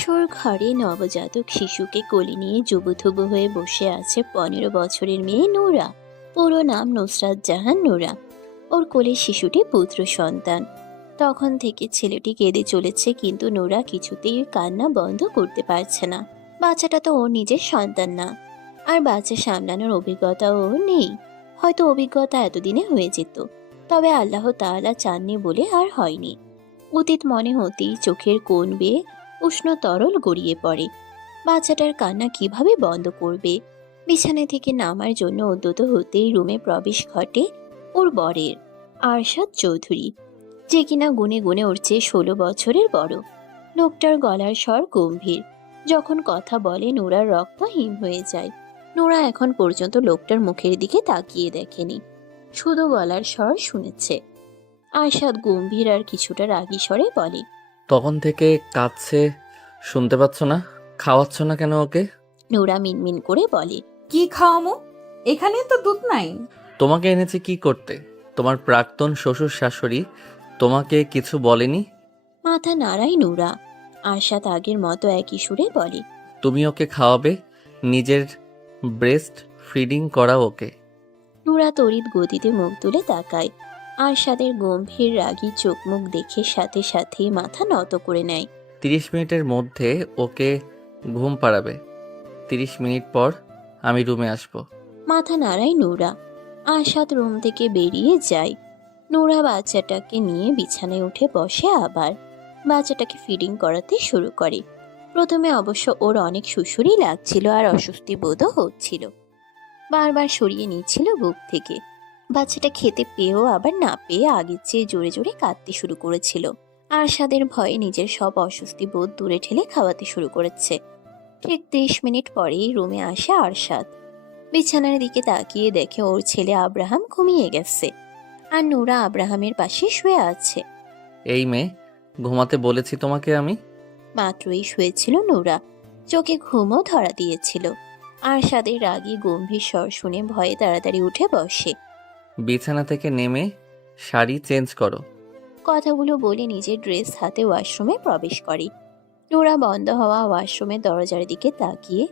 বাসর ঘরে নবজাতক শিশুকে কোলে নিয়ে জুবুথুবু হয়ে বসে আছে 15 বছরের মেয়ে নূরা। পুরো নাম নুসরাত জাহান নূরা। ওর কোলে শিশুটি পুত্র সন্তান। তখন থেকে ছেলেটি কেঁদে চলেছে, কিন্তু নূরা কিছুতেই কান্না বন্ধ করতে পারছে না। বাচ্চাটা তো ওর নিজের সন্তান না, আর বাচ্চা সামলানোর অভিজ্ঞতাও ওর নেই। হয়তো অভিজ্ঞতা এতদিনে হয়ে যেত, তবে আল্লাহ তাআলা চাননি বলে আর হয়নি। অতীত মনে হতেই চোখের কোণ বেয়ে উষ্ণ তরল গড়িয়ে পড়ে। বাচ্চাটার কান্না কিভাবে বন্ধ করবে? বিছানা থেকে নামার জন্য উদ্যত হতেই রুমে প্রবেশ ঘটে ওর বরের, আরশাদ চৌধুরী, যে কিনা গুনে গুনে ওর চেয়ে 16 বছরের বড়। লোকটার গলার স্বর গম্ভীর। যখন কথা বলে নোরার রক্ত হিম হয়ে যায়। নোরা এখন পর্যন্ত লোকটার মুখের দিকে তাকিয়ে দেখেনি, শুধু গলার স্বর শুনেছে। আরশাদ গম্ভীর আর কিছুটা রাগী স্বরে বলে, তখন থেকে কাঁদছে, শুনতে পাচ্ছ না? খাওয়াচ্ছ না কেন ওকে? নোরা মিনমিন করে বলে, কি খাওয়ামো? এখানে তো দুধ নাই। তোমাকে এনেছে কি করতে? তোমার প্রাক্তন শ্বশুর শাশুড়ি তোমাকে কিছু বলেনি? মাথা নাড়ায় নোরা। আরশাদ আগের মতো একই সুরে বলে, তুমি ওকে খাওয়াবে, নিজের ব্রেস্ট ফিডিং করা ওকে। নোরা তড়িৎ গতিতে মুখ তুলে তাকায়। আরশাদের গম্ভীর রাগী চোখ মুখ দেখে সাথে সাথেই মাথা নত করে নেয়। 30 মিনিটের মধ্যে ওকে ঘুম পাড়াবে। 30 মিনিট পর আমি রুমে আসব। মাথা নাড়ায় নোরা। আরশাদ রুম থেকে বেরিয়ে যায়। নোরা বাচ্চাটাকে নিয়ে বিছানায় উঠে বসে, আবার বাচ্চাটাকে ফিডিং করাতে শুরু করে। প্রথমে অবশ্য ওর অনেক সুসুরি লাগছিল আর অস্বস্তি বোধও হচ্ছিল। বারবার সরিয়ে নিচ্ছিল বুক থেকে। বাচ্চাটা খেতে পেয়েও আবার না পেয়ে আগের চেয়ে জোরে জোরে কাঁদতে শুরু করেছিল। আরশাদের ভয়ে নিজের সব অস্বস্তি বোধ দূরে ঠেলে খাওয়াতে শুরু করেছে। ঠিক 30 মিনিট পরেই রুমে আসে আরশাদ। বিছানার দিকে তাকিয়ে দেখে ওর ছেলে আব্রাহাম ঘুমিয়ে গেছে, আর নোরা আব্রাহামের পাশে শুয়ে আছে। এই মেয়ে, ঘুমাতে বলেছি তোমাকে আমি। মাত্রই শুয়েছিল নোরা, চোখে ঘুমও ধরা দিয়েছিল। আরশাদের রাগী গম্ভীর স্বর শুনে ভয়ে তাড়াতাড়ি উঠে বসে। বিছানা থেকে নেমে শাড়ি চেঞ্জ করো। কথাগুলো বলে নিজের ড্রেস হাতে ওয়াশরুমে প্রবেশ করে। নোরা বন্ধ হওয়া ওয়াশরুমের দরজার দিকে তাকিয়ে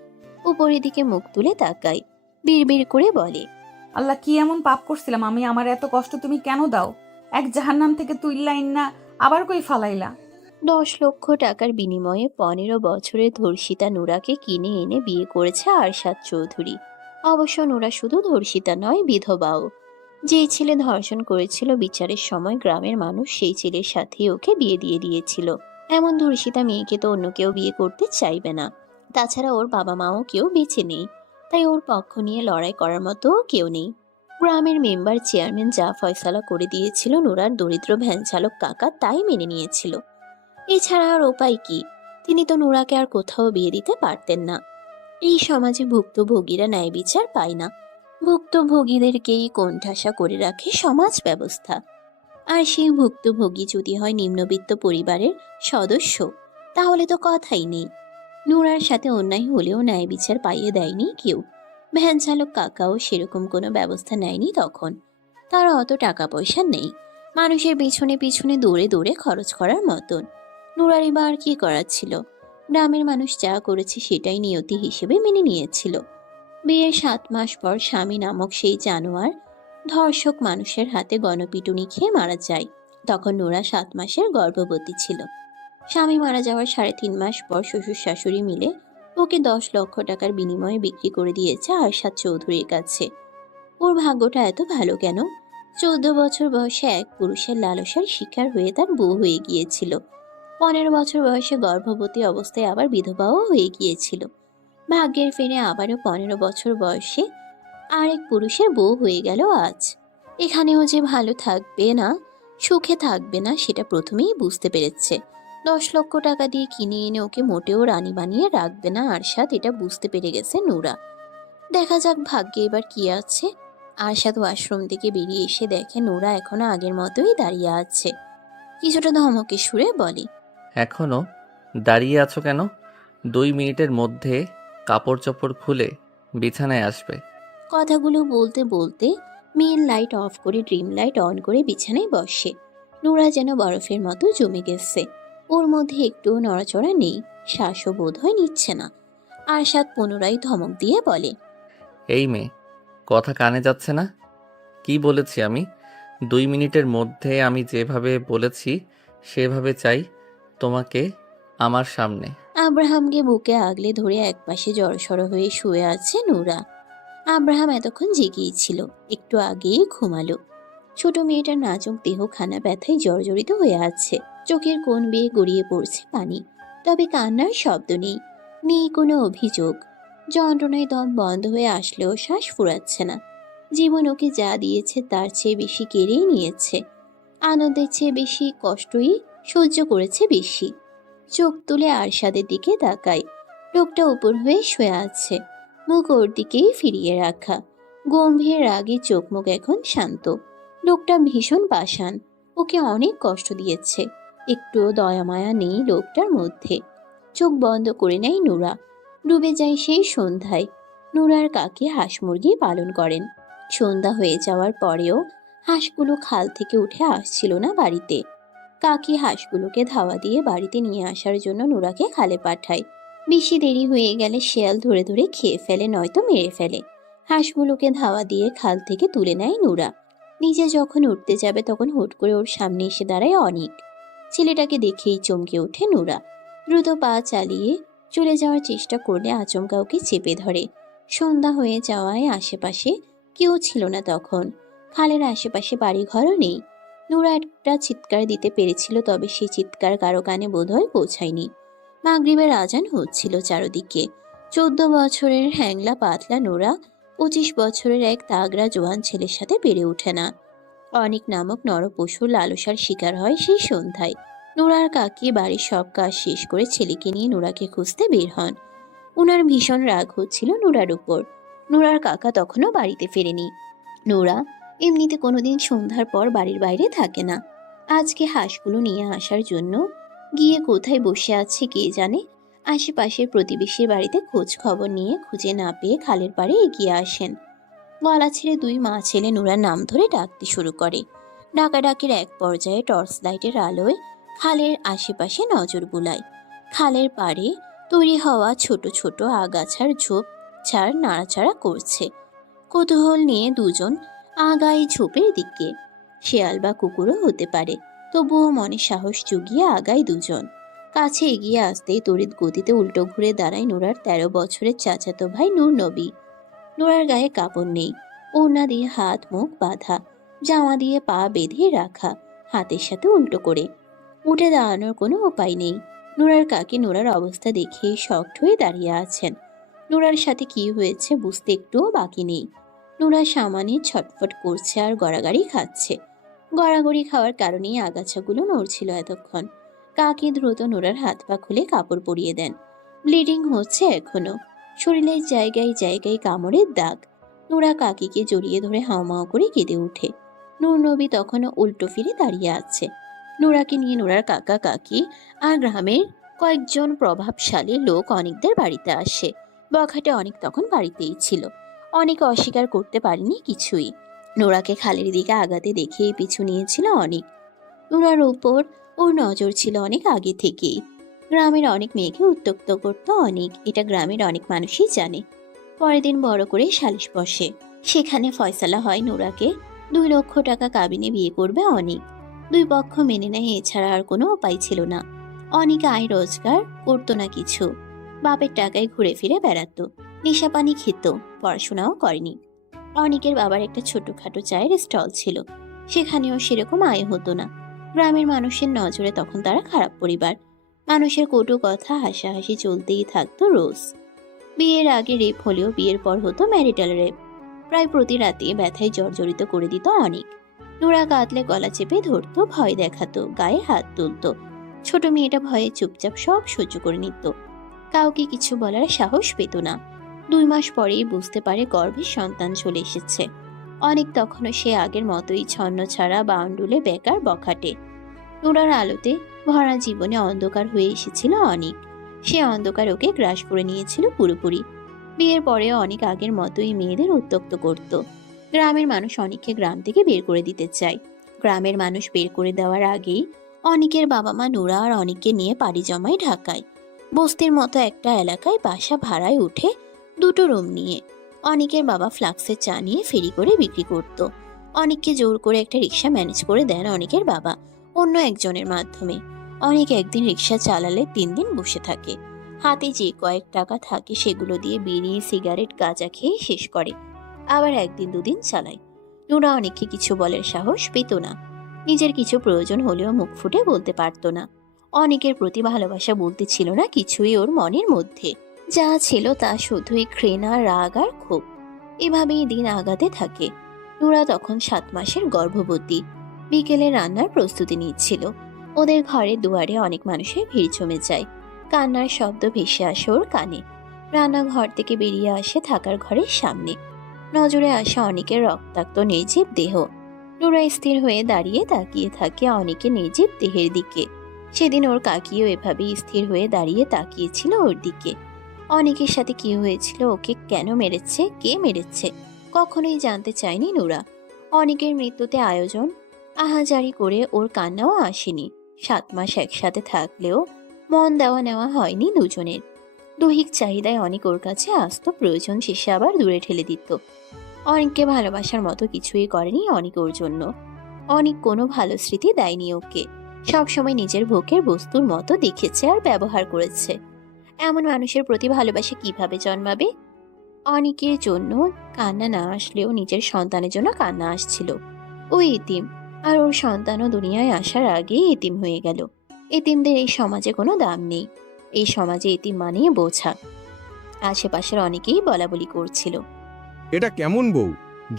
উপরের দিকে মুখ তুলে তাকায়। বিড়বিড় করে বলে, আল্লাহ, কি এমন পাপ করছিলাম আমি? আমার এত কষ্ট তুমি কেন দাও? এক জাহান্নাম থেকে তুইল্লাইন না আবার কই ফালাইলা? 10 লক্ষ টাকার বিনিময়ে 15 বছরের ধর্ষিতা নুরাকে কিনে এনে বিয়ে করেছে আরশাদ চৌধুরী। অবশ্য নুরা শুধু ধর্ষিতা নয়, বিধবাও। যেই ছেলে ধর্ষণ করেছিল, বিচারের সময় গ্রামের মানুষ সেই ছেলের সাথেই ওকে বিয়ে দিয়ে দিয়েছিল। এমন ধর্ষিতা মেয়েকে তো অন্য কেউ বিয়ে করতে চাইবে না। তাছাড়া ওর বাবা মাও কেউ বেঁচে নেই, তাই ওর পক্ষ নিয়ে লড়াই করার মতো কেউ নেই। গ্রামের মেম্বার চেয়ারম্যান যা ফয়সালা করে দিয়েছিল, নুরার দরিদ্র ভ্যান চালক কাকা তাই মেনে নিয়েছিল। এছাড়া আর উপায় কি? তিনি তো নুরাকে আর কোথাও বিয়ে দিতে পারতেন না। এই সমাজে ভুক্তভোগীরা ন্যায় বিচার পায় না। ভুক্তভোগীদেরকেই কোণঠাসা করে রাখে সমাজ ব্যবস্থা। আর সেই ভুক্তভোগী যদি হয় নিম্নবিত্ত পরিবারের সদস্য, তাহলে তো কথাই নেই। নুরার সাথে অন্যায় হলেও ন্যায় বিচার পাইয়ে দেয়নি কেউ। ভ্যান চালক কাকাও সেরকম কোনো ব্যবস্থা নেয়নি তখন। তার অত টাকা পয়সা নেই মানুষের পিছনে পিছনে দৌড়ে দৌড়ে খরচ করার মতন। নুরারই বা আর কি করার ছিল? গ্রামের মানুষ যা করেছে সেটাই নিয়তি হিসেবে মেনে নিয়েছিল। বিয়ের 7 মাস পর স্বামী নামক সেই জানোয়ার ধর্ষক মানুষের হাতে গণপিটুনি খেয়ে মারা যায়। তখন নুরা 7 মাসের গর্ভবতী ছিল। স্বামী মারা যাওয়ার 3.5 মাস পর শ্বশুর শাশুড়ি মিলে ওকে 10 লক্ষ টাকার বিনিময়ে বিক্রি করে দিয়েছে আরশাদ চৌধুরীর কাছে। ওর ভাগ্যটা এত ভালো কেন? 14 বছর বয়সে এক পুরুষের লালসার শিকার হয়ে তার বউ হয়ে গিয়েছিল। 15 বছর বয়সে গর্ভবতী অবস্থায় আবার বিধবাও হয়ে গিয়েছিল। ভাগ্যের ফেরে আবারও 15 বছর বয়সে আরেক পুরুষের বউ হয়ে গেল আজ। এখানেও যে ভালো থাকবে না, সুখে থাকবে না, সেটা প্রথমেই বুঝতে পেরেছে। 10 লক্ষ টাকা দিয়ে কিনে এনে ওকে মোটেও রানী বানিয়ে রাখবে না আরশাদ, এটা বুঝতে পেরে গেছে নুরা। দেখা যাক ভাগ্যে এবার কি আছে। আরশাদ ওয়াশরুম থেকে বেরিয়ে এসে দেখে নুরা এখনো আগের মতোই দাঁড়িয়ে আছে। কিছুটা ধমকে সুরে বলে, এখনো দাঁড়িয়ে আছো কেন? 2 মিনিটের মধ্যে কাপড় চোপড় খুলে বিছানায় আসবে। কথাগুলো বলতে বলতে মেন লাইট অফ করে ড্রিম লাইট অন করে বিছানায় বসে। নুরা যেন বরফের মতো জমে গেছে। ওর মধ্যে একটুও নড়াচড়া নেই, শ্বাসও বোধ হয় নিচ্ছে না। আরশাদ পুনরায় ধমক দিয়ে বলে, এই মেয়ে, কথা কানে যাচ্ছে না? কি বলেছি আমি? 2 মিনিটের মধ্যে আমি যেভাবে বলেছি সেভাবে চাই তোমাকে আমার সামনে। আব্রাহামকে বুকে আগলে ধরে একপাশে জড়সড় হয়ে শুয়ে আছে নুরা। আব্রাহাম এতক্ষণ জেগেই ছিল, একটু আগেই ঘুমালো। ছোট মেয়েটার নাজুক দেহ খানা ব্যথায় জর্জরিত হয়ে আছে, চোখের কোণ বেয়ে গড়িয়ে পড়ছে পানি। তবে কান্নার শব্দ নেই, নেই কোনো অভিযোগ। যন্ত্রণায় দম বন্ধ হয়ে আসলেও শ্বাস ফুরাচ্ছে না। জীবন ওকে যা দিয়েছে তার চেয়ে বেশি কেড়েই নিয়েছে। আনন্দের চেয়ে বেশি কষ্টই সহ্য করেছে বেশি। চোখ তুলে আরশাদের দিকে তাকায়। লোকটা উপর হয়ে শুয়ে আছে, মুখ ওর দিকেই ফিরিয়ে রাখা। গম্ভীর রাগে চোখ মুখ এখন শান্ত। লোকটা ভীষণ পাষাণ, ওকে অনেক কষ্ট দিয়েছে। একটুও দয়া মায়া নেই লোকটার মধ্যে। চোখ বন্ধ করে নেয় নুরা। ডুবে যায় সেই সন্ধ্যায়। নুরার কাকি হাঁস মুরগি পালন করেন। সন্ধ্যা হয়ে যাওয়ার পরেও হাঁসগুলো খাল থেকে উঠে আসছিল না বাড়িতে। কাকি হাঁসগুলোকে ধাওয়া দিয়ে বাড়িতে নিয়ে আসার জন্য নুরাকে খালে পাঠায়। বেশি দেরি হয়ে গেলে শেয়াল ধরে ধরে খেয়ে ফেলে, নয়তো মেরে ফেলে। হাঁসগুলোকে ধাওয়া দিয়ে খাল থেকে তুলে নেয় নুরা। নিজে যখন উঠতে যাবে তখন হুট করে ওর সামনে এসে দাঁড়ায় অনিক। ছেলেটাকে দেখেই চমকে ওঠে নুরা। দ্রুত পা চালিয়ে চলে যাওয়ার চেষ্টা করলে আচমকা ওকে চেপে ধরে। সন্ধ্যা হয়ে যাওয়ায় আশেপাশে কেউ ছিল না তখন। খালের আশেপাশে বাড়িঘরও নেই। নুরা একটা চিৎকার দিতে পেরেছিল, তবে সেই চিৎকার কারো কানে বোধহয় পৌঁছায়নি। মাগরিবের আজান হচ্ছিল চারদিকে। 14 বছরের হ্যাংলা পাতলা নুরা 25 বছরের এক তাগড়া জোয়ান ছেলের সাথে পেরে ওঠে না। অনেক নামক নরপশুর লালসার শিকার হয় সেই সন্ধ্যায়। নুরার কাকি বাড়ির সব কাজ শেষ করে ছেলেকে নিয়ে নুরাকে খুঁজতে বের হন। উনার ভীষণ রাগ হচ্ছিল নুরার উপর। নুরার কাকা তখনও বাড়িতে ফেরেনি। নুরা এমনিতে কোনোদিন সন্ধ্যার পর বাড়ির বাইরে থাকে না। আজকে হাঁসগুলো নিয়ে আসার জন্য গিয়ে কোথায় বসে আছে কে জানে। আশেপাশের প্রতিবেশীর বাড়িতে খোঁজ খবর নিয়ে খুঁজে না পেয়ে খালের পাড়ে এগিয়ে আসেন। গলা ছেড়ে দুই মা ছেলে নুরার নাম ধরে ডাকতে শুরু করে। ডাকাডাকির এক পর্যায়ে টর্চ লাইটের আলোয় খালের আশেপাশে নজর বুলায়। খালের পাড়ে তৈরি হওয়া ছোট ছোট আগাছার ঝোপ ঝাড় নাড়াচাড়া করছে। কৌতূহল নিয়ে দুজন আগায় ঝোপের দিকে। শেয়াল বা কুকুরও হতে পারে, তবুও মনে সাহস জুগিয়ে আগায় দুজন। কাছে এগিয়ে আসতেই তড়িৎ গতিতে উল্টো ঘুরে দাঁড়ায় নুরার 13 বছরের চাচাতো ভাই নূর নবী। নুরার গায়ে কাপড় নেই, ওড়না দিয়ে হাত মুখ বাঁধা, জামা দিয়ে পা বেঁধে রাখা, হাতের সাথে উল্টো করে। উঠে দাঁড়ানোর কোনো উপায় নেই। নুরার কাকি নুরার অবস্থা দেখে শকড হয়ে দাঁড়িয়ে আছেন। নুরার সাথে কি হয়েছে বুঝতে একটুও বাকি নেই। নুরা সামানে ছটফট করছে আর গড়াগড়ি খাচ্ছে। গড়াগড়ি খাওয়ার কারণেই আগাছাগুলো নড়ছিল এতক্ষণ। কাকি দ্রুত নুরার হাত পা খুলে কাপড় পরিয়ে দেন। ব্লিডিং হচ্ছে এখনো। শরীরের জায়গায় জায়গায় কামড়ের দাগ। নুরা কাকিকে জড়িয়ে ধরে হাউমাউ করে কেঁদে ওঠে। নূর নবী তখনও উল্টো ফিরে দাঁড়িয়ে আছে। নুরাকে নিয়ে নুরার কাকা কাকি আর গ্রামের কয়েকজন প্রভাবশালী লোক অনেকদের বাড়িতে আসে। বখাটে অনেক তখন বাড়িতেই ছিল। অনেকে অস্বীকার করতে পারেনি কিছুই। নোরাকে খালের দিকে আগাতে দেখেই পিছু নিয়েছিল অনেক। নোরার উপর ওর নজর ছিল অনেক আগে থেকেই। গ্রামের অনেক মেয়েকে উত্ত্যক্ত করতো অনেক, এটা গ্রামের অনেক মানুষই জানে। পরের দিন বড় করে সালিশ বসে। সেখানে ফয়সালা হয় নোরাকে 2 লক্ষ টাকা কাবিনে বিয়ে করবে অনেক। দুই পক্ষ মেনে নেয়, এছাড়া আর কোনো উপায় ছিল না। অনেক আয় রোজগার করতো না কিছু। বাপের টাকায় ঘুরে ফিরে বেড়াতো, নেশা পানি খেত, পড়াশোনাও করেনি। অনেকের বাবার একটা ছোটখাটো চায়ের স্টল ছিল, সেখানেও সেরকম আয় হতো না। গ্রামের মানুষের নজরে তখন তারা খারাপ পরিবার। মানুষের কটু কথা হাসাহাসি চলতেই থাকতো রোজ। বিয়ের আগে রেপ হলেও বিয়ের পর হতো ম্যারিটাল রেপ। প্রায় প্রতি রাতে ব্যথায় জর্জরিত করে দিত অনেক। নোরা কাঁদলে গলা চেপে ধরতো, ভয় দেখাতো, গায়ে হাত তুলতো। ছোট মেয়েটা ভয়ে চুপচাপ সব সহ্য করে নিত। কাউকে কিছু বলার সাহস পেত না। 2 মাস পরেই বুঝতে পারে গর্ভের সন্তান চলে এসেছে। অনেক তখনও সে আগের মতোই ছন্ন ছাড়া বাউন্ডুলে বেকার বখাটে। নোরার আলোতে ভরা জীবনে অন্ধকার হয়ে এসেছিল অনেক। সে অন্ধকার ওকে গ্রাস করে নিয়েছিল পুরোপুরি। বিয়ের পরেও অনেক আগের মতোই মেয়েদের উত্ত্যক্ত করত। গ্রামের মানুষ অনেককে গ্রাম থেকে বের করে দিতে চায়। গ্রামের মানুষ বের করে দেওয়ার আগেই অনিকের বাবা মা নুরা আর অনিককে নিয়ে পাড়ি জমায় ঢাকায়। বস্তির মতো একটা এলাকায় বাসা ভাড়ায় উঠে দুটো রুম নিয়ে। অনিকের বাবা ফ্লাক্সে চা নিয়ে ফেরি করে বিক্রি করত। অনিককে জোর করে একটা রিক্সা ম্যানেজ করে দেন অনিকের বাবা অন্য একজনের মাধ্যমে। অনেক একদিন রিক্সা চালালে 3 দিন বসে থাকে। হাতে যে কয়েক টাকা থাকে সেগুলো দিয়ে বিড়ি সিগারেট গাঁজা খেয়ে শেষ করে। আবার 1 দিন 2 দিন চালায়। নুরা অনেককে কিছু বলার সাহস পেত না। নিজের কিছু প্রয়োজন হলেও মুখ ফুটে বলতে পারত না। অনেকের প্রতি ভালোবাসা বলতে ছিল না কিছুই ওর মনের মধ্যে। যা ছিল তা শুধুই ঘৃণা রাগ আর ক্ষোভ। এভাবেই দিন আগাতে থাকে। নুরা তখন 7 মাসের গর্ভবতী। বিকেলে রান্নার প্রস্তুতি নিচ্ছিল। ওদের ঘরের দুয়ারে অনেক মানুষের ভিড় জমে যায়। কান্নার শব্দ ভেসে আসে ওর কানে। রান্নাঘর থেকে বেরিয়ে আসে থাকার ঘরের সামনে। নজরে আসে অনেকের রক্তাক্ত নির্জীব দেহ। নুরা স্থির হয়ে দাঁড়িয়ে তাকিয়ে থাকে অনেকের নির্জীব দেহের দিকে। সেদিন ওর কাকিও এভাবেই স্থির হয়ে দাঁড়িয়ে তাকিয়েছিল ওর দিকে। অনেকের সাথে কি হয়েছিল, ওকে কেন মেরেছে, কে মেরেছে, কখনোই জানতে চায়নি নুরা। অনেকের মৃত্যুতে আয়োজন আহাজারি করে ওর কান্নাও আসেনি। 7 মাস একসাথে থাকলেও মন দেওয়া নেওয়া হয়নি দুজনের। দৈহিক চাহিদায় অনেক ওর কাছে আসতো, প্রয়োজন শেষে আবার দূরে ঠেলে দিত। অনেককে ভালোবাসার মতো কিছুই করেনি অনেক ওর জন্য। অনেক কোনো ভালো স্মৃতি দেয়নি ওকে। সবসময় নিজের ভোগের বস্তুর মতো দেখেছে আর ব্যবহার করেছে। এমন মানুষের প্রতি ভালোবাসা কিভাবে জন্মাবে? অনেকের জন্য কান্না না আসলেও নিজের সন্তানের জন্য কান্না আসছিল। ও এতিম, আর ওর সন্তানও দুনিয়ায় আসার আগেই এতিম হয়ে গেল। এতিমদের এই সমাজে কোনো দাম নেই। এই সমাজে এতিম মানেই বোঝা। আশেপাশের অনেকেই বলাবলি করছিল, এটা কেমন বউ?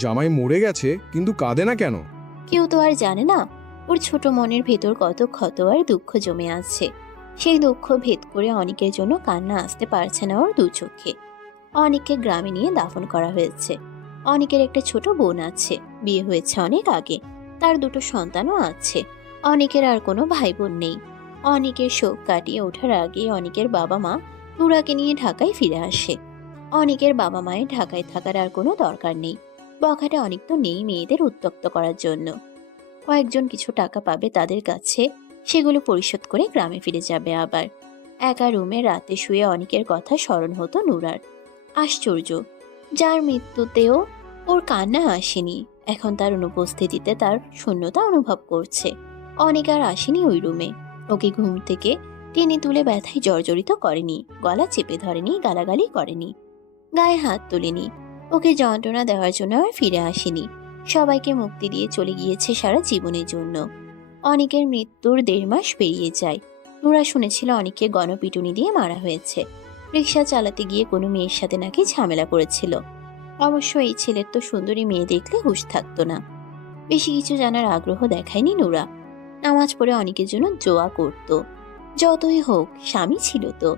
জামাই মরে গেছে কিন্তু কাঁদে না কেন? কেউ তো আর জানে না ওর ছোট মনের ভেতর কত ক্ষত আর দুঃখ জমে আছে। সেই দুঃখ ভেদ করে অনেকের জন্য কান্না আসতে পারছে না ওর 2 চোখে। অনেককে গ্রামে নিয়ে দাফন করা হয়েছে। অনেকের একটা ছোট বোন আছে, বিয়ে হয়েছে অনেক আগে, তার 2টো সন্তানও আছে। অনেকের আর কোনো ভাই বোন নেই। অনেকের শোক কাটিয়ে ওঠার আগে অনেকের বাবা মা নুরাকে নিয়ে ঢাকায় ফিরে আসে। অনেকের বাবা মায়ের ঢাকায় থাকার আর কোনো দরকার নেই। বখাটে অনেক তো নেই মেয়েদের উত্ত্যক্ত করার জন্য। কয়েকজন কিছু টাকা পাবে তাদের কাছে, সেগুলো পরিশোধ করে গ্রামে ফিরে যাবে আবার। একা রুমে রাতে শুয়ে অনেকের কথা স্মরণ হতো নুরার। আশ্চর্য, যার মৃত্যুতেও ওর কান্না আসেনি, এখন তার অনুপস্থিতিতে তার শূন্যতা অনুভব করছে। অনেক আর আসেনি ওই রুমে। ওকে ঘুম থেকে টেনে তুলে ব্যথায় জর্জরিত করেনি, গলা চেপে ধরেনি, গালাগালি করেনি, গায়ে হাত তোলেনি। ওকে যন্ত্রণা দেওয়ার জন্য আর ফিরে আসেনি। সবাইকে মুক্তি দিয়ে চলে গিয়েছে সারা জীবনের জন্য। অনেকের মৃত্যুর 1.5 মাস পেরিয়ে যায়। নুরা শুনেছিল অনেককে গণপিটুনি দিয়ে মারা হয়েছে। রিক্সা চালাতে গিয়ে কোনো মেয়ের সাথে নাকি ঝামেলা করেছিল। অবশ্য এই ছেলের তো সুন্দরী মেয়ে দেখলে হুঁশ থাকতো না। বেশি কিছু জানার আগ্রহ দেখায়নি নুরা। নামাজ পড়ে অনেকের জন্য দোয়া করত। যতই হোক স্বামী ছিল তো।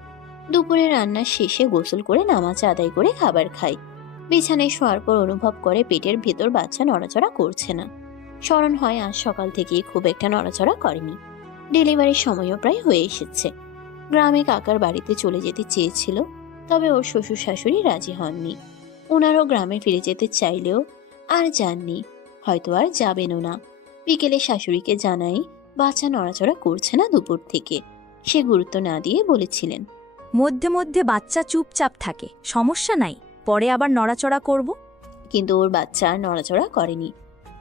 দুপুরে রান্নার শেষে গোসল করে নামাজ আদায় করে খাবার খায়। বিছানায় শোয়ার পর অনুভব করে পেটের ভেতর বাচ্চা নড়াচড়া করছে না। স্মরণ হয় আজ সকাল থেকেই খুব একটা নড়াচড়া করেনি। ডেলিভারির সময়ও প্রায় হয়ে এসেছে। গ্রামে কাকার বাড়িতে চলে যেতে চেয়েছিল, তবে ওর শ্বশুর শাশুড়ি রাজি হননি। ওনারও গ্রামে ফিরে যেতে চাইলেও আর যাননি, হয়তো আর যাবেনও না। বিকেলে শাশুড়িকে জানাই বাচ্চা নড়াচড়া করছে না দুপুর থেকে। সে গুরুত্ব না দিয়ে বলেছিলেন, মধ্যে মধ্যে বাচ্চা চুপচাপ থাকে, সমস্যা নাই, পরে আবার নড়াচড়া করব। কিন্তু ওর বাচ্চা আর নড়াচড়া করেনি।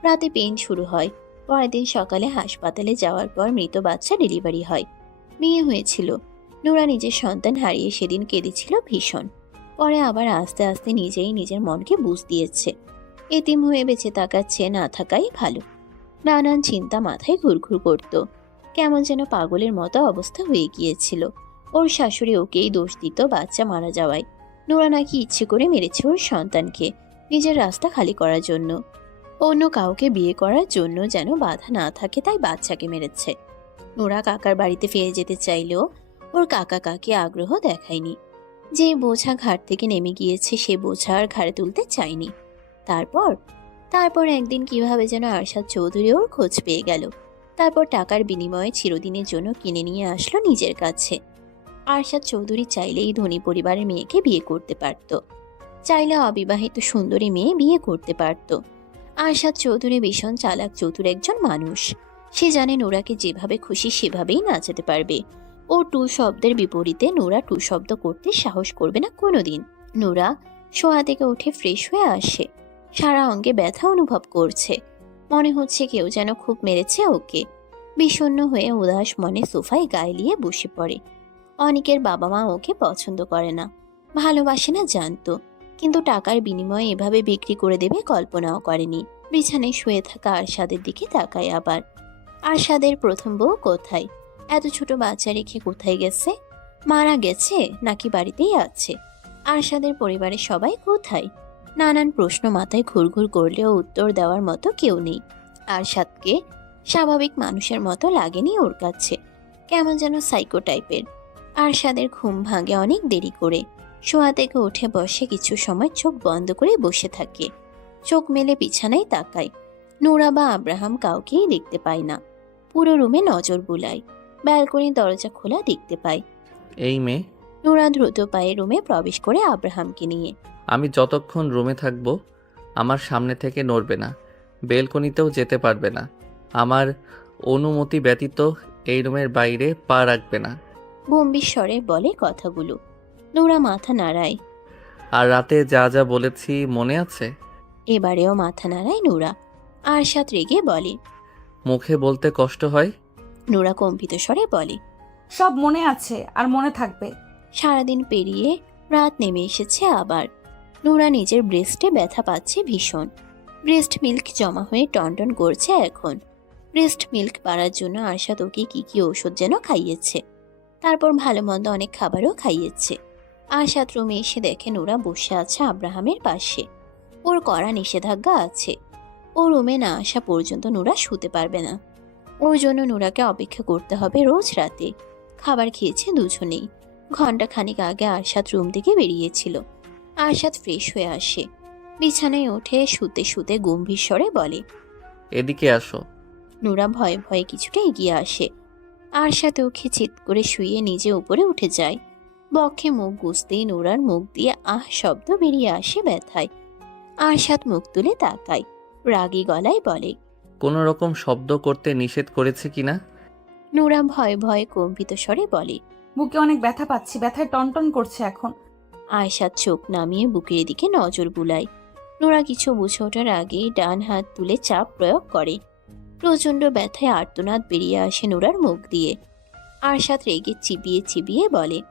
রাতে পেইন শুরু হয়। পরের দিন সকালে হাসপাতালে যাওয়ার পর মৃত বাচ্চা ডেলিভারি হয়। মেয়ে হয়েছিল। নুরা নিজের সন্তান হারিয়ে সেদিন কেঁদেছিল ভীষণ। পরে আবার আস্তে আস্তে নিজেই নিজের মনকে বুঝ দিয়েছে। এতিম হয়ে বেঁচে থাকার চেয়ে না থাকাই ভালো। নানান চিন্তা মাথায় ঘুরঘুর করত। কেমন যেন পাগলের মতো অবস্থা হয়ে গিয়েছিল। ওর শাশুড়ি ওকেই দোষ দিত বাচ্চা মারা যাওয়ায়। নোরা নাকি ইচ্ছে করে মেরেছে ওর সন্তানকে, নিজের রাস্তা খালি করার জন্য। অন্য কাউকে বিয়ে করার জন্য যেন বাধা না থাকে তাই বাচ্চাকে মেরেছে। নোরা কাকার বাড়িতে ফিরে যেতে চাইলেও ওর কাকা কাকি আগ্রহ দেখায়নি। যে বোঝা ঘাট থেকে নেমে গিয়েছে সে বোঝা আর ঘাড়ে তুলতে চায়নি। তারপর একদিন কিভাবে যেন আরশাদ চৌধুরী ওর খোঁজ পেয়ে গেল। তারপর টাকার বিনিময়ে চিরদিনের জন্য কিনে নিয়ে আসলো নিজের কাছে। আরশাদ চৌধুরী চাইলেই ধনী পরিবারের মেয়েকে বিয়ে করতে পারত, চাইলে অবিবাহিত সুন্দরী মেয়ে বিয়ে করতে পারত। আরশাদ চৌধুরী ভীষণ চালাক চতুর একজন মানুষ। সে জানে নোরাকে যেভাবে খুশি সেভাবেই নাচাতে পারবে। ও টু শব্দের বিপরীতে নোরা টু শব্দ করতে সাহস করবে না কোনোদিন। নোরা শোয়া থেকে উঠে ফ্রেশ হয়ে আসে। সারা অঙ্গে ব্যথা অনুভব করছে। মনে হচ্ছে কেউ যেন খুব মেরেছে ওকে। বিষণ্ণ হয়ে উদাস মনে সোফায় গায়ে লিয়ে বসে পড়ে। অনিকের বাবা মা ওকে পছন্দ করে না, ভালোবাসে না জানতো, কিন্তু টাকার বিনিময়ে এভাবে বিক্রি করে দেবে কল্পনাও করেনি। বিছানায় শুয়ে থাকা আরশাদের দিকে তাকায় আবার। আরশাদের প্রথম বউ কোথায়? এত ছোট বাচ্চা রেখে কোথায় গেছে? মারা গেছে নাকি বাড়িতেই আছে? আরশাদের পরিবারের সবাই কোথায়? নানান প্রশ্ন মাথায় ঘুরঘুর করলেও উত্তর দেওয়ার মতো কেউ নেই। আরশাদকে স্বাভাবিক মানুষের মতো লাগেনি ওর কাছে, কেমন যেন সাইকো টাইপের। আরশাদের ঘুম ভাঙে অনেক দেরি করে। শোয়া থেকে উঠে বসে কিছু সময় চোখ বন্ধ করে বসে থাকে। চোখ মেলে বিছানায় তাকায়। নোরা বা আব্রাহাম কাউকেই দেখতে পায় না। পুরো রুমে নজর বুলায়। ব্যালকনির দরজা খোলা দেখতে পায়। এই মেয়ে, নোরা দ্রুত পায়ে রুমে প্রবেশ করে আব্রাহামকে নিয়ে। আমি যতক্ষণ রুমে থাকবো আমার সামনে থেকে নড়বে না, বেলকনিতেও যেতে পারবে না। আমার অনুমতি ব্যতীত এই রুমের বাইরে পা রাখবে না। গম্ভীর স্বরে বলে কথাগুলো। নোরা মাথা নাড়ায়। আর রাতে যা যা বলেছি মনে আছে? এবারেও মাথা নাড়ায় নোরা। আরশাদ রেগে বলে। মুখে বলতে কষ্ট হয়। নোরা কম্পিত স্বরে বলে। সব মনে আছে আর মনে থাকবে। সারাদিন পেরিয়ে রাত নেমে এসেছে আবার। নোরা নিজের ব্রেস্টে ব্যথা পাচ্ছে ভীষণ। ব্রেস্ট মিল্ক জমা হয়ে টনটন করছে এখন। ব্রেস্ট মিল্ক বাড়ার জন্য আরশাদ ওকে কি কি ওষুধ যেন খাইয়েছে। তারপর ভালো মন্দ অনেক খাবারও খাইয়েছে। আরশাদ রুমে এসে দেখে নোরা বসে আছে আব্রাহামের পাশে। ওর কড়া নিষেধাজ্ঞা আছে। ও রুমে না আসা পর্যন্ত নোরা শুতে পারবে না। ওর জন্য নোরাকে অপেক্ষা করতে হবে রোজ রাতে। খাবার খেয়েছে দুজনেই। ঘন্টা খানিক আগে আরশাদ রুম থেকে বেরিয়েছিল। আরশাদ ফ্রেশ হয়ে আসে। বিছানায় উঠে শুতে শুতে গম্ভীর স্বরে বলে। এদিকে আসো। নোরা ভয়ে ভয়ে কিছুটা এগিয়ে আসে। আরশাদ ওকে চিৎ করে শুয়ে নিজে উপরে উঠে যায়। বক্ষে মুখ গুজতেই নোরার মুখ দিয়ে আহ শব্দ বেরিয়ে আসে ব্যথায়। আরশাদ মুখ তুলে তাকায়। রাগী গলায় বলে। কোনো রকম শব্দ করতে নিষেধ করেছে কিনা? নোরা ভয়ে ভয়ে কম্পিত স্বরে বলে। বুকে অনেক ব্যথা পাচ্ছি, ব্যথায় টনটন করছে এখন। আয়শাদ চোখ নামিয়ে বুকের দিকে নজর বুলায়। নোরা কিছু বুঝে ওঠার আগেই ডান হাত তুলে চাপ প্রয়োগ করে। প্রচণ্ড ব্যথায় আর্তনাদ বেরিয়ে আসে নোরার মুখ দিয়ে। আরশাদ রেগে চিবিয়ে চিবিয়ে বলে।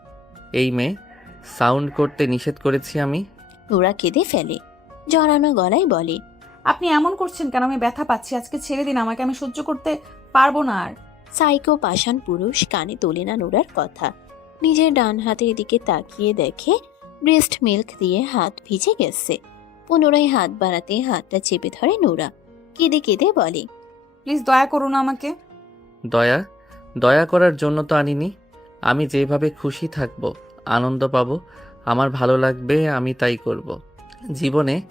এই মেয়ে, সাউন্ড করতে নিষেধ করেছি আমি? নোরা কেঁদে ফেলে। জড়ানো গলায় বলে। আপনি এমন করছেন কেন? আমি ব্যথা পাচ্ছি, আজকে ছেড়ে দিন আমাকে, আমি সহ্য করতে পারবো না আর। সাইকো পাষাণ পুরুষ কানে তোলে না নোরার কথা। নিজের ডান হাতের দিকে তাকিয়ে দেখে ব্রেস্ট মিল্ক দিয়ে হাত ভিজে গেছে। পুনরায় হাত বাড়াতে হাতটা চেপে ধরে নোরা। কেঁদে কেঁদে বলে। প্লিজ দয়া করুন আমাকে। দয়া? দয়া করার জন্য তো আনিনি। আমি যেভাবে খুশি থাকব, আনন্দ পাবো, আমার ভালো লাগবে, আমি তাই করব। জীবনে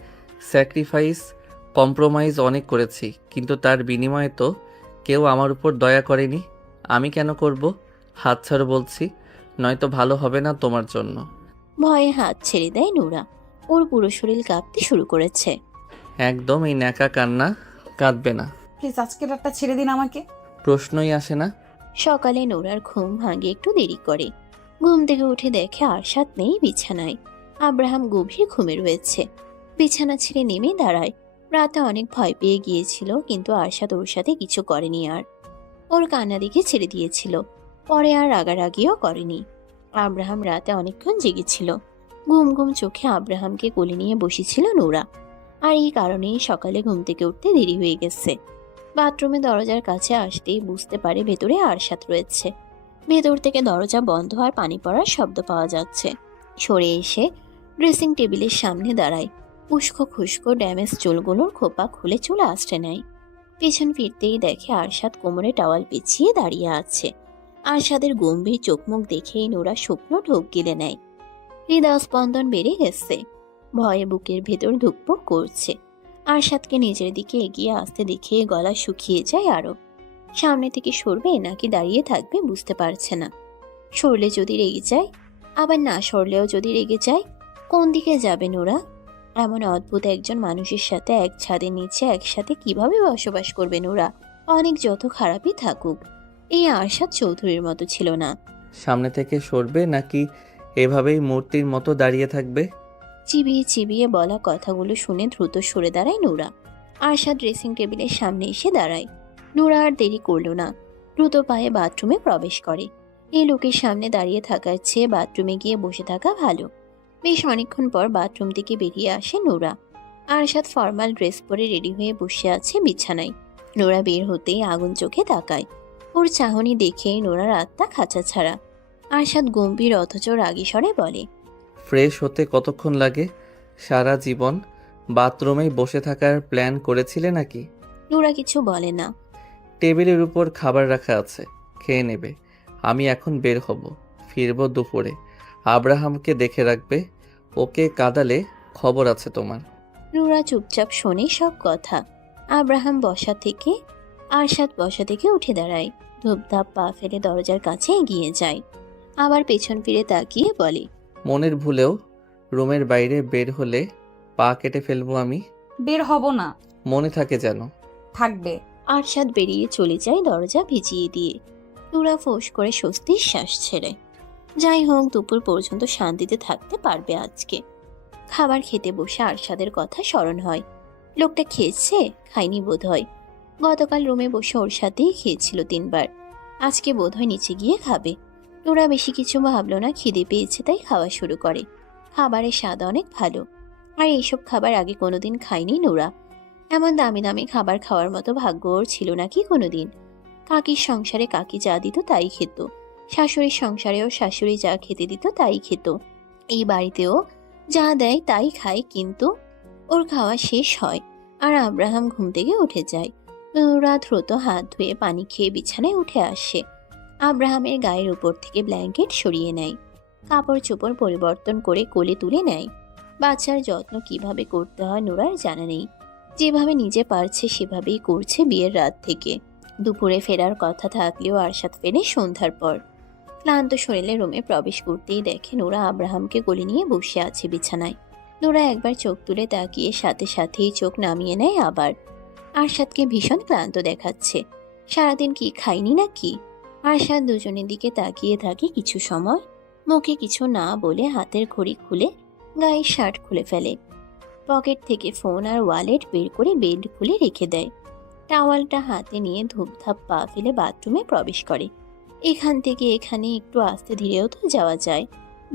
স্যাক্রিফাইস, কম্প্রোমাইজ অনেক করেছি, কিন্তু তার বিনিময়ে তো কেউ আমার উপর দয়া করেনি। আমি কেন করব? হাত ছাড়ো বলছি, নয়তো ভালো হবে না তোমার জন্য। ভয়ে হাত ছেড়ে দেয় নোরা। ওর পুরো শরীর কাঁপতে শুরু করেছে। একদম এই ন্যাকা কান্না কাঁদবে না। প্লিজ আজকে রাতটা ছেড়ে দিন আমাকে। প্রশ্নই আসে না। সকালে নোরার ঘুম ভাঙে একটু দেরি করে। ঘুম থেকে উঠে দেখে আরশাদ নেই বিছানায়। আব্রাহাম গভীর ঘুমে রয়েছে। বিছানা ছেড়ে নেমে দাঁড়ায়। রাতে অনেক ভয় পেয়ে গিয়েছিল, কিন্তু আরশাদ ওর সাথে কিছু করেনি আর। ওর কান্না দিকে ছেড়ে দিয়েছিল। পরে আর রাগারাগিও করেনি। আব্রাহাম রাতে অনেকক্ষণ জেগেছিল। ঘুম ঘুম চোখে আব্রাহামকে কোলে নিয়ে বসেছিল নোরা। আর এই কারণেই সকালে ঘুম থেকে উঠতে দেরি হয়ে গেছে। বাথরুমে দরজার কাছে আসতেই বুঝতে পারে ভেতরে আরশাদ রয়েছে। ভেতর থেকে দরজা বন্ধ আর পানি পড়ার শব্দ পাওয়া যাচ্ছে। সরে এসে ড্রেসিং টেবিলের সামনে দাঁড়ায়। উস্কো খুস্কো ড্যামেজ চুলগুলোর খোপা খুলে চুল আঁচড়ে নেয়। পেছন ফিরতেই দেখে আরশাদ কোমরে টাওয়াল পেঁচিয়ে দাঁড়িয়ে আছে। আরশাদের গম্ভীর চোখমুখ দেখেই নোরা শুকনো ঢোক গিলে নেয়। হৃদয় স্পন্দন বেড়ে গেছে। ভয়ে বুকের ভেতর ধুকপুক করছে। আরশাদকে নিজের দিকে এগিয়ে আসতে দেখে গলা শুকিয়ে যায় আরো। সামনে থেকে সরবে নাকি দাঁড়িয়ে থাকবে বুঝতে পারছে না। সরলে যদি রেগে যায়, আবার না সরলেও যদি রেগে যায়, কোন দিকে যাবে নোরা? এমন অদ্ভুত একজন মানুষের সাথে এক ছাদের নিচে একসাথে কিভাবে বসবাস করবে নোরা? অনেক যত খারাপই থাকুক, এই আরশাদ চৌধুরীর মতো ছিল না। সামনে থেকে সরবে নাকি এভাবেই মূর্তির মতো দাঁড়িয়ে থাকবে? চিবিয়ে চিবিয়ে বলা কথাগুলো শুনে দ্রুত সরে দাঁড়ায় নূরা। আরশাদ ড্রেসিং টেবিলের সামনে এসে দাঁড়ায়। নূরা আর দেরি করল না, দ্রুত পায়ে বাথরুমে প্রবেশ করে। এই লোকের সামনে দাঁড়িয়ে থাকার চেয়ে বাথরুমে গিয়ে বসে থাকা ভালো। বেশ অনেকক্ষণ পর বাথরুম থেকে বেরিয়ে আসে নূরা। আরশাদ ফর্মাল ড্রেস পরে রেডি হয়ে বসে আছে বিছানায়। নূরা বের হতেই আগুন চোখে তাকায়। ওর চাহনি দেখে নোরার আত্মা খাঁচা ছাড়া। আরশাদ গম্ভীর অথচ রাগী স্বরে বলে, ফ্রেশ হতে কতক্ষণ লাগে? সারা জীবন বাথরুমেই বসে থাকার প্ল্যান করেছিলে নাকি? নোরা কিছু বলে না। টেবিলের উপর খাবার রাখা আছে, খেয়ে নেবে। আমি এখন বের হব, ফিরবো দুপুরে। আব্রাহামকে দেখে রাখবে, ওকে কাঁদালে খবর আছে তোমার। নোরা চুপচাপ শোনে সব কথা। আরশাদ বসা থেকে উঠে দাঁড়ায়। ধূপধাপ পা ফেলে দরজার কাছে এগিয়ে যায়। আবার পেছন ফিরে তাকিয়ে বলে, মনের ভুলেও রুমের বাইরে বের হলে পা কেটে ফেলবো আমি। বের হব না। মনে থাকে যেন। থাকবে। আরশাদ বেরিয়ে চলে যায় দরজা ভিজিয়ে দিয়ে। নোরা ফোঁস করে স্বস্তির শ্বাস ছেড়ে। যাই হোক, দুপুর পর্যন্ত শান্তিতে থাকতে পারবে আজকে। খাবার খেতে বসে আরশাদের কথা স্মরণ হয়। লোকটা খেয়েছে, খায়নি বোধ হয়। গতকাল রুমে বসে ওর সাথেই খেয়েছিল 3 বার। আজকে বোধ হয় নিচে গিয়ে খাবে। নোরা বেশি কিছু ভাবলো না, খিদে পেয়েছে তাই খাওয়া শুরু করে। খাবারের স্বাদ অনেক ভালো। আর এইসব খাবার আগে কোনোদিন খায়নি নোরা। এমন দামি দামি খাবার খাওয়ার মতো ভাগ্য ওর ছিল নাকি কোনোদিন। কাকির সংসারে কাকি যা দিত তাই খেত। শাশুড়ির সংসারেও শাশুড়ি যা খেতে দিত তাই খেত। এই বাড়িতেও যা দেয় তাই খায়, কিন্তু ওর খাওয়া শেষ হয় আর আব্রাহাম ঘুম থেকে উঠে যায়। নোরা দ্রুত হাত ধুয়ে পানি খেয়ে বিছানায় উঠে আসে। আব্রাহামের গায়ের উপর থেকে ব্ল্যাঙ্কেট সরিয়ে নেয়। কাপড় চোপড় পরিবর্তন করে কোলে তুলে নেয়। বাচ্চার যত্ন কিভাবে করতে হয় নোরার জানা নেই। যেভাবে নিজে পারছে সেভাবেই করছে বিয়ের রাত থেকে। দুপুরে ফেরার কথা থাকলেও আরশাদ ফেরে সন্ধ্যার পর। ক্লান্ত শরীরে রুমে প্রবেশ করতেই দেখে নোরা আব্রাহামকে কোলে নিয়ে বসে আছে বিছানায়। নোরা একবার চোখ তুলে তাকিয়ে সাথে সাথেই চোখ নামিয়ে নেয় আবার। আরশাদকে ভীষণ ক্লান্ত দেখাচ্ছে। সারাদিন কি খায়নি নাকি? আরশাদ দুজনের দিকে তাকিয়ে থাকে কিছু সময়। মুখে কিছু না বলে হাতের ঘড়ি খুলে গায়ের শার্ট খুলে ফেলে। পকেট থেকে ফোন আর ওয়ালেট বের করে বেড খুলে রেখে দেয়। টাওয়ালটা হাতে নিয়ে ধূপধাপ পা ফেলে বাথরুমে প্রবেশ করে। এখান থেকে এখানে একটু আস্তে ধীরেও তো যাওয়া যায়।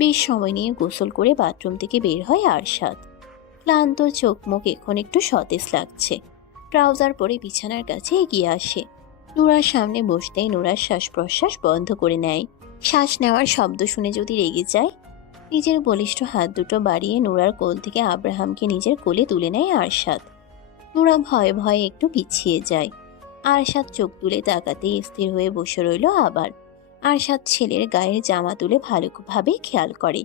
বেশ সময় নিয়ে গোসল করে বাথরুম থেকে বের হয় আরশাদ। ক্লান্ত চোখ মুখ এখন একটু সতেজ লাগছে। ট্রাউজার পরে বিছানার কাছে এগিয়ে আসে। নোরার সামনে বসতেই নোরার শ্বাস প্রশ্বাস বন্ধ করে নেয়। শ্বাস নেওয়ার শব্দ শুনে যদি রেগে যায়। নিজের বলিষ্ঠ হাত দুটো বাড়িয়ে নোরার কোল থেকে আব্রাহামকে নিজের কোলে তুলে নেয় আরশাদ। নোরা ভয়ে ভয়ে একটু পিছিয়ে যায়। আরশাদ চোখ তুলে তাকাতেই স্থির হয়ে বসে রইল আবার। আরশাদ ছেলের গায়ের জামা তুলে ভালোভাবে খেয়াল করে।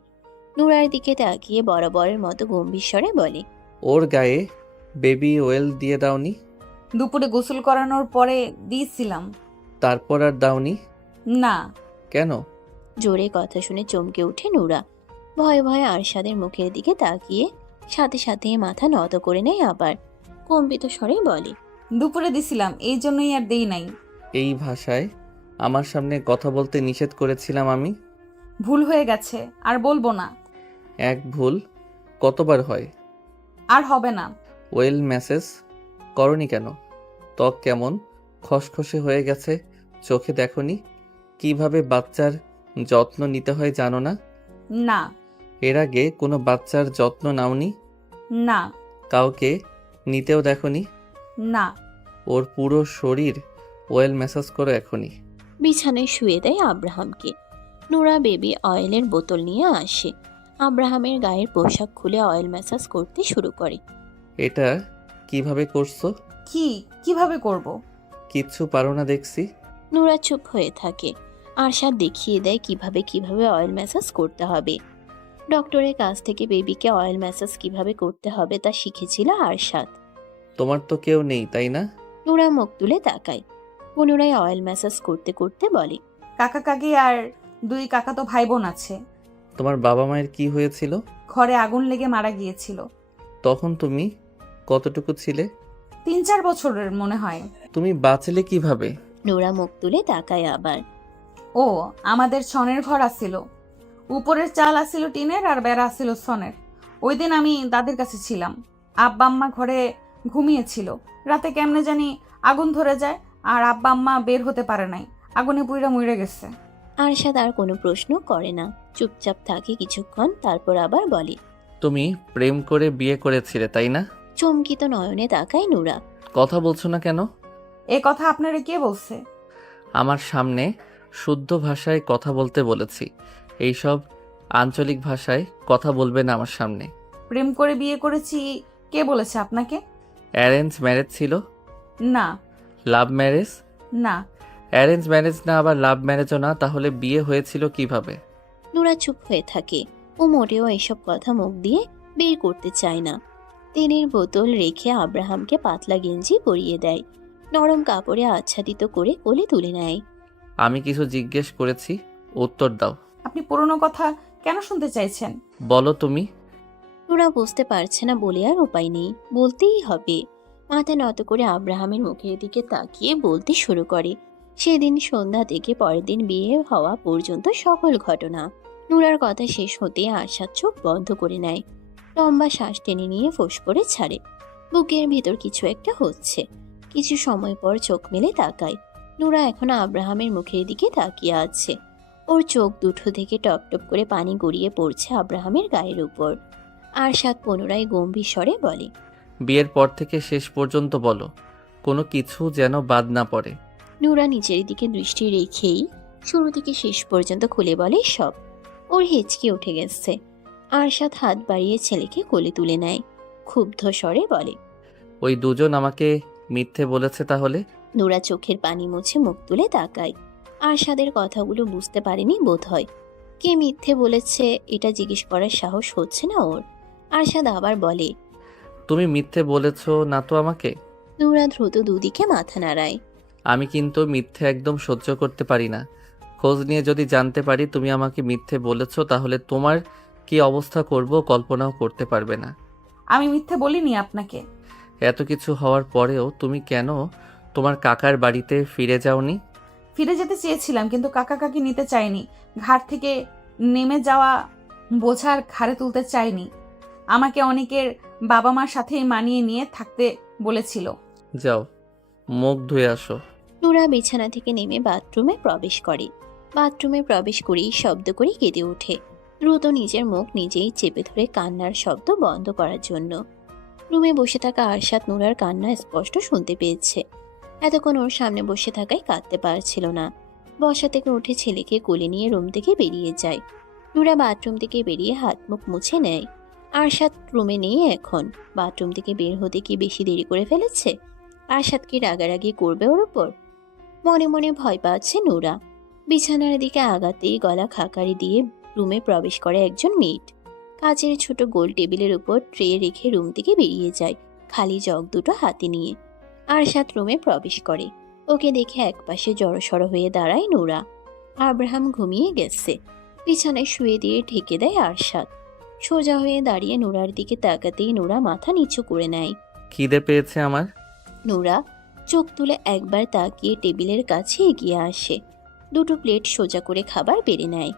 নোরার দিকে তাকিয়ে বরাবরের মতো গম্ভীর স্বরে বলে, ওর গায়ে বেবি ওয়েল দিয়ে দাওনি? দুপুরে গোসল করানোর পরে দিয়েছিলাম। তারপর আর দাওনি না। কেন? জোরে কথা শুনে চমকে ওঠে নোরা। ভয়ে ভয়ে আরশাদের মুখের দিকে তাকিয়ে সাথে সাথে মাথা নত করে নেয় আবার। কম্পিত স্বরে বলে, দুপুরে দিছিলাম, এই জন্যই আর দেই নাই। এই ভাষায় আমার সামনে কথা বলতে নিষেধ করেছিলাম আমি। ভুল হয়ে গেছে, আর বলবো না। এক ভুল কতবার হয়? আর হবে না। ওয়েল মেসেজ করনি কেন? ত্বক কেমন খসখসে হয়ে গেছে, চোখে দেখনি? কিভাবে বাচ্চার যত্ন নিতে হয় জানো না? না। এর আগে কোনো বাচ্চার যত্ন নাওনি? না। কাউকে নিতেও দেখনি? না। ওর পুরো শরীর ওয়েল ম্যাসাজ করো এখনই। বিছানায় শুয়ে দেয় আব্রাহামকে। নোরা বেবি অয়েলের বোতল নিয়ে আসে। আব্রাহামের গায়ের পোশাক খুলে অয়েল ম্যাসাজ করতে শুরু করে। এটা কিভাবে করছো? কিভাবে করব? কিচ্ছু পারো না দেখছি। নোরা চুপ হয়ে থাকে। আরশাদ দেখিয়ে দেয় কিভাবে কিভাবে অয়েল ম্যাসাজ করতে হবে। ডক্টরের কাছ থেকে বেবিকে অয়েল ম্যাসাজ কিভাবে করতে হবে তা শিখেছিল আরশাদ। তোমার তো কেউ নেই তাই না? নোরা মুখ তুলে তাকায়। পুনরায় অয়েল ম্যাসাজ করতে করতে বলে, কাকা কাকি আর 2 কাকাতো ভাই বোন আছে। তোমার বাবা মায়ের কি হয়েছিল? ঘরে আগুন লেগে মারা গিয়েছিল। তখন তুমি কতটুকু ছিলে? 3-4 বছরের মনে হয়। তুমি বাঁচলে কিভাবে? নোরা মুখ তুলে তাকায় আবার। ও, আমাদের ছনের ঘর আসিল। উপরের চাল আসিল টিনের আর বেড়া আসিল ছনের। ওই দিন আমি দাদির কাছে ছিলাম। আব্বা আম্মা ঘরে ঘুমিয়েছিল। রাতে কেমনে জানি আগুন ধরে যায়, আর আব্বা আম্মা বের হতে পারে নাই। আগুনে পুইরা মুইরে গেছে। আরশাদ আর কোনো প্রশ্ন করে না, চুপচাপ থাকে কিছুক্ষণ, তারপর আবার বলে। তুমি প্রেম করে বিয়ে করেছিলে তাই না? চমকিত নয়নে তাকায় নুরা। কথা বলছো না কেন? এ কথা আপনারে কে বলছে? আমার সামনে শুদ্ধ ভাষায় কথা বলতে বলেছি। এইসব আঞ্চলিক ভাষায় কথা বলবে না আমার সামনে। প্রেম করে বিয়ে করেছি কে বলেছে আপনাকে? অ্যারেঞ্জ ম্যারেজ ছিল? না। Love marriage? না। অ্যারেঞ্জ ম্যারেজ না, আবার লাভ ম্যারেজও না, তাহলে বিয়ে হয়েছিল কিভাবে? নুরা চুপ হয়ে থাকে। ও মোটেও এসব কথা মুখ দিয়ে বের করতে চায় না। তেলের বোতল রেখে আব্রাহামকে পাতলা গেঞ্জি পরিয়ে দেয়, নরম কাপড়ে আচ্ছাদিত করে কোলে তুলে নেয়। আমি কিছু জিজ্ঞেস করেছি, উত্তর দাও। আপনি পুরনো কথা কেন শুনতে চাইছেন? বলো তুমি। নুরা বুঝতে পারছে না বলে আর উপায় নেই, বলতেই হবে। মাথা নত করে আব্রাহামের মুখের দিকে তাকিয়ে বলতে শুরু করে সেদিন সন্ধ্যা থেকে পরের দিন বিয়ে হওয়া পর্যন্ত সকল ঘটনা। নুরার কথা শেষ হতে আশার চোখ বন্ধ করে নেয়, লম্বা শ্বাস টেনে নিয়ে ফোঁস করে ছাড়ে। বুকের ভিতর কিছু একটা হচ্ছে। কিছু সময় পর চোখ মেলে তাকায়। নুরা এখনো আব্রাহামের মুখের দিকে তাকিয়ে আছে। ওর চোখ দুটো থেকে টপ টপ করে পানি গড়িয়ে পড়ছে আব্রাহামের গায়ের উপর। আরশাদ পুনরায় গম্ভীর স্বরে বলে। বিয়ের পর থেকে শেষ পর্যন্ত বলো, কোনো কিছু যেন বাদ না পড়ে। নুরা নিচের দিকে দৃষ্টি রেখেই শুরু থেকে শেষ পর্যন্ত খুলে বলে সব। ওর হেঁচকে উঠে গেছে। আরশাদ হাত বাড়িয়ে ছেলেকে কোলে তুলে নেয়, ক্ষুব্ধ স্বরে বলে। ওই দুজন আমাকে মিথ্যে বলেছে তাহলে? নুরা চোখের পানি মুছে মুখ তুলে তাকায়। আরশাদের কথাগুলো বুঝতে পারেনি বোধ হয়। কে মিথ্যে বলেছে এটা জিজ্ঞেস করার সাহস হচ্ছে না ওর। আরশাদ আবার বলে। তুমি মিথ্যে বলেছ না তো আমাকে? নুরা দ্রুত দুদিকে মাথা নাড়ায়। আমি কিন্তু মিথ্যে একদম সহ্য করতে পারি না। খোঁজ নিয়ে যদি জানতে পারি তুমি আমাকে মিথ্যে বলেছ, তাহলে তোমার কি অবস্থা করব কল্পনাও করতে পারবে না। আমি মিথ্যে বলিনি আপনাকে। এত কিছু হওয়ার পরেও তুমি কেন তোমার কাকার বাড়িতে ফিরে যাওনি? ফিরে যেতে চেয়েছিলাম, কিন্তু কাকা কাকি নিতে চাইনি। ঘাট থেকে নেমে যাওয়া বোঝার ঘাড়ে তুলতে চাইনি। আমাকে অনেকের বাবা মার সাথেই মানিয়ে নিয়ে থাকতে বলেছিল। যাও, মুখ ধুয়ে আসো। নুরা বিছানা থেকে নেমে বাথরুমে প্রবেশ করে। বাথরুমে প্রবেশ করেই শব্দ করে কেঁদে ওঠে, দ্রুত নিজের মুখ নিজেই চেপে ধরে কান্নার শব্দ বন্ধ করার জন্য। রুমে বসে থাকা আরশাদ নুরার কান্না স্পষ্ট শুনতে পেয়েছে। এতক্ষণ ওর সামনে বসে থাকায় কাঁদতে পারছিল না। বসা থেকে উঠে ছেলেকে কোলে নিয়ে রুম থেকে বেরিয়ে যায়। নুরা বাথরুম থেকে বেরিয়ে হাত মুখ মুছে নেয়। আরশাদ রুমে নেই এখন। বাথরুম থেকে বের হতে কি বেশি দেরি করে ফেলেছে? আরশাদ কি রাগারাগি করবে ওর উপর? মনে মনে ভয় পাচ্ছে নুরা। বিছানার দিকে আগাতেই গলা খাকারি দিয়ে রুমে প্রবেশ করে একজন মেয়েট। কাচের ছোট গোল টেবিলের উপর ট্রে রেখে রুম থেকে বেরিয়ে যায়, খালি জগ দুটো হাতে নিয়ে। আরশাদ রুমে প্রবেশ করে। ওকে দেখে একপাশে জড়সড় হয়ে দাঁড়ায় নুরা। আব্রাহাম ঘুমিয়ে গেছে। বিছানায় শুয়ে দিয়ে ঢেকে দেয় আরশাদ। সোজা হয়ে দাঁড়িয়ে নুরার দিকে তাকাতেই নুরা মাথা নিচু করে নেয়। খিদে পেয়েছে আমার। নুরা চোখ তুলে একবার তাকিয়ে টেবিলের কাছে এগিয়ে আসে। দুটো প্লেট সোজা করে খাবার বেড়ে নেয়।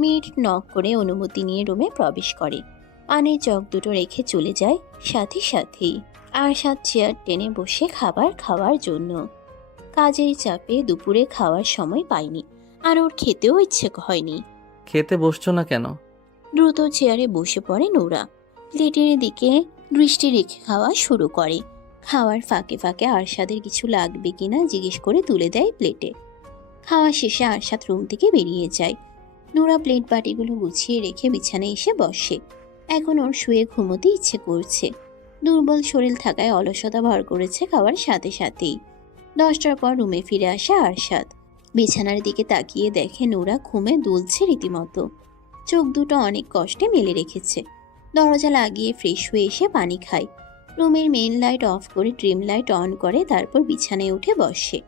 মিট নক করে অনুমতি নিয়ে রুমে প্রবেশ করে। পানির জগ দুটো রেখে চলে যায় সাথে সাথেই। আরশাদ চেয়ার টেনে বসে খাবার খাওয়ার জন্য। কাজের চাপে দুপুরে খাওয়ার সময় পায়নি, আর ওর খেতেও ইচ্ছে হয়নি। খেতে বসছো না কেন? দ্রুত চেয়ারে বসে পড়ে নুরা। প্লেটের দিকে দৃষ্টি রেখে খাওয়া শুরু করে। খাওয়ার ফাঁকে ফাঁকে আরশাদের কিছু লাগবে কিনা জিজ্ঞেস করে তুলে দেয় প্লেটে। খাওয়া শেষে আরশাদ রুম থেকে বেরিয়ে যায়। নুরা প্লেট বাটিগুলো গুছিয়ে রেখে বিছানায় এসে বসে। এখন ওর শুয়ে ঘুমোতে ইচ্ছে করছে। দুর্বল শরীর থাকায় অলসতা ভর করেছে খাওয়ার সাথে সাথেই। 10টার পর রুমে ফিরে আসে আরশাদ। বিছানার দিকে তাকিয়ে দেখে নুরা ঘুমে দুলছে রীতিমতো। চোখ দুটো অনেক কষ্টে মেলে রেখেছে। দরজা লাগিয়ে ফ্রেশ হয়ে এসে পানি খায়। রুমের মেইন লাইট অফ করে ড্রিম লাইট অন করে, তারপর বিছানায় উঠে বসে।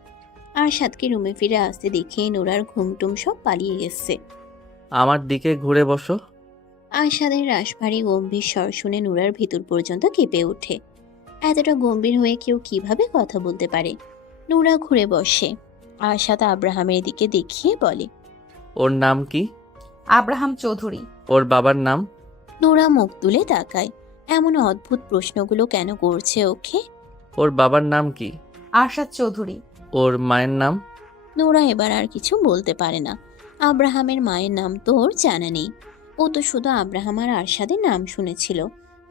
আরশাদকে রুমে ফিরে আসতে দেখে নুরার ঘুমটুম সব পালিয়ে গেছে। আমার দিকে ঘুরে বসো। আরশাদের রাশভারী গম্ভীর স্বর শুনে নুরার ভিতর পর্যন্ত কেঁপে ওঠে। এতটা গম্ভীর হয়ে কেউ কিভাবে কথা বলতে পারে? নুরা ঘুরে বসে। আরশাদ আব্রাহামের দিকে দেখিয়ে বলে, ওর নাম কি? আব্রাহাম চৌধুরী। ওর বাবার নাম? নুরা মুখ তুলে তাকায়। এমন অদ্ভুত প্রশ্নগুলো কেন করছে ওকে? ওর বাবার নাম কি? আরশাদ চৌধুরী। ওর মায়ের নাম? নোরা এবার আর কিছু বলতে পারে না। আব্রাহামের মায়ের নাম তো ওর জানা নেই। ও তো শুধু আব্রাহাম আর আরশাদের নাম শুনেছিল,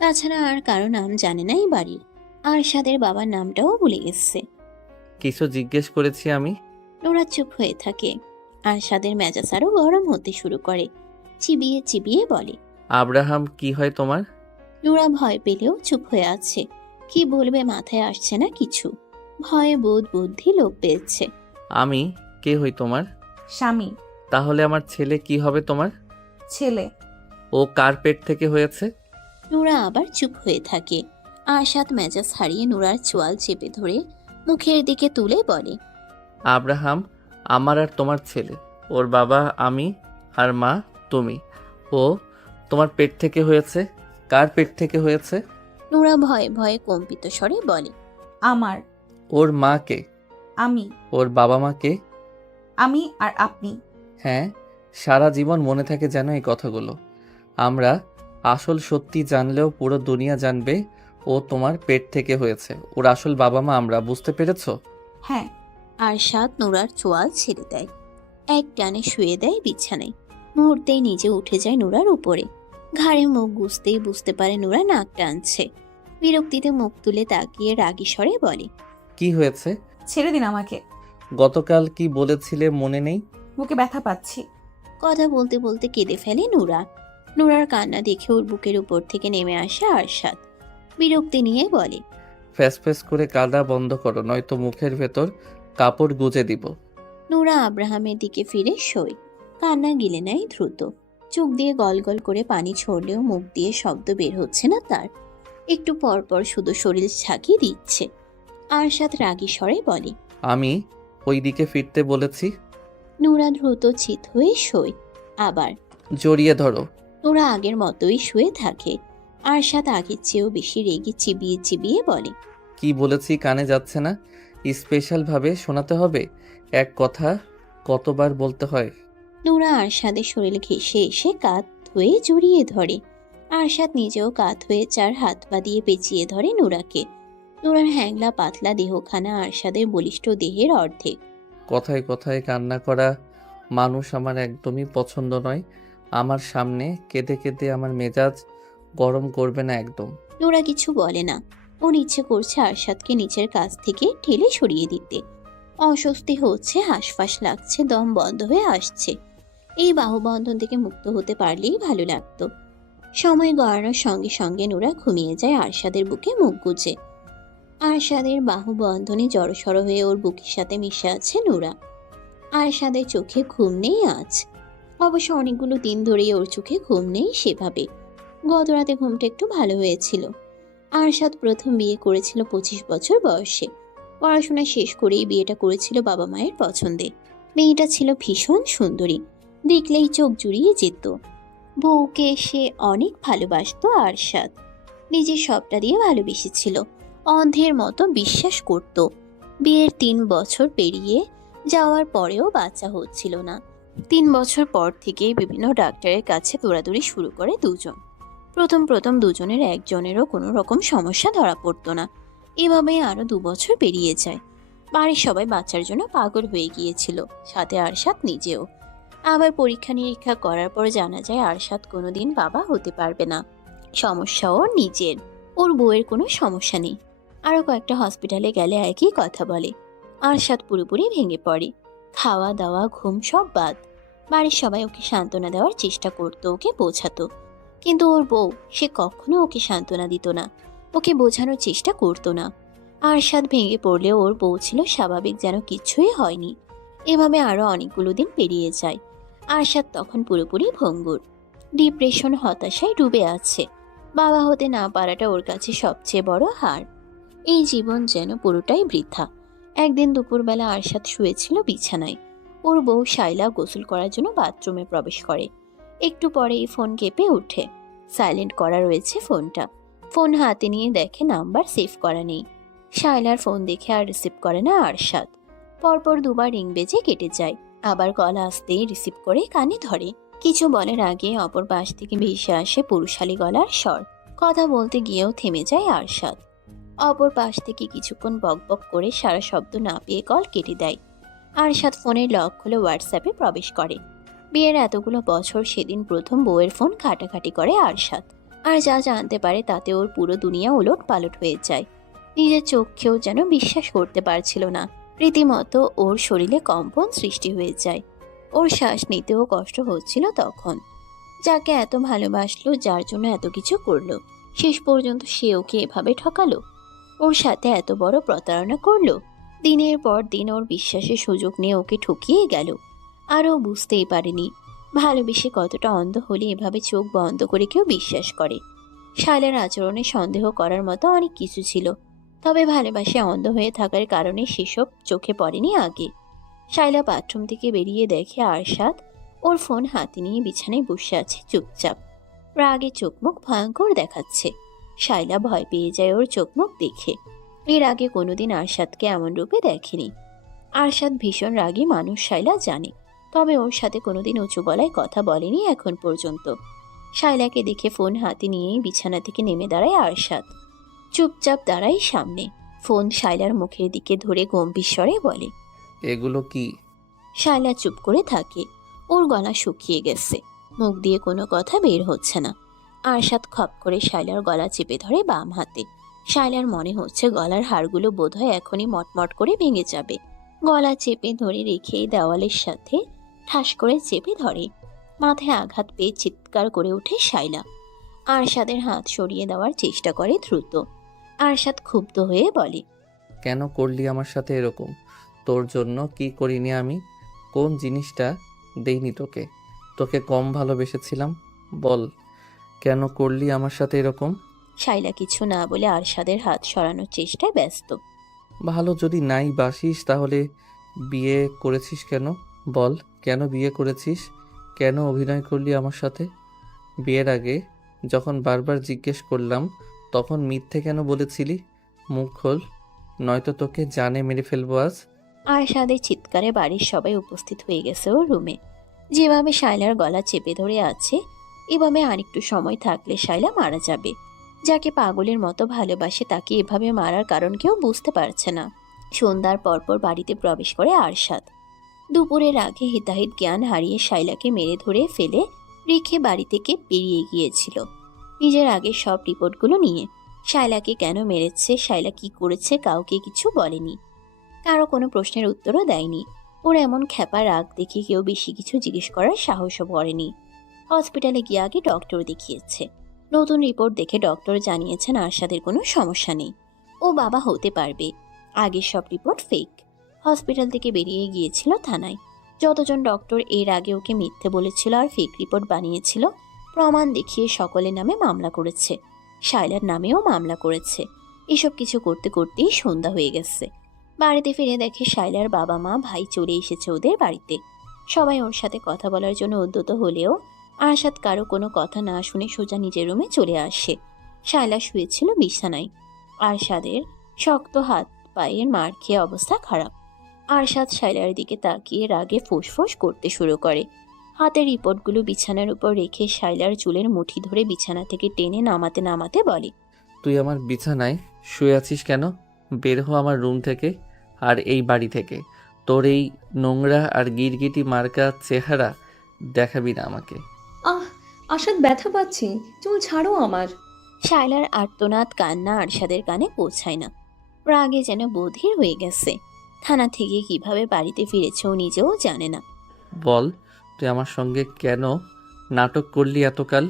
তাছাড়া আর কারো নাম জানে না এই বাড়ির। আরশাদের বাবার নামটাও ভুলে গেছে। কিছু জিজ্ঞেস করেছি আমি? নোরা চুপ হয়ে থাকে। আরশাদের মেজাজ আরও গরম হতে শুরু করে। চিবিয়ে চিবিয়ে বলে, আব্রাহাম কি হয় তোমার? নোরা ভয় পেলেও চুপ হয়ে আছে। কি বলবে মাথায় আসছে না কিছু। ভয়ে বোধ বুদ্ধি লোপ পেয়েছে। আমি কে হই তোমার? স্বামী। তাহলে আমার ছেলে কি হবে তোমার? ছেলে। ও কার পেট থেকে হয়েছে? নোরা আবার চুপ হয়ে থাকে। আরশাদ মেজাজ হারিয়ে নোরার চোয়াল চেপে ধরে মুখের দিকে তুলে বলে, আব্রাহাম আমার আর তোমার ছেলে। ওর বাবা আমি, আর মা তুমি। ও তোমার পেট থেকে হয়েছে? কার পেট থেকে হয়েছে? নোরা ভয়ে ভয়ে কম্পিত স্বরে বলে, আমার। ওর মা কে? আমি। ওর বাবা মা কে? আমি আর আপনি। হ্যাঁ, সারা জীবন মনে থাকে যেন এই কথাগুলো। আমরা আসল সত্যি জানলেও পুরো দুনিয়া জানবে ও তোমার পেট থেকে হয়েছে। ওর আসল বাবা মা আমরা, বুঝতে পেরেছো? হ্যাঁ। আরশাদ নোরার চোয়াল ছেড়ে দেয়। এক টানে শুয়ে দেয় বিছানায়। মুহূর্তেই নিজে উঠে যায় নোরার উপরে। ঘাড়ে মুখ গুজতেই বুঝতে পারে নোরা নাক টানছে। বিরক্তিতে মুখ তুলে তাকিয়ে রাগী স্বরে বলে, কি হয়েছে? ছেড়ে দিন আমাকে। গতকাল কি বলেছিলে মনে নেই? বুকে ব্যথা পাচ্ছি। কথা বলতে বলতে কেঁদে ফেলে নোরা। নোরার কান্না দেখে ওর বুকের উপর থেকে নেমে আসে আরশাদ। বিরক্তি নিয়ে বলে, ফ্যাস ফ্যাস করে কাঁদা বন্ধ করো, নয়তো মুখের ভেতর কাপড় গুজে দিব। নোরা আব্রাহামের দিকে ফিরে শোয়। কান্না গিলে নেয় দ্রুত। চোখ দিয়ে গল গল করে পানি ছড়লেও মুখ দিয়ে শব্দ বের হচ্ছে না তার। একটু পর পর শুধু শরীর ঝাঁকিয়ে দিচ্ছে। আরশাদ রাগী স্বরে বলে, আমি ওই দিকে ফিরতে বলেছি। নোরা দ্রুত চিত হয়ে শোয়। আবার জড়িয়ে ধরো। নোরা আগের মতোই শুয়ে থাকে। আরশাদ আগের চেয়েও বেশি রেগে চিবিয়ে চিবিয়ে বলে, কি বলেছি কানে যাচ্ছে না? স্পেশাল ভাবে শোনাতে হবে? এক কথা কতবার বলতে হয়? নোরা আরশাদের শরীর ঘেঁষে এসে কাঁধ হয়ে জড়িয়ে ধরে। আরশাদ নিজেও কাঁধ হয়ে চার হাত পা দিয়ে পেঁচিয়ে ধরে নোরাকে। নোরার হ্যাংলা পাতলা দেহখানা আরশাদের বলিষ্ঠ দেহের অর্ধেক। কথায় কথায় কান্না করা মানুষ আমার একদমই পছন্দ নয়। আমার সামনে কেঁদে কেঁদে আমার মেজাজ গরম করবে না একদম। নোরা কিছু বলে না। ওর ইচ্ছে করছে আরশাদকে নিচের কাছ থেকে ঠেলে সরিয়ে দিতে। অস্বস্তি হচ্ছে, হাঁসফাঁস লাগছে, দম বন্ধ হয়ে আসছে। এই বাহুবন্ধন থেকে মুক্ত হতে পারলেই ভালো লাগতো। সময় গড়ানোর সঙ্গে সঙ্গে নোরা ঘুমিয়ে যায় আরশাদের বুকে মুখ গুজে। আরশাদের বাহুবন্ধনে জড়সড় হয়ে ওর বুকের সাথে মিশে আছে নোরা। আরশাদের চোখে ঘুম নেই আজ। অবশ্য অনেকগুলো দিন ধরেই ওর চোখে ঘুম নেই সেভাবে। গত রাতে ঘুমটা একটু ভালো হয়েছিল। আরশাদ প্রথম বিয়ে করেছিল 25 বছর বয়সে। পড়াশোনা শেষ করেই বিয়েটা করেছিল বাবা মায়ের পছন্দে। মেয়েটা ছিল ভীষণ সুন্দরী, দেখলেই চোখ জুড়িয়ে যেত। বউকে সে অনেক ভালোবাসতো আরশাদ। নিজের সবটা দিয়ে ভালোবেসেছিল, অন্ধের মতো বিশ্বাস করত। বিয়ের 3 বছর পেরিয়ে যাওয়ার পরেও বাচ্চা হচ্ছিল না। 3 বছর পর থেকেই বিভিন্ন ডাক্তারের কাছে দৌড়াদৌড়ি শুরু করে দুজন। প্রথম প্রথম দুজনের একজনেরও কোনো রকম সমস্যা ধরা পড়তো না। এভাবেই আরো 2 বছর পেরিয়ে যায়। বাড়ির সবাই বাচ্চার জন্য পাগল হয়ে গিয়েছিল, সাথে আরশাদ নিজেও। আবার পরীক্ষা নিরীক্ষা করার পর জানা যায় আরশাদ কোনোদিন বাবা হতে পারবে না। সমস্যা ওর নিজের, ওর বউয়ের কোনো সমস্যা নেই। আরো কয়েকটা হসপিটালে গেলে একই কথা বলে। আরশাদ পুরোপুরি ভেঙে পড়ে। খাওয়া দাওয়া ঘুম সব বাদ। বাড়ির সবাই ওকে সান্ত্বনা দেওয়ার চেষ্টা করতো, ওকে বোঝাতো। কিন্তু ওর বউ, সে কখনো ওকে সান্ত্বনা দিত না, ওকে বোঝানোর চেষ্টা করতো না। আরশাদ ভেঙে পড়লেও ওর বউ ছিল স্বাভাবিক, যেন কিছুই হয়নি। এভাবে আরো অনেকগুলো দিন পেরিয়ে যায়। আরশাদ তখন পুরোপুরি ভঙ্গুর, ডিপ্রেশন হতাশায় ডুবে আছে। বাবা হতে না পারাটা ওর কাছে সবচেয়ে বড় হার। এই জীবন যেন পুরোটাই বৃথা। একদিন দুপুরবেলা আরশাদ শুয়েছিল বিছানায়। ওর বউ শাইলা গোসল করার জন্য বাথরুমে প্রবেশ করে। একটু পরেই ফোন কেঁপে ওঠে। সাইলেন্ট করা রয়েছে ফোনটা। ফোন হাতে নিয়ে দেখে নাম্বার সেভ করা নেই। শায়লার ফোন দেখে আর রিসিভ করে না আরশাদ। পরপর দুবার রিং বেজে কেটে যায়। আবার গলা আসতেই রিসিভ করে কানে ধরে। কিছু বলার আগে অপর পাশ থেকে ভেসে আসে পুরুষালী গলার স্বর। কথা বলতে গিয়েও থেমে যায় আরশাদ। অপর পাশ থেকে কিছুক্ষণ বকবক করে সারা শব্দ না পেয়ে কল কেটে দেয়। আরশাদ ফোনের লক খুলে হোয়াটসঅ্যাপে প্রবেশ করে। বিয়ের এতগুলো বছর সেদিন প্রথম বউয়ের ফোন ঘাটাঘাটি করে আরশাদ। আর যা জানতে পারে তাতে ওর পুরো দুনিয়া ওলট পালট হয়ে যায়। নিজের চোখেও যেন বিশ্বাস করতে পারছিল না। রীতিমতো ওর শরীরে কম্পন সৃষ্টি হয়ে যায়। ওর শ্বাস নিতেও কষ্ট হচ্ছিল তখন। যাকে এত ভালোবাসলো, যার জন্য এত কিছু করলো, শেষ পর্যন্ত সে ওকে এভাবে ঠকালো, ওর সাথে এত বড় প্রতারণা করলো। দিনের পর দিন ওর বিশ্বাসের সুযোগ নিয়ে ওকে ঠকিয়ে গেল। আর ও বুঝতেই পারেনি ভালোবেসে কতটা অন্ধ হলে এভাবে চোখ বন্ধ করে কেউ বিশ্বাস করে। শায়লার আচরণে সন্দেহ করার মতো অনেক কিছু ছিল, তবে ভালোবাসে অন্ধ হয়ে থাকার কারণে সেসব চোখে পড়েনি আগে। শায়লা বাথরুম থেকে বেরিয়ে দেখে আরশাদ ওর ফোন হাতে নিয়ে বিছানায় বসে আছে চুপচাপ। রাগে চোখ মুখ ভয়ঙ্কর দেখাচ্ছে। শায়লা ভয় পেয়ে যায় ওর চোখ মুখ দেখে। এর আগে কোনোদিন আরশাদকে এমন রূপে দেখেনি। আরশাদ ভীষণ রাগী মানুষ, শায়লা জানে, তবে ওর সাথে কোনোদিন উঁচু গলায় কথা বলেনি এখন পর্যন্ত। শায়লাকে দেখে ফোন হাতে নিয়েই বিছানা থেকে নেমে দাঁড়ায় আরশাদ। চুপচাপ দাঁড়ায় সামনে। ফোন শায়লার মুখের দিকে ধরে গম্ভীর স্বরে বলে, এগুলো কি? শায়লা চুপ করে থাকে। ওর গলা শুকিয়ে গেছে, মুখ দিয়ে কোনো কথা বের হচ্ছে না। আরশাদ খপ করে শায়লার গলা চেপে ধরে বাম হাতে। শায়লার মনে হচ্ছে গলার হাড়গুলো বোধহয় এখনই মটমট করে ভেঙে যাবে। গলা চেপে ধরে রেখে দেওয়ালের সাথে ঠাস করে চেপে ধরে। মাথায় আঘাত পেয়ে চিৎকার করে ওঠে শায়লা। আরশাদের হাত সরিয়ে দেওয়ার চেষ্টা করে দ্রুত। আরশাদ ক্ষুব্ধ হয়ে বলে, কেন করলি আমার সাথে এরকম? তোর জন্য কি করিনি আমি? কোন জিনিসটা দেইনি তোকে? তোকে কম ভালোবেসেছিলাম? বল, কেন করলি আমার সাথে এরকম? শায়লা কিছু না বলে আরশাদের হাত সরানোর চেষ্টায় ব্যস্ত। ভালো যদি নাই বাসিস তাহলে বিয়ে করেছিস কেন? বল, কেন বিয়ে করেছিস? কেন অভিনয় করলি আমার সাথে? বিয়ের আগে যখন বারবার জিজ্ঞেস করলাম তখন মিথ্যে কেন বলেছিলি? মুখ খোল, নয়তো তোকে জানে মেরে ফেলবো আজ। আরশাদের চিৎকারে বাড়ির সবাই উপস্থিত হয়ে গেছে ওর রুমে। যেভাবে শায়লার গলা চেপে ধরে আছে, এভাবে আরেকটু সময় থাকলে শায়লা মারা যাবে। যাকে পাগলের মতো ভালোবাসে তাকে এভাবে মারার কারণ কেউ বুঝতে পারছে না। সন্ধ্যার পরপর বাড়িতে প্রবেশ করে আরশাদ। দুপুরের আগে হিতাহিত জ্ঞান হারিয়ে শায়লাকে মেরে ধরে ফেলে রেখে বাড়ি থেকে বেরিয়ে গিয়েছিল নিজের আগের সব রিপোর্টগুলো নিয়ে। শায়লাকে কেন মেরেছে, শায়লা কি করেছে, কাউকে কিছু বলেনি। কারো কোনো প্রশ্নের উত্তরও দেয়নি। ওর এমন খ্যাপা রাগ দেখে কেউ বেশি কিছু জিজ্ঞেস করার সাহসও করেনি। হসপিটালে গিয়ে আগে ডক্টর দেখিয়েছে। নতুন রিপোর্ট দেখে ডক্টর জানিয়েছেন আরশাদের কোনো সমস্যা নেই, ও বাবা হতে পারবে। আগের সব রিপোর্ট ফেক। হসপিটাল থেকে বেরিয়ে গিয়েছিল থানায়। যতজন ডক্টর এর আগে ওকে মিথ্যে বলেছিল আর ফেক রিপোর্ট বানিয়েছিল, প্রমাণ দেখিয়ে সকলের নামে মামলা করেছে। শায়লার নামেও মামলা করেছে। এসব কিছু করতে করতেই সন্ধ্যা হয়ে গেছে। বাড়িতে ফিরে দেখে শায়লার বাবা মা ভাই চলে এসেছে ওদের বাড়িতে। সবাই ওর সাথে কথা বলার জন্য উদ্যত হলেও আরশাদ কারো কোনো কথা না শুনে সোজা নিজের রুমে চলে আসে। শায়লা শুয়েছিল বিছানায়। আরশাদের শক্ত হাত পায়ের মার খেয়ে অবস্থা খারাপ। আরশাদ শায়লার দিকে তাকিয়ে রাগে ফোঁস করতে শুরু করে। হাতের রিপোর্টগুলো বিছানার উপর রেখে শায়লার চুলের মুঠি ধরে বিছানা থেকে টেনে নামাতে নামাতে বলে, তুই আমার বিছানায় শুয়ে আছিস কেন? বের হ আমার রুম থেকে আর এই বাড়ি থেকে। তোর এই নোংরা আর গিরগিটি মার্কা চেহারা দেখাবি না আমাকে। আহ, আশাদ ব্যথা পাচ্ছি, চুল ছাড়ো আমার। শায়লার আর্তনাদ কান্না আরশাদের কানে পৌঁছায় না। রাগে যেন বধির হয়ে গেছে। থানা থেকে কিভাবে বাড়িতে ফিরেছে ও নিজেও জানে না। বল, তুই আমার সঙ্গে কেন নাটক করলি এতকাল?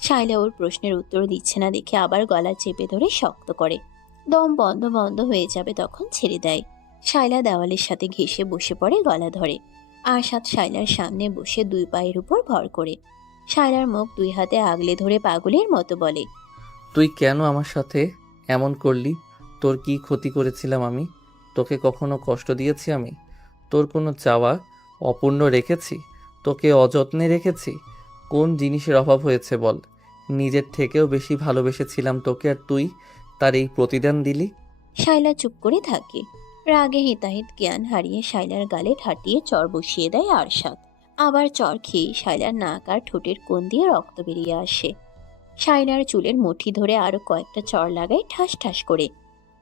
শায়লা ওর প্রশ্নের উত্তর দিচ্ছে না দেখে আবার গলা চেপে ধরে শক্ত করে। দম বন্ধ বন্ধ হয়ে যাবে তখন ছেড়ে দেয়। শায়লা দেওয়ালের সাথে ঘেঁষে বসে পড়ে, গলা ধরে। আরশাদ শায়লার সামনে বসে দুই পায়ের উপর ভর করে। শায়লার মুখ দুই হাতে আগলে ধরে পাগলের মতো বলে, তুই কেন আমার সাথে এমন করলি? তোর কি ক্ষতি করেছিলাম আমি? তোকে কখনো কষ্ট দিয়েছি আমি? তোর কোনো চাওয়া অপূর্ণ রেখেছি? তোকে অযত্নে রেখেছি? কোন জিনিসের অভাব হয়েছে বল? নিজের থেকেও বেশি ভালোবেসেছিলাম তোকে, আর তুই তার এই প্রতিদান দিলি। শাইলা চুপ করে থাকে। রাগে হিতাহিত জ্ঞান হারিয়ে শাইলার গালে ঠাটিয়ে চর বসিয়ে দেয় আরশাদ। আবার চর খেয়ে শাইলার নাক আর ঠোঁটের কোণ দিয়ে রক্ত বেরিয়ে আসে। শাইলার চুলের মুঠি ধরে আরো কয়েকটা চর লাগায় ঠাস ঠাস করে।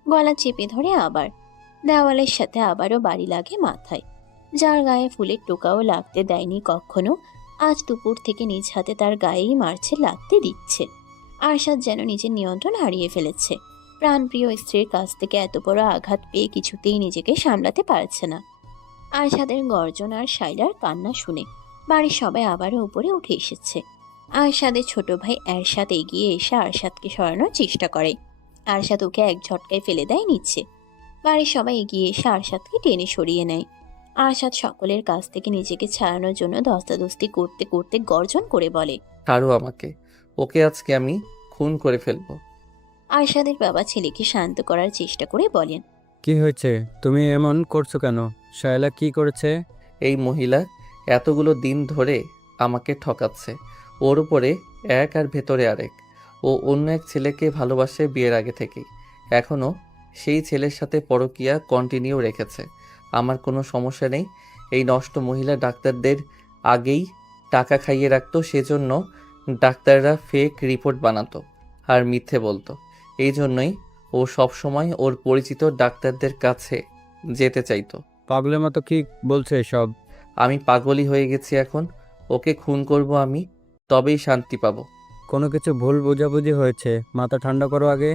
গলা চেপে ধরে আবার। দেওয়ালের সাথে আবারও বাড়ি লাগে মাথায়। যার গায়ে ফুলের টোকাও লাগতে দেয়নি কখনো, আজ দুপুর থেকে নিজ হাতে তার গায়েই মারছে, লাগতে দিচ্ছে। আরশাদ যেন নিজের নিয়ন্ত্রণ হারিয়ে ফেলেছে। প্রাণপ্রিয় স্ত্রীর কাছ থেকে এত বড় আঘাত পেয়ে কিছুতেই নিজেকে সামলাতে পারছে না। আরশাদের গর্জন আর শাইলার কান্না শুনে বাড়ির সবাই আবারও উপরে উঠে এসেছে। আরশাদের ছোট ভাই এরশাদ এগিয়ে এসে আরশাদকে সরানোর চেষ্টা করে। আরশাদ ওকে এক ঝটকায় ফেলে দেয় নিচে। বাড়ির সবাই এগিয়ে এসে আরশাদকে টেনে সরিয়ে নেয়। আরশাদ সকলের কাছ থেকে নিজেকে ছাড়ানোর জন্য ধস্তাধস্তি করতে করতে গর্জন করে বলে, ছাড়ো আমাকে, ওকে আজকে আমি খুন করে ফেলবো। আরশাদের বাবা ছেলেকে শান্ত করার চেষ্টা করে বলেন, কি হয়েছে? তুমি এমন করছো কেন? শায়লা কি করেছে? এই মহিলা এতগুলো দিন ধরে আমাকে ঠকাচ্ছে। ওর উপরে এক আর ভেতরে আরেক। ও অন্য এক ছেলেকে ভালোবাসে বিয়ের আগে থেকেই। এখনও সেই ছেলের সাথে পরকীয়া কন্টিনিউ রেখেছে। আমার কোনো সমস্যা নেই। এই নষ্ট মহিলা ডাক্তারদের আগেই টাকা খাইয়ে রাখতো, সেজন্য ডাক্তাররা ফেক রিপোর্ট বানাতো আর মিথ্যে বলতো। এই জন্যই ও সবসময় ওর পরিচিত ডাক্তারদের কাছে যেতে চাইতো। পাগলের মতো কি বলছে সব? আমি পাগলই হয়ে গেছি এখন। ওকে খুন করব আমি, তবেই শান্তি পাবো। কোনো কিছু ভুল বোঝাবুঝি হয়েছে, মাথা ঠান্ডা করো আগে।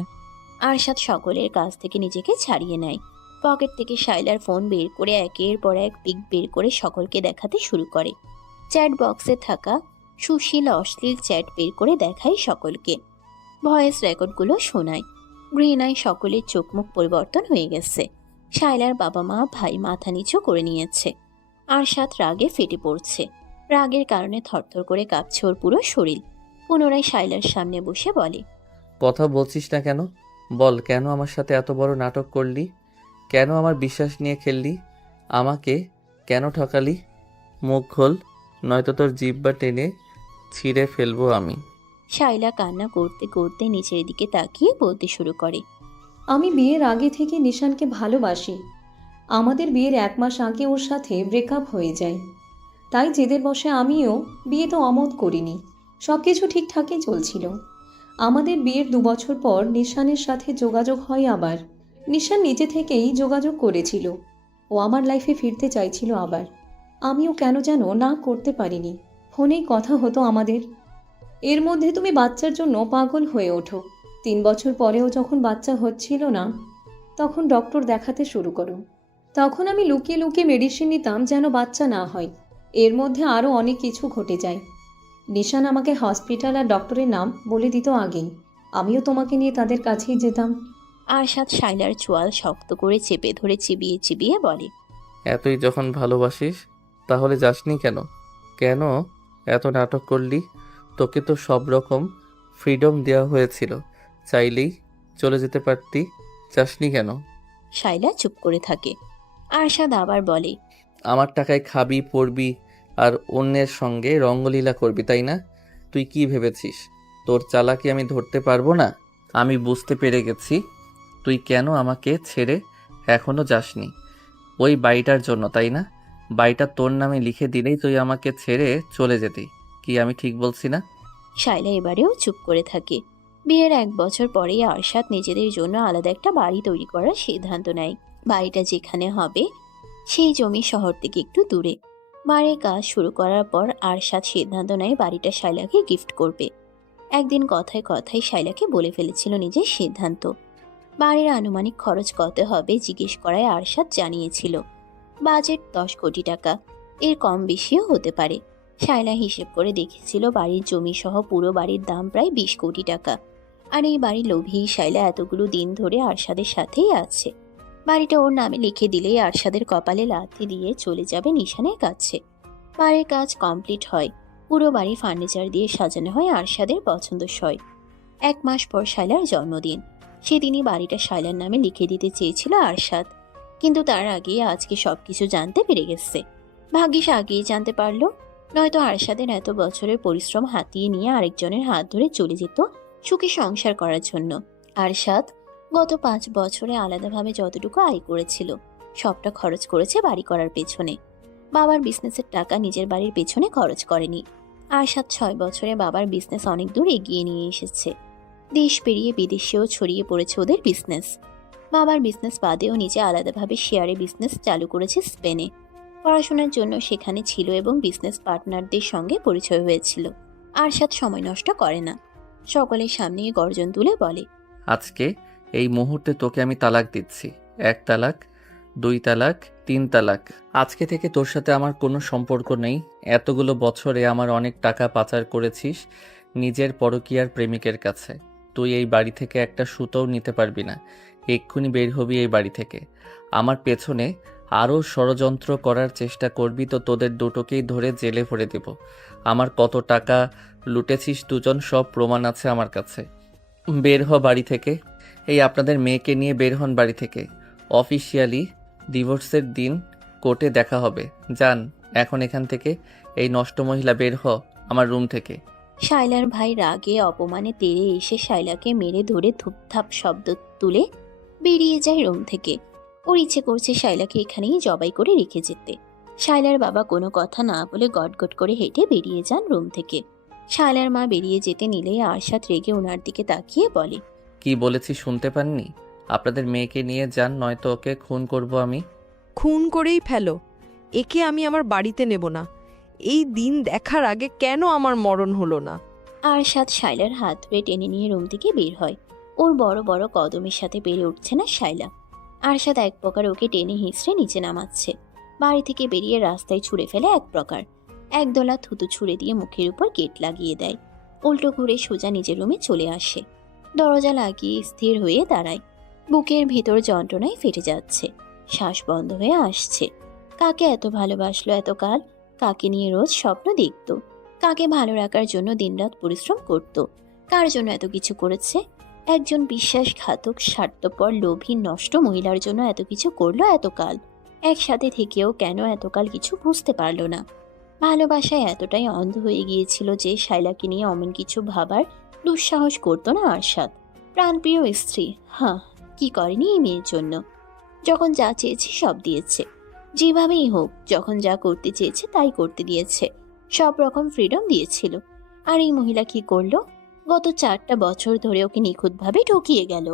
আরশাদ সকলের কাছ থেকে নিজেকে ছাড়িয়ে নেয়। পকেট থেকে শাইলার ফোন বের করে একের পর এক পিক বের করে সকলকে দেখাতে শুরু করে। চ্যাট বক্সে থাকা সুশীল অশ্লীল চ্যাট বের করে দেখায় সকলকে। ভয়েস রেকর্ডগুলো শোনায়। ঘৃণায় সকলের চোখ মুখ পরিবর্তন হয়ে গেছে। শাইলার বাবা মা ভাই মাথা নিচু করে নিয়েছে। আরশাদ রাগে ফেটে পড়ছে। রাগের কারণে থরথর করে কাঁপছে ওর পুরো শরীর। পুনরায় শাইলার সামনে বসে বলে, কথা বলছিস না কেন? বল, কেন আমার সাথে এত বড় নাটক করলি? কেন আমার বিশ্বাস নিয়ে খেললি? আমাকে কেন ঠকালি? মুখ খোল, নয়তো তোর জিহ্বা টেনে ছিঁড়ে ফেলবো আমি। শাইলা কান্না করতে করতে নিচের দিকে তাকিয়ে বলতে শুরু করে, আমি বিয়ের আগে থেকে নিশানকে ভালোবাসি। আমাদের বিয়ের 1 মাস আগে ওর সাথে ব্রেকআপ হয়ে যায়। তাই জেদের বশে আমিও বিয়ে তো অমত করিনি। সব কিছু ঠিকঠাকই চলছিল। আমাদের বিয়ের 2 বছর পর নিশানের সাথে যোগাযোগ হয় আবার। নিশান নিজে থেকেই যোগাযোগ করেছিল। ও আমার লাইফে ফিরতে চাইছিল আবার। আমিও কেন যেন না করতে পারিনি। ফোনেই কথা হতো আমাদের। এর মধ্যে তুমি বাচ্চার জন্য পাগল হয়ে ওঠো। 3 বছর পরেও যখন বাচ্চা হচ্ছিল না, তখন ডক্টর দেখাতে শুরু করো। তখন আমি লুকিয়ে লুকিয়ে মেডিসিন নিতাম যেন বাচ্চা না হয়। এর মধ্যে আরও অনেক কিছু ঘটে যায়। নিশান আমাকে হসপিটাল আর ডক্টরের নাম বলে দিত আগেই। আমিও তোমাকে নিয়ে তাদের কাছেই যেতাম। আরশাদ শাইলার চোয়াল শক্ত করে চেপে ধরে চিবিয়ে চিবিয়ে বলে, এতই যখন ভালোবাসিস তাহলে যাসনি কেন? কেন এত নাটক করলি? তোকে তো সব রকম ফ্রিডম দেওয়া হয়েছিল, চাইলেই চলে যেতে পারতি। যাসনি কেন? শাইলা চুপ করে থাকে। আরশাদ আবার বলে, আমার টাকায় খাবি, পরবি আর অন্যের সঙ্গে রঙ্গলীলা করবি, তাই না? তুই কি ভেবেছিস তোর চালাকি আমি ধরতে পারবো না? আমি বুঝতে পেরে গেছি তুই কেন আমাকে ছেড়ে এখনো যাসনি। ওই বাড়িটার জন্য, তাই না? বাড়িটা তোর নামে লিখে দিলেই তুই আমাকে ছেড়ে চলে যেতি। কি আমি ঠিক বলছি না? শাইলা এবারেও চুপ করে থাকে। বিয়ের 1 বছর পরেই আরশাদ নিজেদের জন্য আলাদা একটা বাড়ি তৈরি করার সিদ্ধান্ত নেয়। বাড়িটা যেখানে হবে সেই জমি শহর থেকে একটু দূরে। বাড়ির কাজ শুরু করার পর আরশাদ সিদ্ধান্ত নেয় বাড়িটা শাইলাকে গিফট করবে। একদিন কথায় কথায় শাইলাকে বলে ফেলেছিল নিজের সিদ্ধান্ত। বাড়ির আনুমানিক খরচ কত হবে জিজ্ঞেস করায় আরশাদ জানিয়েছিল বাজেট 10 কোটি টাকা, এর কম বেশিও হতে পারে। শায়লা হিসেব করে দেখেছিল বাড়ির জমি সহ পুরো বাড়ির দাম প্রায় 20 কোটি টাকা। আর এই বাড়ির লোভী শায়লা এতগুলো দিন ধরে আরশাদের সাথেই আছে। বাড়িটা ওর নামে লিখে দিলেই আরশাদের কপালে লাথি দিয়ে চলে যাবে নিশানের কাছে। বাড়ির কাজ কমপ্লিট হয়। পুরো বাড়ি ফার্নিচার দিয়ে সাজানো হয় আরশাদের পছন্দসই। 1 মাস পর শায়লার জন্মদিন। সেদিনই বাড়িটা শায়লার নামে লিখে দিতে চেয়েছিল আরশাদ, কিন্তু তার আগে আজকে সবকিছু জানতে পেরে গেছে। ভাগ্যিস আগেই জানতে পারলো, নয়তো আরশাদের এত বছরের পরিশ্রম হাতিয়ে নিয়ে আরেকজনের হাত ধরে চলে যেত সুখী সংসার করার জন্য। আরশাদ গত 5 বছরে আলাদাভাবে যতটুকু আয় করেছিল সবটা খরচ করেছে বাড়ি করার পেছনে। বাবার বিজনেসের টাকা নিজের বাড়ির পেছনে খরচ করেনি। আরশাদ 6 বছরে বাবার বিজনেস অনেক দূর এগিয়ে নিয়ে এসেছে। দেশ পেরিয়ে বিদেশেও ছড়িয়ে পড়েছে ওদের বিজনেস। বাবার বিজনেস বাদেও নিজে আলাদাভাবে শেয়ারে বিজনেস চালু করেছে স্পেনে। পড়াশোনার জন্য সেখানে ছিল এবং বিজনেস পার্টনারদের সঙ্গে পরিচয় হয়েছিল। আরশাদ সময় নষ্ট করে না, সকলের সামনে গর্জন তুলে বলে, আজকে এই মুহূর্তে তোকে আমি তালাক দিচ্ছি। 1 তালাক, 2 তালাক, 3 তালাক। আজকে থেকে তোর সাথে আমার কোনো সম্পর্ক নেই। এতগুলো বছরে আমার অনেক টাকা পাচার করেছিস নিজের পরকীয়ার প্রেমিকের কাছে। তুই এই বাড়ি থেকে একটা সুতোও নিতে পারবি না। এক্ষুনি বের হবি এই বাড়ি থেকে। আমার পেছনে আরও ষড়যন্ত্র করার চেষ্টা করবি তো তোদের দুটোকেই ধরে জেলে ভরে দেব। আমার কত টাকা লুটেছিস দুজন, সব প্রমাণ আছে আমার কাছে। বের হ বাড়ি থেকে। এই আপনাদের মেয়েকে নিয়ে বের হন বাড়ি থেকে। অফিসিয়ালি ডিভোর্সের দিন কোর্টে দেখা হবে। যান এখন এখান থেকে। এই নষ্ট মহিলা, বের হ আমার রুম থেকে। শায়লার ভাই রাগে অপমানে তেড়ে এসে শায়লাকে মেরে ধরে ধুপধাপ শব্দ তুলে বেরিয়ে যায় রুম থেকে। ওর ইচ্ছে করছে শায়লাকে এখানেই জবাই করে রেখে যেতে। শায়লার বাবা কোনো কথা না বলে গটগট করে হেঁটে বেরিয়ে যান রুম থেকে। শায়লার মা বেরিয়ে যেতে নিলেই আরশাদ রেগে ওনার দিকে তাকিয়ে বলে, কি বলেছি শুনতে পাননি? আপনাদের মেয়েকে নিয়ে যান, নয়তো ওকে খুন করব আমি। খুন করেই ফেলো, একে আমি আমার বাড়িতে নেব না। এই দিন দেখার আগে কেন আমার মরণ হলো না? আরশাদ শায়লার হাত ধরে টেনে নিয়ে রুম থেকে বের হয়। ওর বড় বড় কদমের সাথে পেরে উঠছে না শায়লা। আরশাদ এক প্রকার ওকে টেনে হিঁচড়ে নিচে নামাচ্ছে। বাড়ি থেকে বেরিয়ে রাস্তায় ছুঁড়ে ফেলে এক প্রকার। একদলা থুতু ছুঁড়ে দিয়ে মুখের উপর গেট লাগিয়ে দেয়। উল্টো ঘুরে সোজা নিজের রুমে চলে আসে। দরজা লাগিয়ে স্থির হয়ে দাঁড়ায়। বুকের ভেতর যন্ত্রণায় ফেটে যাচ্ছে, শ্বাস বন্ধ হয়ে আসছে। কাকে এত ভালোবাসলো এতকাল, কাকে নিয়ে রোজ স্বপ্ন দেখত, কাকে ভালো রাখার জন্য দিনরাত পরিশ্রম করত, কার জন্য এত কিছু করেছে। একজন বিশ্বাসঘাতক স্বার্থপর লোভী নষ্ট মহিলার জন্য এত কিছু করলো এতকাল। একসাথে থেকেও কেন এতকাল কিছু বুঝতে পারলো না। ভালোবাসায় এতটাই অন্ধ হয়ে গিয়েছিল যে শায়লাকে নিয়ে অমন কিছু ভাবার দুঃসাহস করতো না আরশাদ। প্রাণপ্রিয় স্ত্রী, হ্যাঁ, কি করেনি এই মেয়ের জন্য? যখন যা চেয়েছে সব দিয়েছে, যেভাবেই হোক যখন যা করতে চেয়েছে তাই করতে দিয়েছে, সব রকম ফ্রিডম দিয়েছিল। আর এই মহিলা কি করলো? গত 4টা বছর ধরে ওকে নিখুঁতভাবে ঠকিয়ে গেল।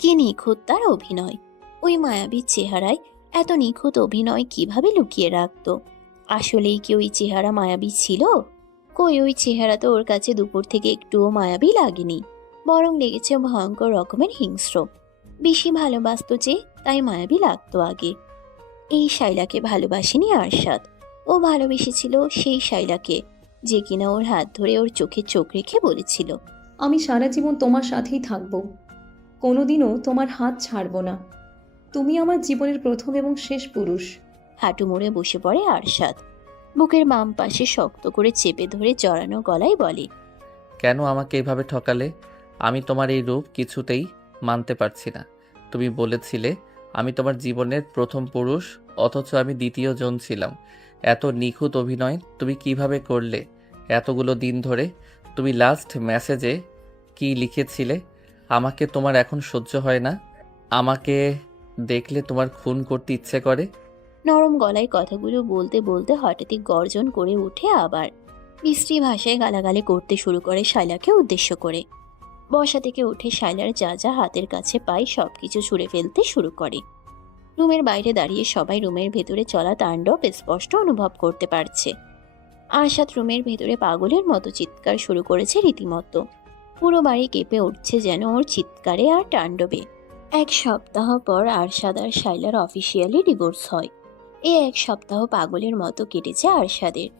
কি নিখুঁত তার অভিনয়! ওই মায়াবী চেহারায় এত নিখুঁত অভিনয় কিভাবে লুকিয়ে রাখতো? আসলেই কি ওই চেহারা মায়াবী ছিল? কই, ওই চেহারা তো ওর কাছে দুপুর থেকে একটুও মায়াবী লাগেনি, বরং লেগেছে ভয়ঙ্কর রকমের হিংস্র। বেশি ভালোবাসতো যে, তাই মায়াবী লাগতো আগে। এই শায়লাকে ভালোবাসেনি আরশাদ, ও ভালোবেসেছিল সেই শায়লাকে, যে কিনা ওর হাত ধরে ওর চোখে চোখ রেখে বলেছিল, আমি সারা জীবন তোমার সাথেই থাকবো, কোনোদিনও তোমার হাত ছাড়বো না। তুমি আমার জীবনের প্রথম এবং শেষ পুরুষ। হাঁটু মুড়ে বসে পড়ে আরশাদ। বুকের বাম পাশে শক্ত করে চেপে ধরে জড়ানো গলায় বলে, কেন আমাকে এভাবে ঠকালে? আমি তোমার এই রূপ কিছুতেই মানতে পারছি না। তুমি বলেছিলে আমি তোমার জীবনের প্রথম পুরুষ, অথচ আমি দ্বিতীয় জন ছিলাম। এত নিখুঁত অভিনয় তুমি কিভাবে করলে এতগুলো দিন ধরে? তুমি লাস্ট মেসেজে কি লিখেছিলে? আমাকে তোমার এখন সহ্য হয় না, আমাকে দেখলে তোমার খুন করতে ইচ্ছে করে। নরম গলায় কথাগুলো বলতে বলতে হঠাৎই গর্জন করে উঠে আবার মিষ্টি ভাষায় গালাগালি করতে শুরু করে শায়লাকে উদ্দেশ্য করে। বসা থেকে উঠে শায়লার যা যা হাতের কাছে পায় সবকিছু ছুঁড়ে ফেলতে শুরু করে। রুমের বাইরে দাঁড়িয়ে সবাই রুমের ভেতরে চলা তাণ্ডব স্পষ্ট অনুভব করতে পারছে। আরশাদ রুমের ভেতরে পাগলের মতো চিৎকার শুরু করেছে রীতিমতো। পুরো বাড়ি কেঁপে উঠছে যেন ওর চিৎকারে আর তাণ্ডবে। 1 সপ্তাহ পর আরশাদ আর শায়লার অফিসিয়ালি ডিভোর্স হয়। এই 1 সপ্তাহ পাগলের মতো কেটেছে আরশাদের।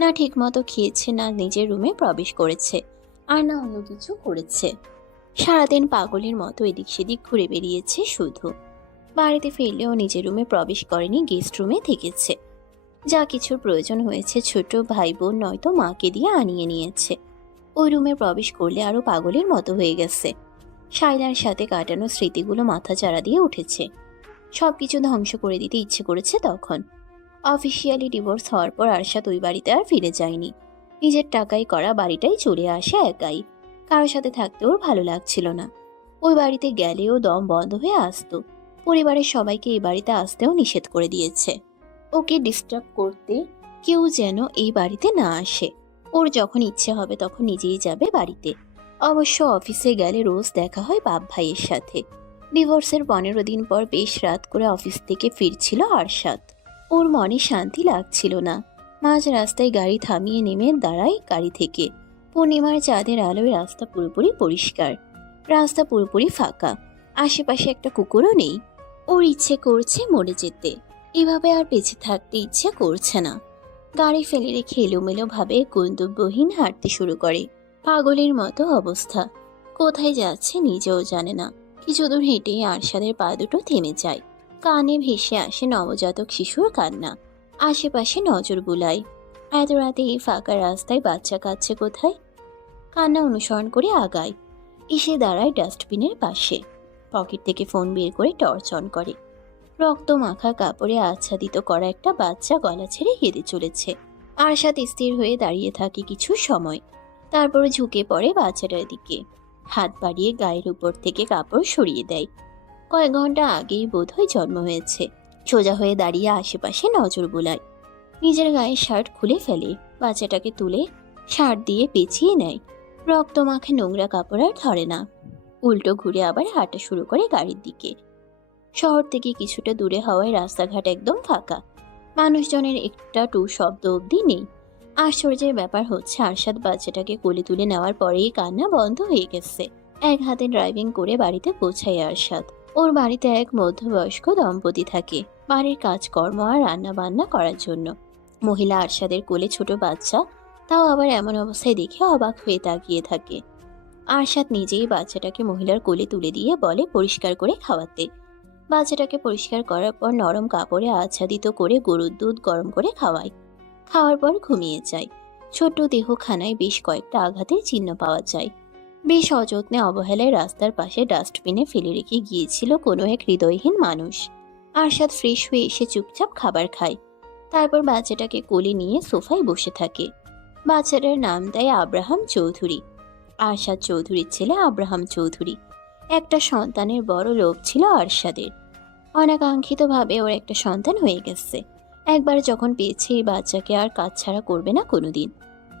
না ঠিক মতো খেয়েছে, না নিজের রুমে প্রবেশ করেছে, আর না অন্য কিছু করেছে। সারাদিন পাগলের মতো এদিক সেদিক ঘুরে বেরিয়েছে শুধু। বাড়িতে ফিরলেও নিজের রুমে প্রবেশ করেনি, গেস্ট রুমে থেকেছে। যা কিছুর প্রয়োজন হয়েছে ছোট ভাই বোন নয়তো মাকে দিয়ে আনিয়ে নিয়েছে। ওই রুমে প্রবেশ করলে আরো পাগলের মতো হয়ে গেছে। শায়লার সাথে কাটানো স্মৃতিগুলো মাথা চাড়া দিয়ে উঠেছে। সবকিছু ধ্বংস করে দিতে ইচ্ছে করেছে তখন। অফিসিয়ালি ডিভোর্স হওয়ার পর আরশাদ ওই বাড়িতে আর ফিরে যায়নি। নিজের টাকায় করা বাড়িটাই চলে আসে একাই। কারোর সাথে থাকতে ওর ভালো লাগছিল না। ওই বাড়িতে গেলেও দম বন্ধ হয়ে আসতো। পরিবারের সবাইকে এই বাড়িতে আসতেও নিষেধ করে দিয়েছে। ওকে ডিস্টার্ব করতে কেউ যেন এই বাড়িতে না আসে। ওর যখন ইচ্ছে হবে তখন নিজেই যাবে বাড়িতে। অবশ্য অফিসে গেলে রোজ দেখা হয় বাপ ভাইয়ের সাথে। ডিভোর্সের 15 দিন পর বেশ রাত করে অফিস থেকে ফিরছিল আরশাদ। ওর মনে শান্তি লাগছিল না। মাঝ রাস্তায় গাড়ি থামিয়ে নেমে দাঁড়ায় গাড়ি থেকে। পূর্ণিমার চাঁদের আলোয় রাস্তা পুরোপুরি পরিষ্কার। রাস্তা পুরোপুরি ফাঁকা। আশেপাশে একটা কুকুরও নেই। ওর ইচ্ছে করছে মরে যেতে। এভাবে আর বেঁচে থাকতে ইচ্ছে করছে না। গাড়ি ফেলে রেখে এলোমেলো ভাবে গন্তব্যহীন হাঁটতে শুরু করে। পাগলের মতো অবস্থা। কোথায় যাচ্ছে নিজেও জানে না। কিছু দূর হেঁটেই আরশাদের পা দুটো থেমে যায়। কানে ভেসে আসে নবজাতক শিশুর কান্না। আশেপাশে নজর বুলায়। এত রাতে এই ফাঁকা রাস্তায় বাচ্চা কাঁদছে কোথায়? কান্না অনুসরণ করে আগায়। এসে দাঁড়ায় ডাস্টবিনের পাশে। পকেট থেকে ফোন বের করে টর্চ অন করে। রক্ত মাখা কাপড়ে আচ্ছাদিত করা একটা বাচ্চা গলা ছেড়ে কেঁদে চলেছে। আরশাদ স্থির হয়ে দাঁড়িয়ে থাকে কিছু সময়। তারপর ঝুঁকে পড়ে বাচ্চাটার দিকে। হাত বাড়িয়ে গায়ের উপর থেকে কাপড় সরিয়ে দেয়। কয়েক ঘন্টা আগেই বোধহয় জন্ম হয়েছে। সোজা হয়ে দাঁড়িয়ে আশেপাশে নজর বুলায়। নিজের গায়ের শার্ট খুলে ফেলে। বাচ্চাটাকে তুলে শার্ট দিয়ে পেঁচিয়ে নেয়। রক্ত মাখে নোংরা কাপড় আর ধরে না। উল্টো ঘুরে আবার হাঁটা শুরু করে গাড়ির দিকে। শহর থেকে কিছুটা দূরে হওয়ায় রাস্তাঘাট একদম ফাঁকা। মানুষজনের একটা টু শব্দ অবধি নেই। আশ্চর্যের ব্যাপার হচ্ছে আরশাদ বাচ্চাটাকে কোলে তুলে নেওয়ার পরেই কান্না বন্ধ হয়ে গেছে। এক হাতে ড্রাইভিং করে বাড়িতে পৌঁছায় আরশাদ। ওর বাড়িতে এক মধ্যবয়স্ক দম্পতি থাকে বাড়ির কাজকর্ম আর রান্না বান্না করার জন্য। মহিলা আরশাদের কোলে ছোট বাচ্চা, তাও আবার এমন অবস্থায় দেখে অবাক হয়ে তাকিয়ে থাকে। আরশাদ নিজেই বাচ্চাটাকে মহিলার কোলে তুলে দিয়ে বলে পরিষ্কার করে খাওয়াতে। বাচ্চাটাকে পরিষ্কার করার পর নরম কাপড়ে আচ্ছাদিত করে গরুর দুধ গরম করে খাওয়ায়। খাওয়ার পর ঘুমিয়ে যায়। ছোট্ট দেহখানায় বেশ কয়েকটা আঘাতের চিহ্ন পাওয়া যায়। বেশ অযত্নে অবহেলায় রাস্তার পাশে ডাস্টবিনে ফেলে রেখে গিয়েছিল কোনো এক হৃদয়হীন মানুষ। আরশাদ ফ্রেশ হয়ে এসে চুপচাপ খাবার খায়। তারপর বাচ্চাটাকে কোলে নিয়ে সোফায় বসে থাকে। বাচ্চাটার নাম দেয় আব্রাহাম চৌধুরী। আরশাদ চৌধুরীর ছেলে আব্রাহাম চৌধুরী। একটা সন্তানের বড় লোভ ছিল আরশাদের। অনাকাঙ্ক্ষিতভাবে ওর একটা সন্তান হয়ে গেছে। একবার যখন পেয়েছে এই বাচ্চাকে আর কাজ ছাড়া করবে না কোনোদিন।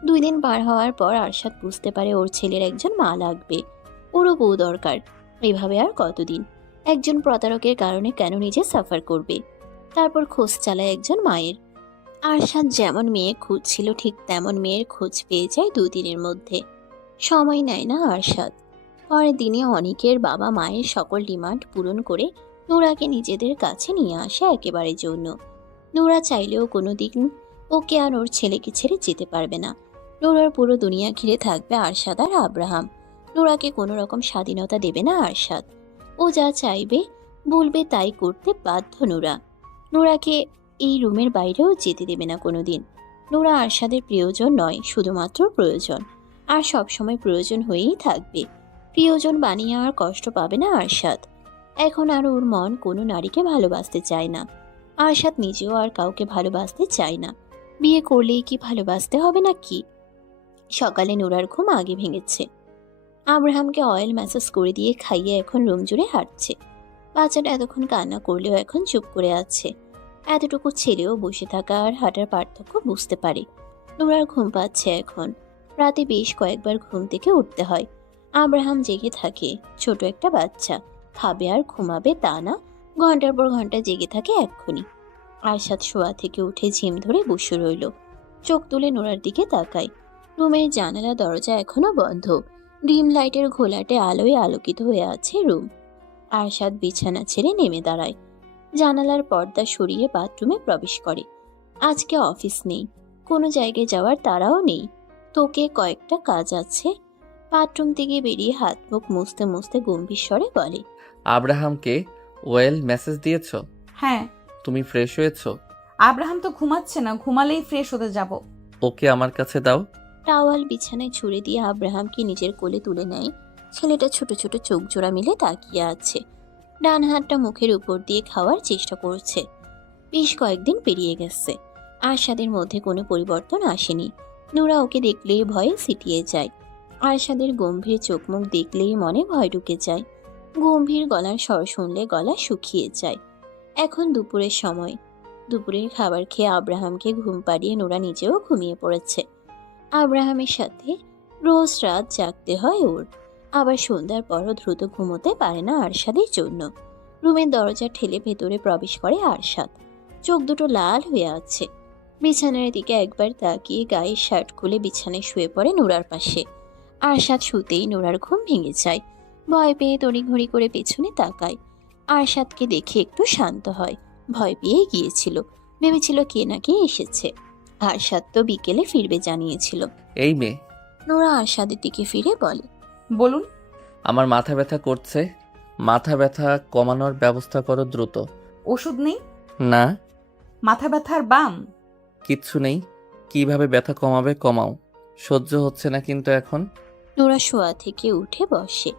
2 দিন পার হওয়ার পর আরশাদ বুঝতে পারে ওর ছেলের একজন মা লাগবে। ওরও বউ দরকার। এভাবে আর কতদিন? একজন প্রতারকের কারণে কেন নিজে সাফার করবে? তারপর খোঁজ চালায় একজন মায়ের। আরশাদ যেমন মেয়ে খুঁজছিল ঠিক তেমন মেয়ের খোঁজ পেয়ে যায় 2 দিনের মধ্যে। সময় নেয় না আরশাদ। পরের দিনে অনিকের বাবা মায়ের সকল ডিমান্ড পূরণ করে নুরাকে নিজেদের কাছে নিয়ে আসে একেবারের জন্য। নুরা চাইলেও কোনোদিন ওকে আর ওর ছেলেকে ছেড়ে যেতে পারবে না। নুরার পুরো দুনিয়া ঘিরে থাকবে আরশাদ আর আব্রাহাম। নুরাকে কোনো রকম স্বাধীনতা দেবে না আরশাদ। ও যা চাইবে বলবে তাই করতে বাধ্য নুরা। নুরাকে এই রুমের বাইরেও যেতে দেবে না কোনোদিন। নুরা আরশাদের প্রিয়জন নয়, শুধুমাত্র প্রয়োজন। আর সবসময় প্রয়োজন হয়েই থাকবে। প্রিয়জন বানিয়ে আর কষ্ট পাবে না আরশাদ। এখন আর ওর মন কোনো নারীকে ভালোবাসতে চায় না। আরশাদ নিজেও আর কাউকে ভালোবাসতে চায় না। বিয়ে করলেই কি ভালোবাসতে হবে না কি? সকালে নুরার ঘুম আগে ভেঙেছে। আব্রাহামকে অয়েল ম্যাসাজ করে দিয়ে খাইয়ে এখন রুম জুড়ে হাঁটছে। বাচ্চাটা এতক্ষণ কান্না করলেও এখন চুপ করে আছে। এতটুকু ছেলেও বসে থাকা আর হাঁটার পার্থক্য বুঝতে পারে। নুরার ঘুম পাচ্ছে এখন। রাতে বেশ কয়েকবার ঘুম থেকে উঠতে হয়। আব্রাহাম জেগে থাকে। ছোট একটা বাচ্চা খাবে আর ঘুমাবে তা না, ঘন্টার পর ঘন্টা জেগে থাকে এক্ষুনি। আরশাদ শোয়া থেকে উঠে ঝিম ধরে বসে রইল। চোখ তুলে নোরার দিকে তাকায়। রুমের জানালা দরজা এখনো বন্ধ। ডিম লাইটের ঘোলাটে আলোয় আলোকিত হয়ে আছে রুম। আরশাদ বিছানা ছেড়ে নেমে দাঁড়ায়। জানালার পর্দা সরিয়ে বাথরুমে প্রবেশ করে। আজকে অফিস নেই, কোনো জায়গায় যাওয়ার তাড়াও নেই। তোকে কয়েকটা কাজ আছে। বাথরুম থেকে বেরিয়ে হাত মুখ মুছতে মুছতে গম্ভীর স্বরে বলে, আব্রাহামকে ওয়েল মেসেজ দিয়েছো? হ্যাঁ। তুমি ফ্রেশ হয়েছো? আব্রাহাম তো ঘুমাচ্ছে না, ঘুমালেই ফ্রেশ হতে যাব। ওকে আমার কাছে দাও। টাওয়াল বিছানায় ছুঁড়ে দিয়ে আব্রাহামকে নিজের কোলে তুলে নেয়। ছেলেটা ছোট ছোট চোখ জোড়া মিলে তাকিয়ে আছে। ডান হাতটা মুখের উপর দিয়ে খাওয়ার চেষ্টা করছে। বেশ কয়েকদিন পেরিয়ে গেছে, আরশাদের মধ্যে কোনো পরিবর্তন আসেনি। নোরা ওকে দেখলেই ভয়ে সিটিয়ে যায়। আরশাদের গম্ভীর চোখ মুখ দেখলেই মনে ভয় ঢুকে যায়। গম্ভীর গলার স্বর শুনলে গলা শুকিয়ে যায়। এখন দুপুরের সময়। দুপুরের খাবার খেয়ে আব্রাহামকে ঘুম পাড়িয়ে নোরা নিজেও ঘুমিয়ে পড়েছে। আব্রাহামের সাথে রোজ রাত জাগতে হয় ওর। আবার সন্ধ্যার পরও দ্রুত ঘুমোতে পারে না আরশাদের জন্য। রুমের দরজা ঠেলে ভেতরে প্রবেশ করে আরশাদ। চোখ দুটো লাল হয়ে আছে। বিছানার দিকে একবার তাকিয়ে গায়ের শার্ট খুলে বিছানায় শুয়ে পড়ে নোরার পাশে। আরশাদ শুতেই নোরার ঘুম ভেঙে যায়। ভয় পেয়ে তড়িঘড়ি করে পেছনে তাকায়। আরশাদকে দেখে একটু শান্ত হয়। ভয় পেয়ে গিয়েছিল, ভেবেছিল কে না কে এসেছে। আরশাদ তো বিকেলে ফিরবে জানিয়েছিল। এই মেয়ে, নোরা আরশাদের দিকে ফিরে বলে, বলুন। আমার মাথা ব্যথা করছে। মাথা ব্যথা কমানোর ব্যবস্থা করো দ্রুত। ওষুধ নেই? না, মাথা ব্যথার বাম? কিচ্ছু নেই। কিভাবে ব্যথা কমাবে কমাও, সহ্য হচ্ছে না কিন্তু এখন। নোরা শোয়া থেকে উঠে বসে।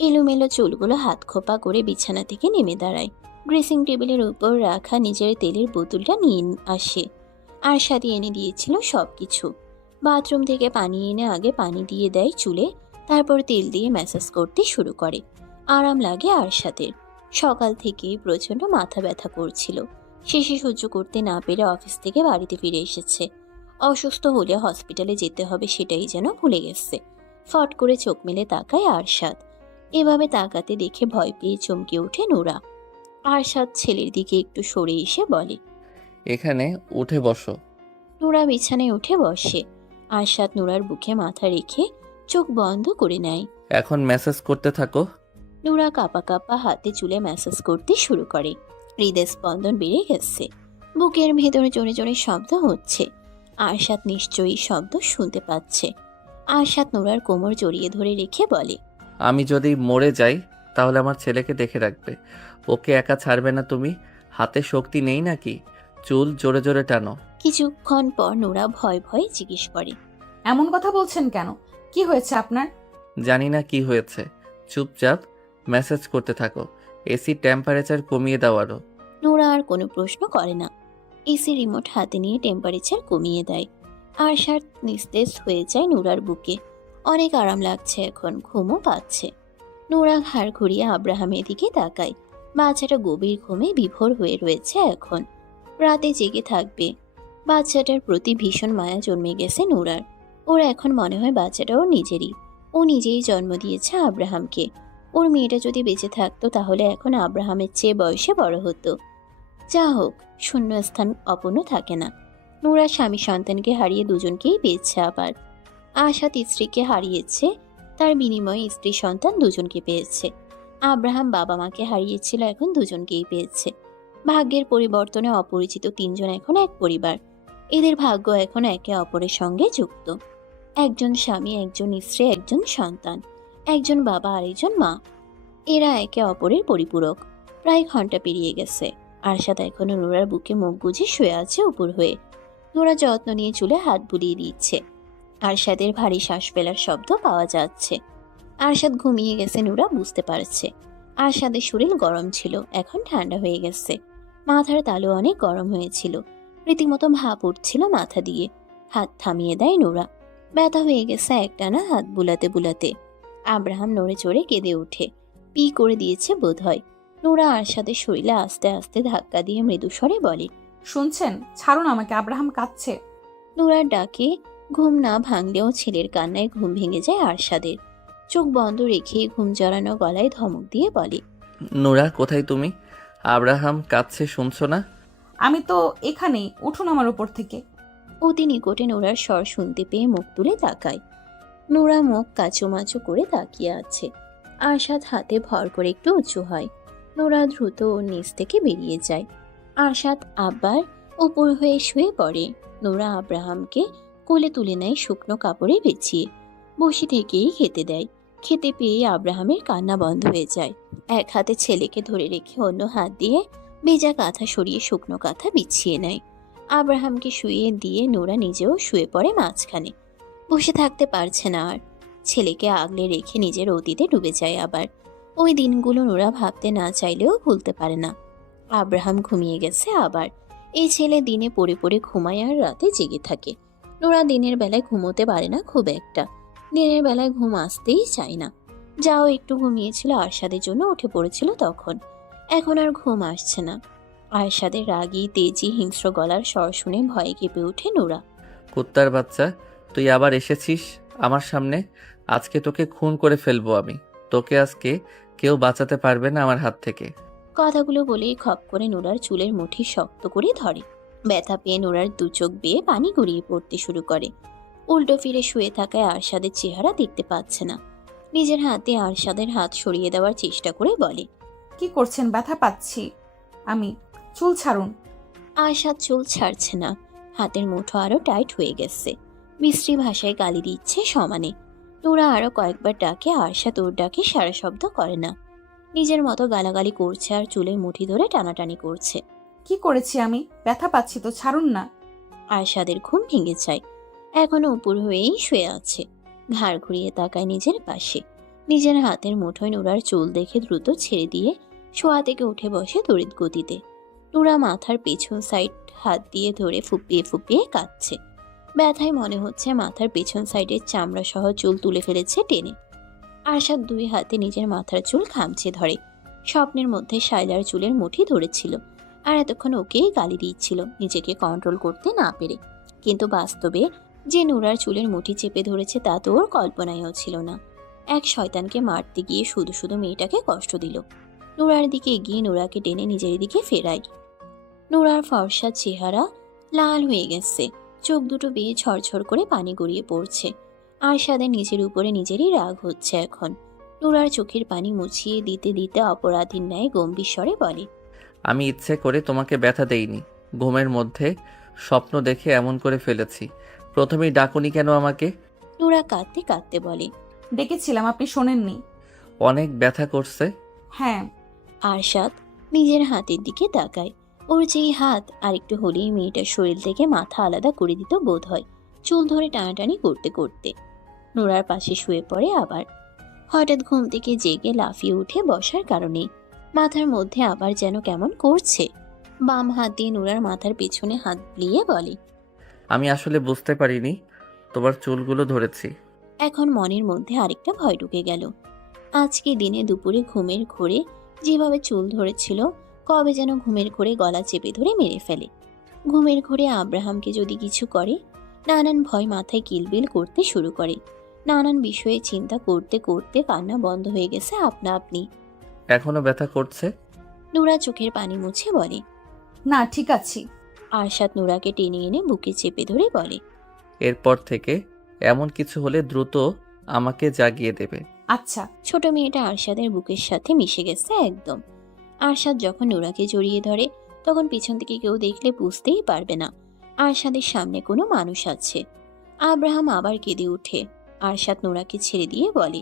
এলোমেলো চুলগুলো হাত খোপা করে বিছানা থেকে নেমে দাঁড়ায়। ড্রেসিং টেবিলের উপর রাখা নিজের তেলের বোতলটা নিয়ে আসে। আরশাদ এনে দিয়েছিল সবকিছু। বাথরুম থেকে পানি এনে আগে পানি দিয়ে দেয় চুলে, তারপর তেল দিয়ে ম্যাসাজ করতে শুরু করে। আরাম লাগে আরশাদের। সকাল থেকেই প্রচণ্ড মাথা ব্যথা করছিল। শেষে সহ্য করতে না পেরে অফিস থেকে বাড়িতে ফিরে এসেছে। অসুস্থ হলে হসপিটালে যেতে হবে সেটাই যেন ভুলে গেছে। ফট করে চোখ মেলে তাকায় আরশাদ। এভাবে তাকাতে দেখে ভয় পেয়ে চমকে ওঠে নোরা। আরশাদ ছেলের দিকে একটু সরে এসে বলে, এখানে উঠে বসো। নোরা বিছানায় উঠে বসে। আরশাদ নোরার বুকে মাথা রেখে চোখ বন্ধ করে নেয়। এখন মেসেজ করতে থাকো। নোরা কাঁপা কাঁপা হাতে চুলে ম্যাসাজ করতে শুরু করে। হৃদয় স্পন্দন বেড়ে গেছে। বুকের ভেতরে জোরে জোরে শব্দ হচ্ছে। আরশাদ নিশ্চয়ই শব্দ শুনতে পাচ্ছে। আরশাদ নোরার কোমর জড়িয়ে ধরে রেখে বলে, আমি যদি মরে যাই তাহলে আমার ছেলেকে দেখে রাখবে। ওকে একা ছাড়বে না তুমি। হাতে শক্তি নেই নাকি? চুল জোরে জোরে টানো। কিছুক্ষণ পর নোরা ভয় ভয়ে জিজ্ঞেস করে, এমন কথা বলছেন কেন? কি হয়েছে আপনার? জানি না কি হয়েছে। চুপচাপ মেসেজ করতে থাকো। এসি টেম্পারেচার কমিয়ে দাও আরো। নোরা আর কোনো প্রশ্ন করে না। এসি রিমোট হাতে নিয়ে টেম্পারেচার কমিয়ে দেয়। আরশাদ নিস্তেজ হয়ে যায় নোরার বুকে। অনেক আরাম লাগছে এখন, ঘুমও পাচ্ছে। নোরা ঘাড় ঘুরিয়ে আব্রাহামের দিকে তাকায়। বাচ্চাটা গভীর ঘুমে বিভোর হয়ে রয়েছে এখন। রাতে জেগে থাকবে। বাচ্চাটার প্রতি ভীষণ মায়া জন্মে গেছে নোরার। ওর এখন মনে হয় বাচ্চাটা ওর নিজেরই। ও নিজেই জন্ম দিয়েছে আব্রাহামকে। ওর মেয়েটা যদি বেঁচে থাকতো তাহলে এখন আব্রাহামের চেয়ে বয়সে বড় হতো। যা হোক, শূন্যস্থান অপূর্ণ থাকে না। নোরা স্বামী সন্তানকে হারিয়ে দুজনকেই পেয়েছে আবার। আশাদ স্ত্রীকে হারিয়েছে, তার বিনিময়ে স্ত্রী সন্তান দুজনকে পেয়েছে। আব্রাহাম বাবা মাকে হারিয়েছিল, এখন দুজনকেই পেয়েছে। ভাগ্যের পরিবর্তনে অপরিচিত তিনজন এখন এক পরিবার। এদের ভাগ্য এখন একে অপরের সঙ্গে যুক্ত। একজন স্বামী, একজন স্ত্রী, একজন সন্তান, একজন বাবা আর একজন মা। এরা একে অপরের পরিপূরক। প্রায় ঘন্টা পেরিয়ে গেছে। আরশাদ এখনো নোরার বুকে মুখ গুজে শুয়ে আছে উপর হয়ে। নোরা যত্ন নিয়ে চুলে হাত বুলিয়ে দিচ্ছে। আরশাদের ভারী শ্বাস ফেলার শব্দ পাওয়া যাচ্ছে। আরশাদ ঘুমিয়ে গেছে নোরা বুঝতে পারছে। আরশাদের শরীর গরম ছিল, এখন ঠান্ডা হয়ে গেছে। মাথার তালু অনেক গরম হয়েছিল। রীতিমতো ভাপ উঠছিল মাথা দিয়ে। হাত থামিয়ে দেয় নোরা। ব্যথা হয়ে গেছে একটানা হাত বুলাতে বুলাতে। আব্রাহাম নড়ে চড়ে কেঁদে ওঠে। পি করে দিয়েছে বোধ হয়। নোরা আরশাদের শরীরে আস্তে আস্তে ধাক্কা দিয়ে মৃদুস্বরে বলে, শুনছেন? ছাড়ুন আমাকে, আব্রাহাম কাঁদছে। নোরার ডাকে ঘুম না ভাঙলেও ছেলের কান্নায় ঘুম ভেঙে যায় আরশাদের। চোখ বন্ধ রেখে ঘুম জড়ানো গলায় ধমক দিয়ে বলে, নোরা, কোথায় তুমি? আব্রাহাম কাঁদছে, শুনছো না? আমি তো এখানেই, উঠুন আমার উপর থেকে। অতি নিকটে নোরার স্বর শুনতে পেয়ে মুখ তুলে তাকায়। নোরা মুখ কাচুমাচু করে তাকিয়ে আছে। আরশাদ হাতে ভর করে একটু উঁচু হয়। নোরা দ্রুত ওর নিচ থেকে বেরিয়ে যায়। আরশাদ আবার উপর হয়ে শুয়ে পড়ে। নোরা আব্রাহামকে কোলে তুলে নেয় শুকনো কাপড়ে বিছিয়ে। বসে থেকেই খেতে দেয়। খেতে পেয়ে আব্রাহামের কান্না বন্ধ হয়ে যায়। এক হাতে ছেলেকে ধরে রেখে অন্য হাত দিয়ে ভেজা কাঁথা সরিয়ে শুকনো কাঁথা বিছিয়ে নেয়। আব্রাহামকে শুয়ে দিয়ে নোরা নিজেও শুয়ে পড়ে মাঝখানে। বসে থাকতে পারছে না আর। ছেলেকে আগলে রেখে নিজের অতীতে ডুবে যায় আবার। ওই দিনগুলো নোরা ভাবতে না চাইলেও ভুলতে পারে না। আব্রাহাম ঘুমিয়ে গেছে আবার। এই ছেলে দিনে পড়ে পড়ে ঘুমায় আর রাতে জেগে থাকে। নোরা দিনের বেলায় ঘুমোতে পারে না খুব একটা। দিনের বেলায় ঘুম আসতেই চায় না। যাও একটু ঘুমিয়েছিল আরশাদের জন্য, উঠে পড়েছিল তখন। এখন আর ঘুম আসছে না। আরশাদের রাগী তেজি হিংস্র গলার স্বর শুনে ভয়ে কেঁপে ওঠে নোরা। কুত্তার বাচ্চা, তুই আবার এসেছিস আমার সামনে। আজকে তোকে খুন করে ফেলবো আমি। তোকে আজকে কেউ বাঁচাতে পারবে না আমার হাত থেকে। কথাগুলো বলেই খপ করে নোরার চুলের মুঠি শক্ত করে ধরে। ব্যথা পেয়ে নোরার দু চোখ বেয়ে পানি গড়িয়ে পড়তে শুরু করে। উল্টো ফিরে শুয়ে থাকায় আরশাদের চেহারা দেখতে পাচ্ছে না। নিজের হাতে আরশাদের হাত সরিয়ে দেওয়ার চেষ্টা করে বলে, কি করছেন? ব্যথা পাচ্ছি আমি। চুল ছাড়ুন। আরশাদ চুল ছাড়ছে না। হাতের মুঠো আরো টাইট হয়ে গেছে। মিস্ত্রি ভাষায় গালি দিচ্ছে সমানে। নোরা আরো কয়েকবার ডাকে, আরশাদ ওর ডাকে সারা শব্দ করে না। নিজের মতো গালাগালি করছে আর চুলের মুঠি ধরে টানাটানি করছে। কি করেছি আমি? ব্যথা পাচ্ছি তো, ছাড়ুন না। আরশাদের ঘুম ভেঙে যায়। এখনো উপর হয়েই শুয়ে আছে। ঘাড় ঘুরিয়ে তাকায় নিজের পাশে। নিজের হাতের মুঠোয় নোরার চুল দেখে দ্রুত ছেড়ে দিয়ে শোয়া থেকে উঠে বসে তড়িৎ গতিতে। নোরা মাথার পেছন সাইড হাত দিয়ে ধরে ফুপিয়ে ফুপিয়ে কাঁদছে। ব্যথায় মনে হচ্ছে মাথার পেছন সাইডের চামড়া সহ চুল তুলে ফেলেছে টেনে। আরশাদ দুই হাতে নিজের মাথার চুল খামচে ধরে। স্বপ্নের মধ্যে শায়লার চুলের মুঠি ধরেছিল আর এতক্ষণ ওকেই গালি দিচ্ছিল নিজেকে কন্ট্রোল করতে না পেরে। কিন্তু বাস্তবে যে নোরার চুলের মুঠি চেপে ধরেছে তা তো ওর কল্পনায়ও ছিল না। এক শয়তানকে মারতে গিয়ে শুধু শুধু মেয়েটাকে কষ্ট দিল। নোরার দিকে এগিয়ে নোরাকে টেনে নিজের দিকে ফেরায়। নোরার ফর্সা চেহারা লাল হয়ে গেছে। চোখ দুটো বেয়ে ঝরঝর করে পানি গড়িয়ে পড়ছে। আরশাদের নিজের উপরে নিজেরই রাগ হচ্ছে এখন। নোরার চোখের পানি মুছিয়ে দিতে দিতে অপরাধীর ন্যায় গম্ভীর স্বরে বলে, আমি ইচ্ছে করে তোমাকে ব্যথা দেইনি। ঘুমের মধ্যে স্বপ্ন দেখে এমন করে ফেলেছি। প্রথমেই ডাকুনি কেন আমাকে? নোরা কাঁদতে কাঁদতে বলে। ডেকেছিলাম, আপনি শোনেননি। অনেক ব্যথা করছে। হ্যাঁ। আরশাদ নিজের হাতের দিকে তাকায়। ওর যেই হাত আরেকটু হলেই মেয়েটার শরীর থেকে মাথা আলাদা করে দিত বোধ হয়, চুল ধরে টানাটানি করতে করতে। নোরার পাশে শুয়ে পড়ে আবার। হঠাৎ ঘুম থেকে জেগে লাফিয়ে উঠে বসার কারণে মাথার মধ্যে আবার যেন কেমন করছে। বাম হাত দিয়ে নোরার মাথার পেছনে হাত বুলিয়ে বলে, আমি আসলে বুঝতে পারিনি তোমার চুলগুলো ধরেছি। এখন মনের মধ্যে আরেকটা ভয় ঢুকে গেল। আজকে দিনে দুপুরে ঘুমের ঘোরে যেভাবে চুল ধরেছিল, কবে যেন ঘুমের ঘোরে গলা চেপে ধরে মেরে ফেলে। ঘুমের ঘোরে আব্রাহামকে যদি কিছু করে, নানান ভয় মাথায় কিলবিল করতে শুরু করে। নানান বিষয়ে চিন্তা করতে করতে কান্না বন্ধ হয়ে গেছে আপনা আপনি। এখনো ব্যথা করছে? নোরা চোখের পানি মুছে বলে, না, ঠিক আছি। আরশাদ নোরাকে টেনে এনে বুকে চেপে ধরে বলে, এরপর থেকে এমন কিছু হলে দ্রুত আমাকে জাগিয়ে দেবে। আচ্ছা। ছোট মেয়েটা আরশাদের বুকের সাথে মিশে গেছে একদম। আরশাদ যখন নোরাকে জড়িয়ে ধরে তখন পিছন থেকে কেউ দেখলে বুঝতেই পারবে না আরশাদের সামনে কোনো মানুষ আছে। আব্রাহাম আবার কেঁদে উঠে। আরশাদ নোরাকে ছেড়ে দিয়ে বলে,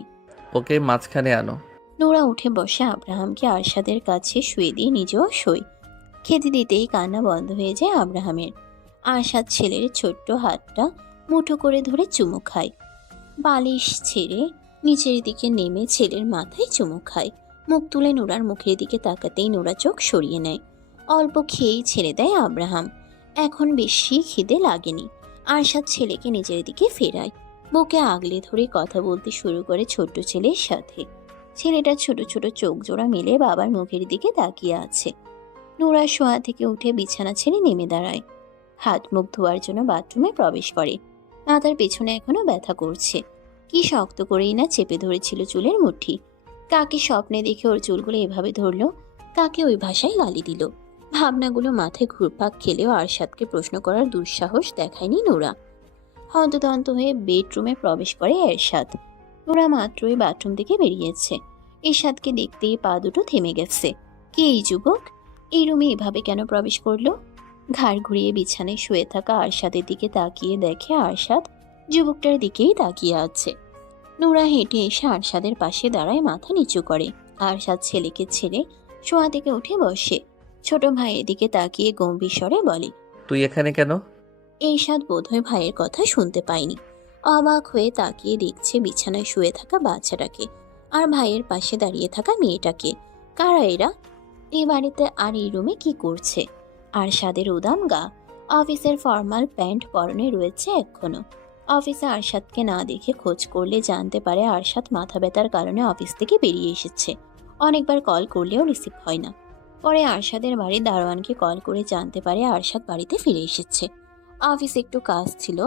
ওকে মাঝখানে আনো। নোরা উঠে বসে আব্রাহামকে আরশাদের কাছে শুয়ে দিয়ে নিজেও শোয়। খেতে দিতেই কান্না বন্ধ হয়ে যায় আব্রাহামের। আরশাদ ছেলের ছোট্ট হাতটা মুঠো করে ধরে চুমু খায়। বালিশ ছেড়ে নিচের দিকে নেমে ছেলের মাথায় চুমু খায়। মুখ তুলে নোরার মুখের দিকে তাকাতেই নোরা চোখ সরিয়ে নেয়। অল্প খেয়েই ছেড়ে দেয় আব্রাহাম। এখন বেশি খিদে লাগেনি। আরশাদ ছেলেকে নিজের দিকে ফেরায়। বুকে আগলে ধরে কথা বলতে শুরু করে ছোট্ট ছেলের সাথে। ছেলেটা ছোট ছোট চোখ জোড়া মেলে বাবার মুখের দিকে তাকিয়ে আছে। নোরা শোয়া থেকে উঠে বিছানা ছেড়ে নেমে দাঁড়ায়। হাত মুখ ধোয়ার জন্য বাথরুমে প্রবেশ করে। মাথার পেছনে এখনো ব্যথা করছে। কি শক্ত করেই না চেপে ধরেছিল চুলের মুঠি। কাকে স্বপ্নে দেখে ওর চুলগুলো এভাবে ধরলো, কাকে ওই ভাষায় গালি দিল। ভাবনাগুলো মাথায় ঘুরপাক খেলেও আরশাদকে প্রশ্ন করার দুঃসাহস দেখায়নি নোরা। হন্তদন্ত হয়ে বেডরুমে প্রবেশ করে এরশাদ। নোরা মাত্রই বাথরুম থেকে বেরিয়েছে। এরশাদকে দেখতেই পা দুটো থেমে গেছে। কে এই যুবক? এই রুমে এভাবে কেন প্রবেশ করলো? ঘাড় ঘুরিয়ে বিছানায় শুয়ে থাকা আরশাদের দিকে তাকিয়ে দেখে আরশাদ যুবকটার দিকেই তাকিয়ে আছে। নোরা হেঁটে এসে আরশাদের পাশে দাঁড়ায়, মাথা নিচু করে। আরশাদ ছেলেকে ছেড়ে শোয়া থেকে উঠে বসে। ছোট ভাইয়ের দিকে তাকিয়ে গম্ভীর স্বরে বলে, তুই এখানে কেন? এরশাদ বোধহয় ভাইয়ের কথা শুনতে পায়নি। অবাক হয়ে তাকিয়ে দেখছে বিছানায় শুয়ে থাকা বাচ্চাটাকে আর ভাইয়ের পাশে দাঁড়িয়ে থাকা মেয়েটাকে। কারা এরা? এই বাড়িতে আর এই রুমে কি করছে? আরশাদের উদাম গা, অফিসের ফর্মাল প্যান্ট পরনে রয়েছে এখনো। অফিসে আরশাদকে না দেখে খোঁজ করলে জানতে পারে আরশাদ মাথা ব্যথার কারণে অফিস থেকে বেরিয়ে এসেছে। অনেকবার কল করলেও রিসিভ হয় না। পরে আরশাদের বাড়ির দারোয়ানকে কল করে জানতে পারে আরশাদ বাড়িতে ফিরে এসেছে। অফিসে একটু কাজ ছিল,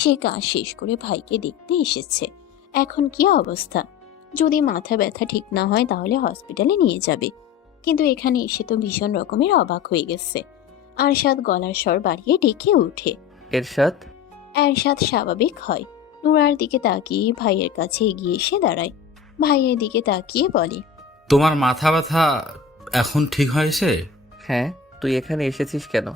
সেই কাজ শেষ করে ভাইকে দেখতে এসেছে। এখন কি অবস্থা? যদি মাথা ব্যথা ঠিক না হয় তাহলে হসপিটালে নিয়ে যাবে, কিন্তু এখানে এসে তো ভীষণ রকমের অবাক হয়ে গেছে। আরশাদ গলার স্বর বাড়িয়ে ডেকে ওঠে। এরশাদ, এরশাদ স্বাভাবিক হয়, নুরার দিকে তাকিয়ে ভাইয়ের কাছে এগিয়ে এসে দাঁড়ায়। ভাইয়ের দিকে তাকিয়ে বলে, তোমার মাথা ব্যথা এখন ঠিক হয়েছে? হ্যাঁ, তুই এখানে এসেছিস কেন?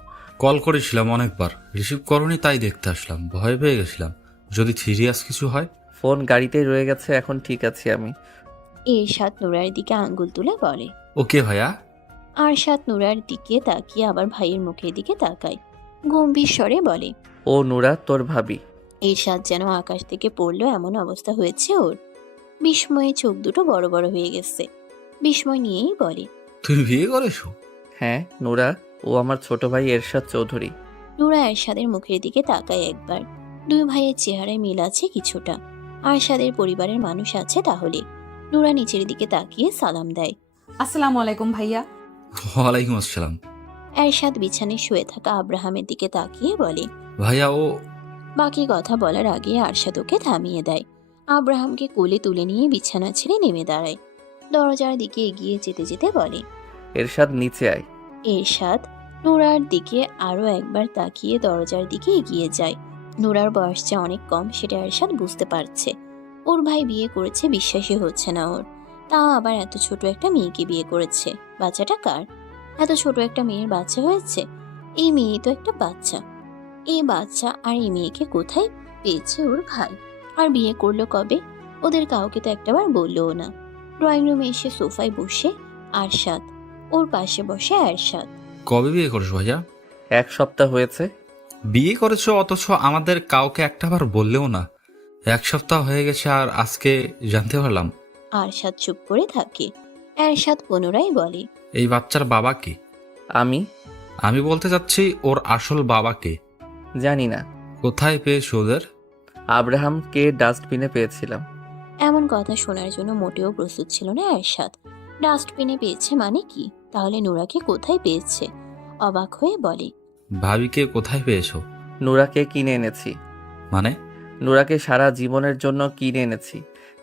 কল করেছিলাম অনেকবার, রিসিভ করনি, তাই দেখতে আসলাম। ভয় পেয়ে গেছিলাম যদি সিরিয়াস কিছু হয়। ফোন গাড়িতেই রয়ে গেছে, এখন ঠিক আছি আমি। এরশাদ নুরার দিকে আঙ্গুল তুলে বলে। ওকে ভাইয়া। আরশাদ নুরার দিকে তাকিয়ে আবার ভাইয়ের মুখের দিকে তাকায়, গম্ভীর স্বরে বলে। ও নুরা, তোর ভাবি। এরশাদ যেন আকাশ থেকে পড়লো এমন অবস্থা হয়েছে ওর। বিস্ময়ে চোখ দুটো বড় বড় হয়ে গেছে। বিস্ময় নিয়েই বলে, তুমি বিয়ে করেছো? হ্যাঁ নুরা, ও আমার ছোট ভাই এরশাদ চৌধুরী। নুরা এরশাদের মুখের দিকে তাকায় একবার। দুই ভাইয়ের চেহারায় মিল আছে কিছুটা। আরশাদের পরিবারের মানুষ আছে তাহলে। নুরা নিচের দিকে তাকিয়ে সালাম দেয়। আসসালামু আলাইকুম ভাইয়া। ওয়ালাইকুম আসসালাম। এরশাদ বিছানায় শুয়ে থাকা আব্রাহামের দিকে তাকিয়ে বলে। ভাইয়া ও বাকি কথা বলার আগে আরশাদ ওকে থামিয়ে দেয়। আব্রাহামকে কোলে তুলে নিয়ে বিছানা ছেড়ে নেমে দাঁড়ায়। দরজার দিকে এগিয়ে যেতে যেতে বলে। এরশাদ, নিচে আয়। এরশাদ নুরার দিকে আরো একবার তাকিয়ে দরজার দিকে এগিয়ে যায়। নুরার বয়স যে অনেক কম সেটা এরশাদ বুঝতে পারছে। ওর ভাই বিয়ে করেছে, বিশ্বাসই হচ্ছে না ওর। তা আবার এত ছোট একটা মেয়েকে বিয়ে করেছে। বাচ্চাটা কার? এত ছোট একটা মেয়ের বাচ্চা হয়েছে? এই মেয়ে তো একটা বাচ্চা। এই বাচ্চা আর এই মেয়েকে কোথায় পেয়েছে ওর ভাই? আর বিয়ে করলো কবে? ওদের কাউকে তো একটাবার বললোও না। ড্রয়িং রুমে এসে সোফায় বসে আরশাদ, ওর পাশে বসে এরশাদ। কবে বিয়ে করেছো ভাইয়া? 1 সপ্তাহ হয়েছে। বিয়ে করেছো অথচ আমাদের কাউকে একটাবার বললেও না। 1 সপ্তাহ হয়ে গেছে আর আজকে জানতে পারলাম। আরশাদ চুপ করে থাকে। এরশাদ পুনরায় বলে। এই বাচ্চার বাবা কে? আমি আমি বলতে চাচ্ছি ওর আসল বাবা কে? জানি না। কোথায় পেয়েছো ওদের? আব্রাহামকে ডাস্টবিনে পেয়েছিলাম। এমন কথা শোনার জন্য মোটেও প্রস্তুত ছিল না এরশাদ। ডাস্টবিনে পেয়েছে মানে কি? তাহলে নুরাকে কোথায় পেয়েছে? অবাক হয়ে বলে। ভাবিকে কোথায় পেয়েছো? নুরাকে কিনে এনেছি। মানে? নুরাকে সারা জীবনের জন্য কিনে এনেছি।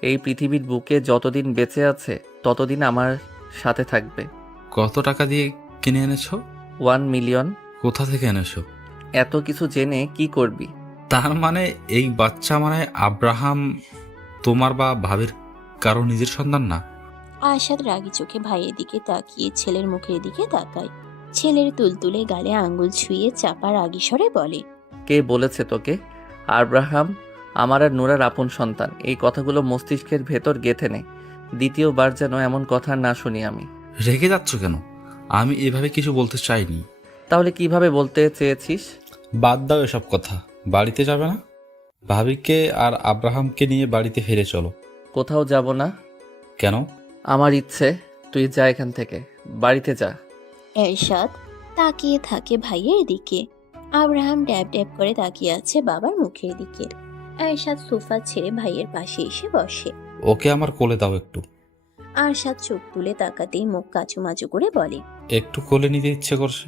এই পৃথিবীর বুকে যতদিন বেঁচে আছে ততদিন আমার সাথে থাকবে। কত টাকা দিয়ে কিনে এনেছো? 1 মিলিয়ন। কোথা থেকে এনেছো? এত কিছু জেনে কি করবি? তার মানে এই বাচ্চা মানে আব্রাহাম তোমার বা ভাবির কারো নিজের সন্তান না? আরশাদ রাগী চোখে ভাইয়ের দিকে তাকিয়ে ছেলের মুখের দিকে তাকায়। ছেলের তুলতুলে গালে আঙ্গুল ছুঁয়ে চাপা রাগী স্বরে বলে। কে বলেছে তোকে আব্রাহাম আমার আর নুরার আপন সন্তান? এই কথাগুলো মস্তিষ্কের ভেতর গেঁথে নে। দ্বিতীয়বার যেন এমন কথা না শুনি আমি। রেগে যাচ্ছ কেন? আমি এভাবে কিছু বলতে চাইনি। তাহলে কিভাবে বলতে চেয়েছিস? বাদ দাও এসব কথা। বাড়িতে যাবে না? ভাবিকে আর আব্রাহামকে নিয়ে বাড়িতে ফিরে চলো। কোথাও যাব না। কেন? আমার ইচ্ছে। তুই যা এখান থেকে, বাড়িতে যা। এরশাদ তাকিয়ে থাকে ভাইয়ের দিকে। আব্রাহাম ড্যাব ড্যাব করে তাকিয়ে আছে বাবার মুখের দিকে। এরশাদ সোফা ছেড়ে ভাইয়ের পাশে এসে বসে। ওকে আমার কোলে দাও একটু। আরশাদ চোখ তুলে তাকাতেই মুখ কাচুমাচু করে বলে। একটু কোলে নিতে ইচ্ছে করছে।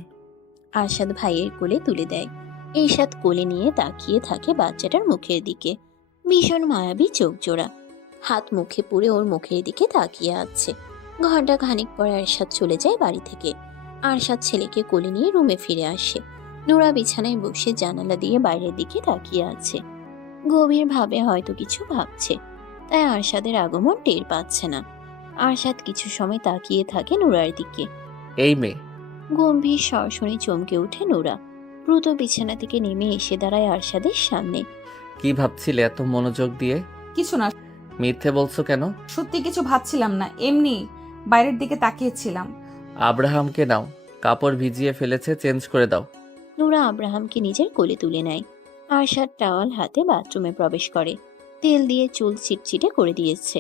আরশাদ ভাইয়ের কোলে তুলে দেয়। এরশাদ কোলে নিয়ে তাকিয়ে থাকে বাচ্চাটার মুখের দিকে। ভীষণ মায়াবী চোখ জোড়া। হাত মুখে পুরে ওর মুখের দিকে তাকিয়ে আছে। ঘন্টা খানিক পর এরশাদ চলে যায় বাড়ি থেকে। আরশাদ ছেলেকে কোলে নিয়ে রুমে ফিরে আসে। নুরা বিছানায় বসে জানালা দিয়ে বাইরের দিকে তাকিয়ে আছে। গভীর ভাবে হয়তো কিছু ভাবছে, তাই আরশাদের আগমন টের পাচ্ছে না। আরশাদ কিছু সময় তাকিয়ে থাকে নুরার দিকে। এই মেয়ে। গম্ভীর স্বর শুনে চমকে ওঠে নুরা। দ্রুত বিছানা থেকে নেমে এসে দাঁড়ায় আরশাদের সামনে। কি ভাবছিলে এত মনোযোগ দিয়ে? কিছু না, মিথ্যে বলছো কেন? সত্যি কিছু ভাবছিলাম না, এমনি বাইরের দিকে তাকিয়েছিলাম। আব্রাহামকে নাও, কাপড় ভিজিয়ে ফেলেছে, চেঞ্জ করে দাও। নুরা আব্রাহামকে নিজের কোলে তুলে নেয়। আরশাদ টাওয়াল হাতে বাথরুমে প্রবেশ করে। তেল দিয়ে চুল চিটচিটে করে দিয়েছে।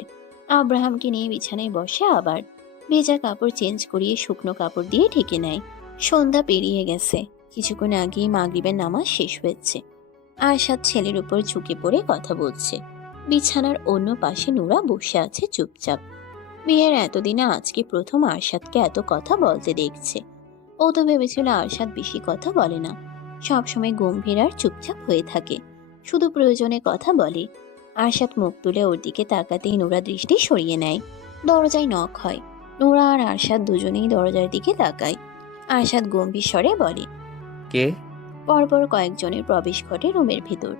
আব্রাহামকে নিয়ে বিছানায় বসে আবার। ভেজা কাপড় চেঞ্জ করিয়ে শুকনো কাপড় দিয়ে ঢেকে নেয়। সন্ধ্যা পেরিয়ে গেছে, কিছুক্ষণ আগেই মাগরিবের নামাজ শেষ হয়েছে। আরশাদ ছেলের উপর ঝুঁকে পড়ে কথা বলছে। বিছানার অন্য পাশে নুরা বসে আছে চুপচাপ। বিয়ের এতদিনে আজকে প্রথম আরশাদকে এত কথা বলতে দেখছে। ও তো ভেবেছিল আরশাদ বেশি কথা বলে না, সবসময় গম্ভীর আর চুপচাপ হয়ে থাকে, শুধু প্রয়োজনে কথা বলে। আরশাদ মুখ তুলে ওর দিকে তাকাতেই নোরা দৃষ্টি সরিয়ে নেয়। দরজায় নক হয়। নোরা আর আরশাদ দুজনেই দরজার দিকে তাকায়। আরশাদ গম্ভীর স্বরে বলে। কে? পরপর কয়েকজনের প্রবেশ ঘটে রুমের ভেতর।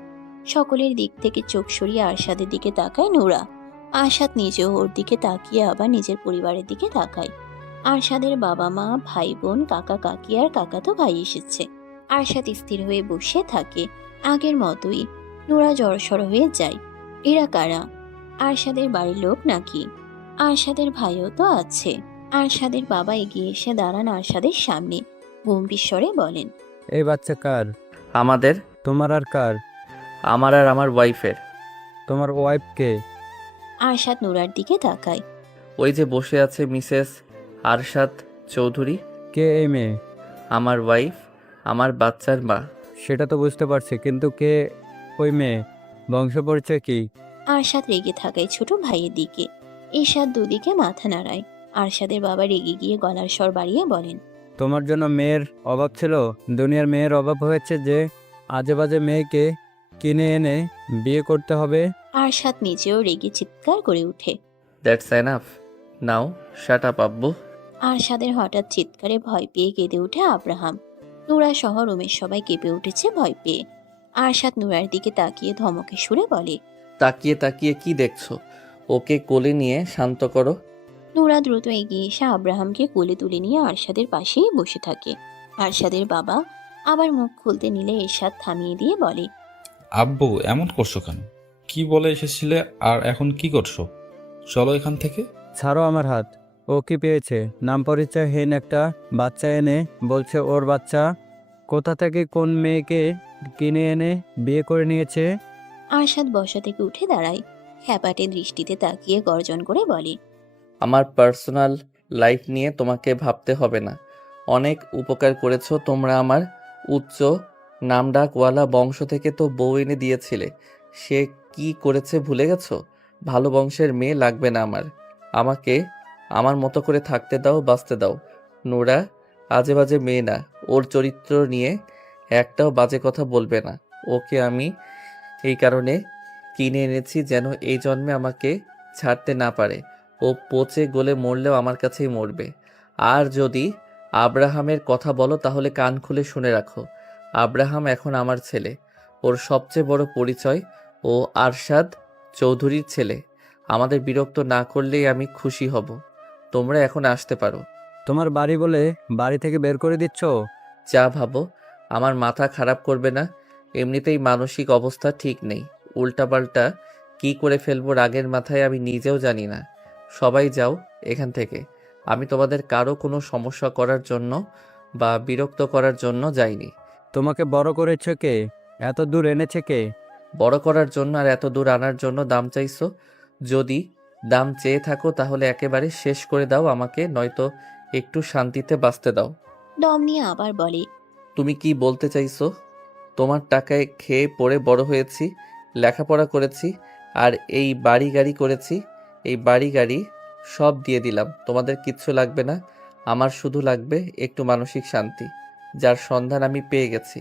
সকলের দিক থেকে চোখ সরিয়ে আরশাদের দিকে তাকায় নোরা। আরশাদ নিজেও ওর দিকে তাকিয়ে আবার নিজের পরিবারের দিকে তাকায়। আরশাদের বাবা মা, ভাই বোন, কাকা কাকি আর কাকাতো ভাই এসেছে। আরশাদ স্থির হয়ে বসে থাকে, আগের মতোই। নোরা জড়সড় হয়ে যায়। এরা কারা? আরশাদের বাড়ির লোক নাকি? আরশাদের ভাইও তো আছে। আরশাদের বাবা এগিয়ে এসে দাঁড়ান আরশাদের সামনে, গম্ভীর স্বরে বলেন। এই বাচ্চা কার? আমাদের। তোমার আর কার? আমার আর আমার ওয়াইফের। তোমার ওয়াইফ কে? আরশাদ নোরার দিকে তাকায়। ওই যে বসে আছে মিসেস আরশাদ চৌধুরী। কে এই মেয়ে? আমার ওয়াইফ, আমার বাচ্চার মা। সেটা তো বুঝতে পারছি, কিন্তু কে ওই মেয়ে? বংশ পরিচয় কি? আরশাদ রেগে থাকায় ছোট ভাইয়ের দিকে। ঈশাদ দুদিকে মাথা নাড়ায়। আরশাদের বাবা রেগে গিয়ে গলার স্বর বাড়িয়ে বলেন। তোমার জন্য মেয়ের অভাব ছিল? দুনিয়ার মেয়ের অভাব হয়েছে যে আজে বাজে মেয়েকে কিনে এনে বিয়ে করতে হবে? আরশাদ নিজেও রেগে চিৎকার করে ওঠে। That's enough, now shut up আব্বু। আরশাদের হঠাৎ চিৎকারে ভয় পেয়ে কেঁদে ওঠে আব্রাহাম। নুরা সহ রুমের সবাই কেঁপে উঠেছে ভয় পেয়ে। আরশাদ নুরার দিকে তাকিয়ে ধমকে সুরে বলে। তাকিয়ে তাকিয়ে কি দেখছো? ওকে কোলে নিয়ে শান্ত করো। নুরা দ্রুত এগিয়ে এসে আব্রাহামকে কোলে তুলে নিয়ে আরশাদের পাশেই বসে থাকে। আরশাদের বাবা আবার মুখ খুলতে নিলে এরশাদ থামিয়ে দিয়ে বলে। আব্বু এমন করছো কেন? কি বলে এসেছিলে আর এখন কি করছো? চলো এখান থেকে। ছাড়ো আমার হাত। ও কি পেয়েছে? নাম পরিচয়হীন একটা বাচ্চা এনে বলছে ওর বাচ্চা। কোথা থেকে কোন মেয়েকে কিনে এনে বিয়ে করে নিয়েছে? আরশাদ বসা থেকে উঠে দাঁড়ায়, হ্যাপাটে দৃষ্টিতে তাকিয়ে গর্জন করে বলে। আমার পার্সোনাল লাইফ নিয়ে তোমাকে ভাবতে হবে না। অনেক উপকার করেছো তোমরা আমার। উচ্চ নামডাকওয়ালা বংশ থেকে তো বউ এনে দিয়েছিলে। সে কি করেছে ভুলে গেছো? ভালো বংশের মেয়ে লাগবে না আমার। আমাকে আমার মতো করে থাকতে দাও, বাঁচতে দাও। নোরা আজে বাজে মেয়ে না। ওর চরিত্র নিয়ে একটাও বাজে কথা বলবে না। ওকে আমি এই কারণে কিনে এনেছি যেন এই জন্মে আমাকে ছাড়তে না পারে। ও পচে গলে মরলেও আমার কাছেই মরবে। আর যদি আব্রাহামের কথা বলো তাহলে কান খুলে শুনে রাখো। আব্রাহাম এখন আমার ছেলে। ওর সবচেয়ে বড় পরিচয় ও আরশাদ চৌধুরীর ছেলে। আমাদের বিরক্ত না করলেই আমি খুশি হব। তোমরা এখন আসতে পারো। তোমার বাড়ি বলে বাড়ি থেকে বের করে দিচ্ছ? যা ভাবো। আমার মাথা খারাপ করবে না। এমনিতেই মানসিক অবস্থা ঠিক নেই। উল্টাপাল্টা কি করে ফেলবো রাগের মাথায় আমি নিজেও জানি না। সবাই যাও এখান থেকে। আমি তোমাদের কারো কোনো সমস্যা করার জন্য বা বিরক্ত করার জন্য যাইনি। তোমাকে বড় করেছে কে? এত দূর এনেছে কে? বড় করার জন্য আর এত দূর আনার জন্য দাম চাইছো? যদি দাম চেয়ে থাকো তাহলে একেবারে শেষ করে দাও আমাকে, নয়তো একটু শান্তিতে বাঁচতে দাও। দম নিয়ে আবার বলে। তুমি কি বলতে চাইছো? তোমার টাকায় খেয়ে পড়ে বড় হয়েছি, লেখাপড়া করেছি, আর এই বাড়ি গাড়ি করেছি। এই বাড়ি গাড়ি সব দিয়ে দিলাম, তোমাদের কিচ্ছু লাগবে না। আমার শুধু লাগবে একটু মানসিক শান্তি, যার সন্ধান আমি পেয়ে গেছি।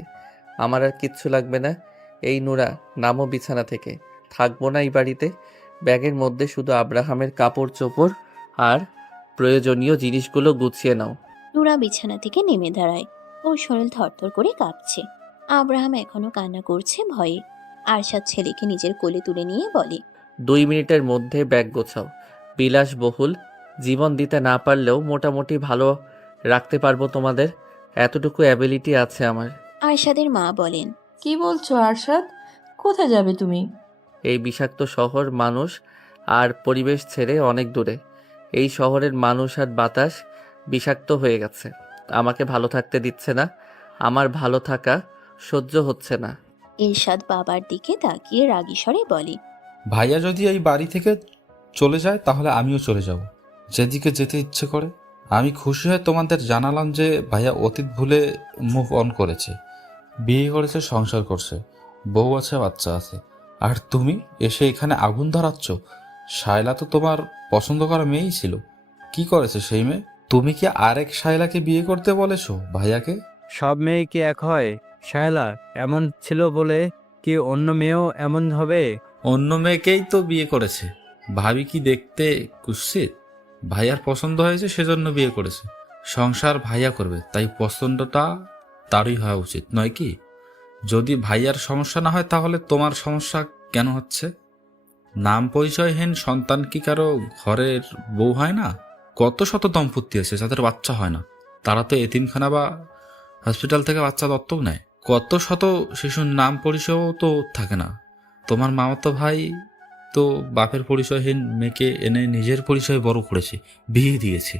আমার আর কিচ্ছু লাগবে না। এই নুরা, নামো বিছানা থেকে। থাকবো না এই বাড়িতে। ব্যাগের মধ্যে শুধু আব্রাহামের কাপড় চোপড় আর প্রয়োজনীয় জিনিসগুলো গুছিয়ে নাও। নুরা বিছানা থেকে নেমে দাঁড়ায়। ওর শরীর থরথর করে কাঁপছে। আব্রাহাম এখনো কান্না করছে ভয়ে। আরশাদ ছেলেকে নিজের কোলে তুলে নিয়ে বলে। 2 মিনিটের মধ্যে ব্যাগ গোছাও। বিলাসবহুল জীবন দিতে না পারলেও মোটামুটি ভালো রাখতে পারবো তোমাদের, এতটুকু অ্যাবিলিটি আছে আমার। আরশাদের মা বলেন। কি বলছো আরশাদ? কোথায় যাবে তুমি? এই বিষাক্ত শহর, মানুষ আর পরিবেশ ছেড়ে অনেক দূরে। এই শহরের মানুষ আর বাতাস বিষাক্ত হয়ে গেছে, আমাকে ভালো থাকতে দিচ্ছে না। আমার ভালো থাকা সহ্য হচ্ছে না। এরশাদ বাবার দিকে তাকিয়ে রাগী স্বরে বলে। ভাইয়া যদি এই বাড়ি থেকে চলে যায় তাহলে আমিও চলে যাব। যেদিকে যেতে ইচ্ছে করে। আমি খুশি হয়ে তোমাদের জানালাম যে ভাইয়া অতীত ভুলে মুভ অন করেছে, বিয়ে করেছে, সংসার করছে, বউ আছে, বাচ্চা আছে। আর তুমি এসে এখানে আগুন ধরাচ্ছ। শায়লা তো তোমার পছন্দ করা মেয়েই ছিল। কি করেছে সেই মেয়ে? তুমি কি আরেক শায়লাকে বিয়ে করতে বলেছো ভাইয়াকে? সব মেয়ে কি এক হয়? শায়লা এমন ছিল বলে কি অন্য মেয়েও এমন হবে? অন্য মেয়েকেই তো বিয়ে করেছে। ভাবি কি দেখতে কুৎসিত? ভাইয়ার পছন্দ হয়েছে সেজন্য বিয়ে করেছে। সংসার ভাইয়া করবে, তাই পছন্দটা তারই হওয়া উচিত নয় কি? যদি ভাইয়ার সমস্যা না হয় তাহলে তোমার সমস্যা কেন হচ্ছে? নাম পরিচয়হীন সন্তান কি কারো ঘরের বউ হয় না? কত শত দম্পতি আছে যাদের বাচ্চা হয় না, তারা তো এতিমখানা বা হসপিটাল থেকে বাচ্চা দত্তক নেয়। কত শত শিশুর নাম পরিচয়ও তো থাকে না। তোমার মামাতো ভাই তো বাপের পরিচয়হীন মেয়েকে এনে নিজের পরিচয় বড় করেছে, বিয়ে দিয়েছে।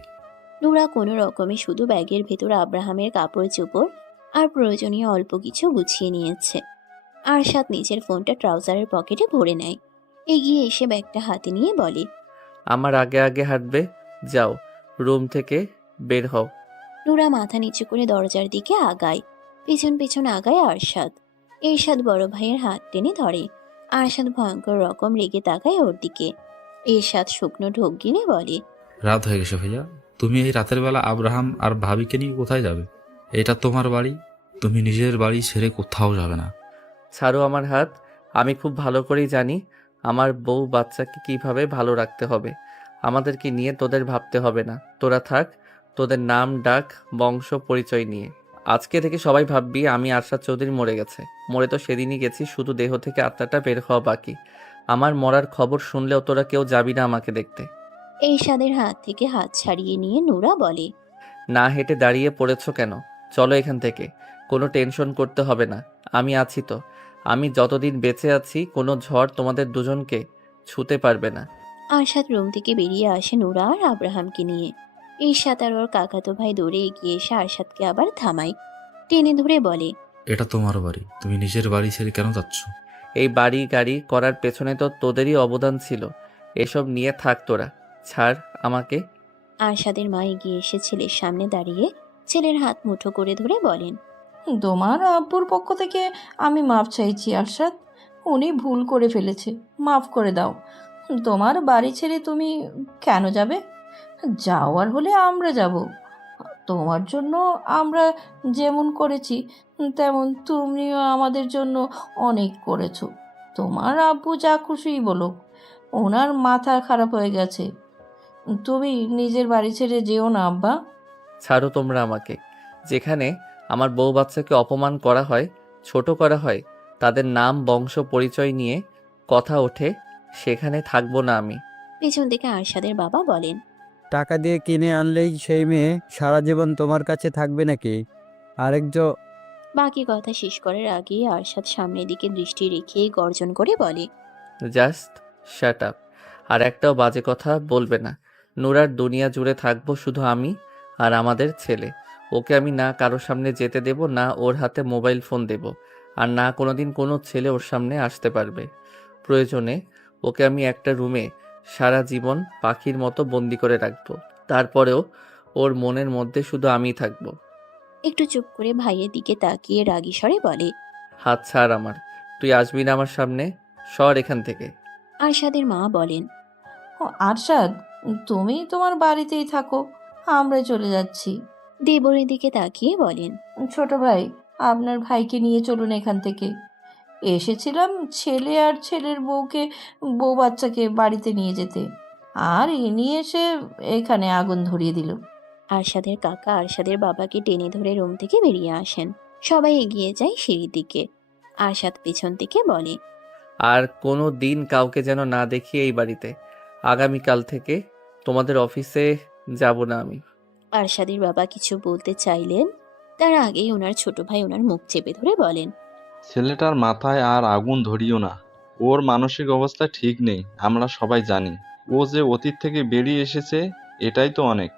নুরা কোনো রকমে শুধু ব্যাগের ভেতর আব্রাহামের কাপড় চোপড় আর প্রয়োজনীয় অল্প কিছু গুছিয়ে নিয়েছে। আরশাদ নিজের ফোনটা ট্রাউজারের পকেটে ভরে নেয়। এগিয়ে এসে ব্যাগটা হাতে নিয়ে বলে, আমার আগে আগে হাঁটবে, যাও রুম থেকে বের হও। নুরা মাথা নিচু করে দরজার দিকে আগায়। পেছন পেছন আগায় আরশাদ। এরশাদ বড় ভাইয়ের হাত টেনে ধরে। আরশাদ ভয়ঙ্কর রকম রেগে তাকায় ওর দিকে। এরশাদ শুকনো ঢোক গিলে বলে, রাত হয়ে গেছে ভাইয়া, তুমি এই রাতের বেলা আব্রাহাম আর ভাবিকে নিয়ে কোথায় যাবে? এটা তোমার বাড়ি, তুমি নিজের বাড়ি ছেড়ে কোথাও যাবে না। ছাড়ো আমার হাত। আমি খুব ভালো করেই জানি আমার বউ বাচ্চাকে কিভাবে ভালো রাখতে হবে। আমাদেরকে নিয়ে তোদের ভাবতে হবে না। তোরা থাক তোদের নাম ডাক বংশ পরিচয় নিয়ে। আজকে থেকে সবাই ভাববি আমি আরশাদ চৌধুরী মরে গেছে। মরে তো সেদিনই গেছি, শুধু দেহ থেকে আত্মাটা বের হওয়া বাকি। আমার মরার খবর শুনলেও তোরা কেউ যাবি না আমাকে দেখতে। এরশাদের হাত থেকে হাত ছাড়িয়ে নিয়ে নুরা বলে, না হেঁটে দাঁড়িয়ে পড়েছো কেন? চলো এখান থেকে। কোনো টেনশন করতে হবে না, আমি আছি তো। আমি যতদিন বেঁচে আছি কোনো ঝড় তোমাদের দুজনকে ছুতে পারবে না। আরশাদ রুম থেকে বেরিয়ে আসে নুরা আর আব্রাহামকে নিয়ে। এরশাদ আর ওর কাকাতো ভাই দৌড়ে এগিয়ে এসে আরশাদকে আবার থামায়। টেনে ধরে বলে, এটা তোমার বাড়ি, তুমি নিজের বাড়ি ছেড়ে কেন যাচ্ছ? এই বাড়ি গাড়ি করার পেছনে তো তোদেরই অবদান ছিল। এসব নিয়ে থাক তোরা, ছাড় আমাকে। আরশাদের মা এগিয়ে এসে ছেলের সামনে দাঁড়িয়ে ছেলের হাত মুঠো করে ধরে বলেন, তোমার আব্বুর পক্ষ থেকে আমি মাপ চাইছি আরশাদ। উনি ভুল করে ফেলেছে, মাফ করে দাও। তোমার বাড়ি ছেড়ে তুমি কেন যাবে? যাওয়ার হলে আমরা যাব। তোমার জন্য আমরা যেমন করেছি তেমন তুমিও আমাদের জন্য অনেক করেছো। তোমার আব্বু যা খুশিই বলুক, ওনার মাথা খারাপ হয়ে গেছে। তুমি নিজের বাড়ি ছেড়ে যেও না আব্বা। ছাড়ো তোমরা আমাকে। যেখানে আমার বউ বাচ্চাকে অপমান করা হয়, ছোট করা হয়, তাদের নাম বংশ পরিচয় নিয়ে কথা ওঠে, সেখানে থাকবো না আমি। পেছন থেকে আরশাদের বাবা বলেন, টাকা দিয়ে কিনে আনলেই সেই মেয়ে সারা জীবন তোমার কাছে থাকবে নাকি? আরেকজন বাকি কথা শেষ করার আগেই আরশাদ সামনের দিকে দৃষ্টি রেখে গর্জন করে বলে, জাস্ট শাট আপ। আর একটাও বাজে কথা বলবে না। নুরার দুনিয়া জুড়ে থাকবো শুধু আমি আর আমাদের ছেলে। ওকে আমি না কারোর সামনে যেতে দেব, না ওর হাতে মোবাইল ফোন দেব, আর না কোনোদিন কোনো ছেলে ওর সামনে আসতে পারবে। প্রয়োজনে ওকে আমি একটা রুমে সারা জীবন পাখির মতো বন্দি করে রাখবো। তারপরেও ওর মনের মধ্যে শুধু আমিই থাকবো। একটু চুপ করে ভাইয়ের দিকে তাকিয়ে রাগী স্বরে বলে, হাত ছাড় আমার। তুই আসবি না আমার সামনে, সর এখান থেকে। আরশাদের মা বলেন, ও আরশাদ, তুমি তোমার বাড়িতেই থাকো, আমরা চলে যাচ্ছি। দেবরের দিকে তাকিয়ে বলেন, ছোট ভাই, আপনার ভাইকে নিয়ে চলুন এখান থেকে। এসেছিলাম ছেলে আর ছেলের বউ বাচ্চাকে বাড়িতে নিয়ে যেতে, আর ইনি এসে এখানে আগুন ধরিয়ে দিল। আরশাদের কাকা আরশাদের বাবাকে টেনে ধরে রুম থেকে বেরিয়ে আসেন। সবাই এগিয়ে যায় সিঁড়ির দিকে। আরশাদ পেছন থেকে বলে, আর কোনো দিন কাউকে যেন না দেখি এই বাড়িতে। আগামীকাল থেকে তোমাদের অফিসে যাব না আমি। আরশাদের বাবা কিছু বলতে চাইলেন, তার আগেই ওনার ছোট ভাই ওনার মুখ চেপে ধরে বলেন, ছেলেটার মাথায় আর আগুন ধরিও না। ওর মানসিক অবস্থা ঠিক নেই, আমরা সবাই জানি। ও যে অতীত থেকে বেরিয়ে এসেছে এটাই তো অনেক।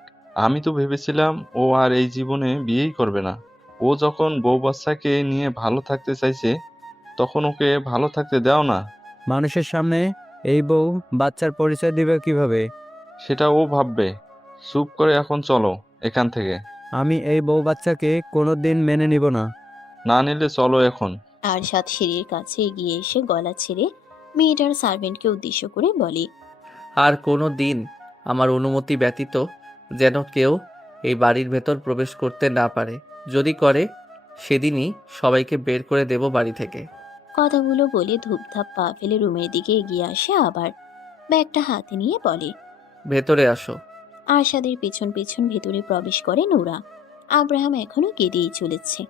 আমি তো ভেবেছিলাম ও আর এই জীবনে বিয়েই করবে না। ও যখন বউ বাচ্চাকে নিয়ে ভালো থাকতে চাইছে তখন ওকে ভালো থাকতে দাও না। মানুষের সামনে এই বউ বাচ্চার পরিচয় দিবে কিভাবে? সেটা ও ভাববে। চুপ করে এখন চলো এখান থেকে। আমি এই বউ বাচ্চাকে কোনোদিন মেনে নিব না। না নিলে চলো এখন। আরশাদ সিঁড়ির কাছে এগিয়ে এসে গলা ছেড়ে মেয়েটার সার্ভেন্টকে উদ্দেশ্য করে বলে, আর কোনো দিন আমার অনুমতি ব্যতীত যেন কেউ এই বাড়ির ভেতর প্রবেশ করতে না পারে। যদি করে সেদিনই সবাইকে বের করে দেব বাড়ি থেকে। কথাগুলো বলে ধূপধাপ পা ফেলে রুমের দিকে এগিয়ে আসে, আবার ব্যাগটা হাতে নিয়ে বলে। ভেতরে আসো। আরশাদের পেছন পেছন ভেতরে প্রবেশ করে নূরা। আব্রাহাম এখনো কেঁদেই চলেছে।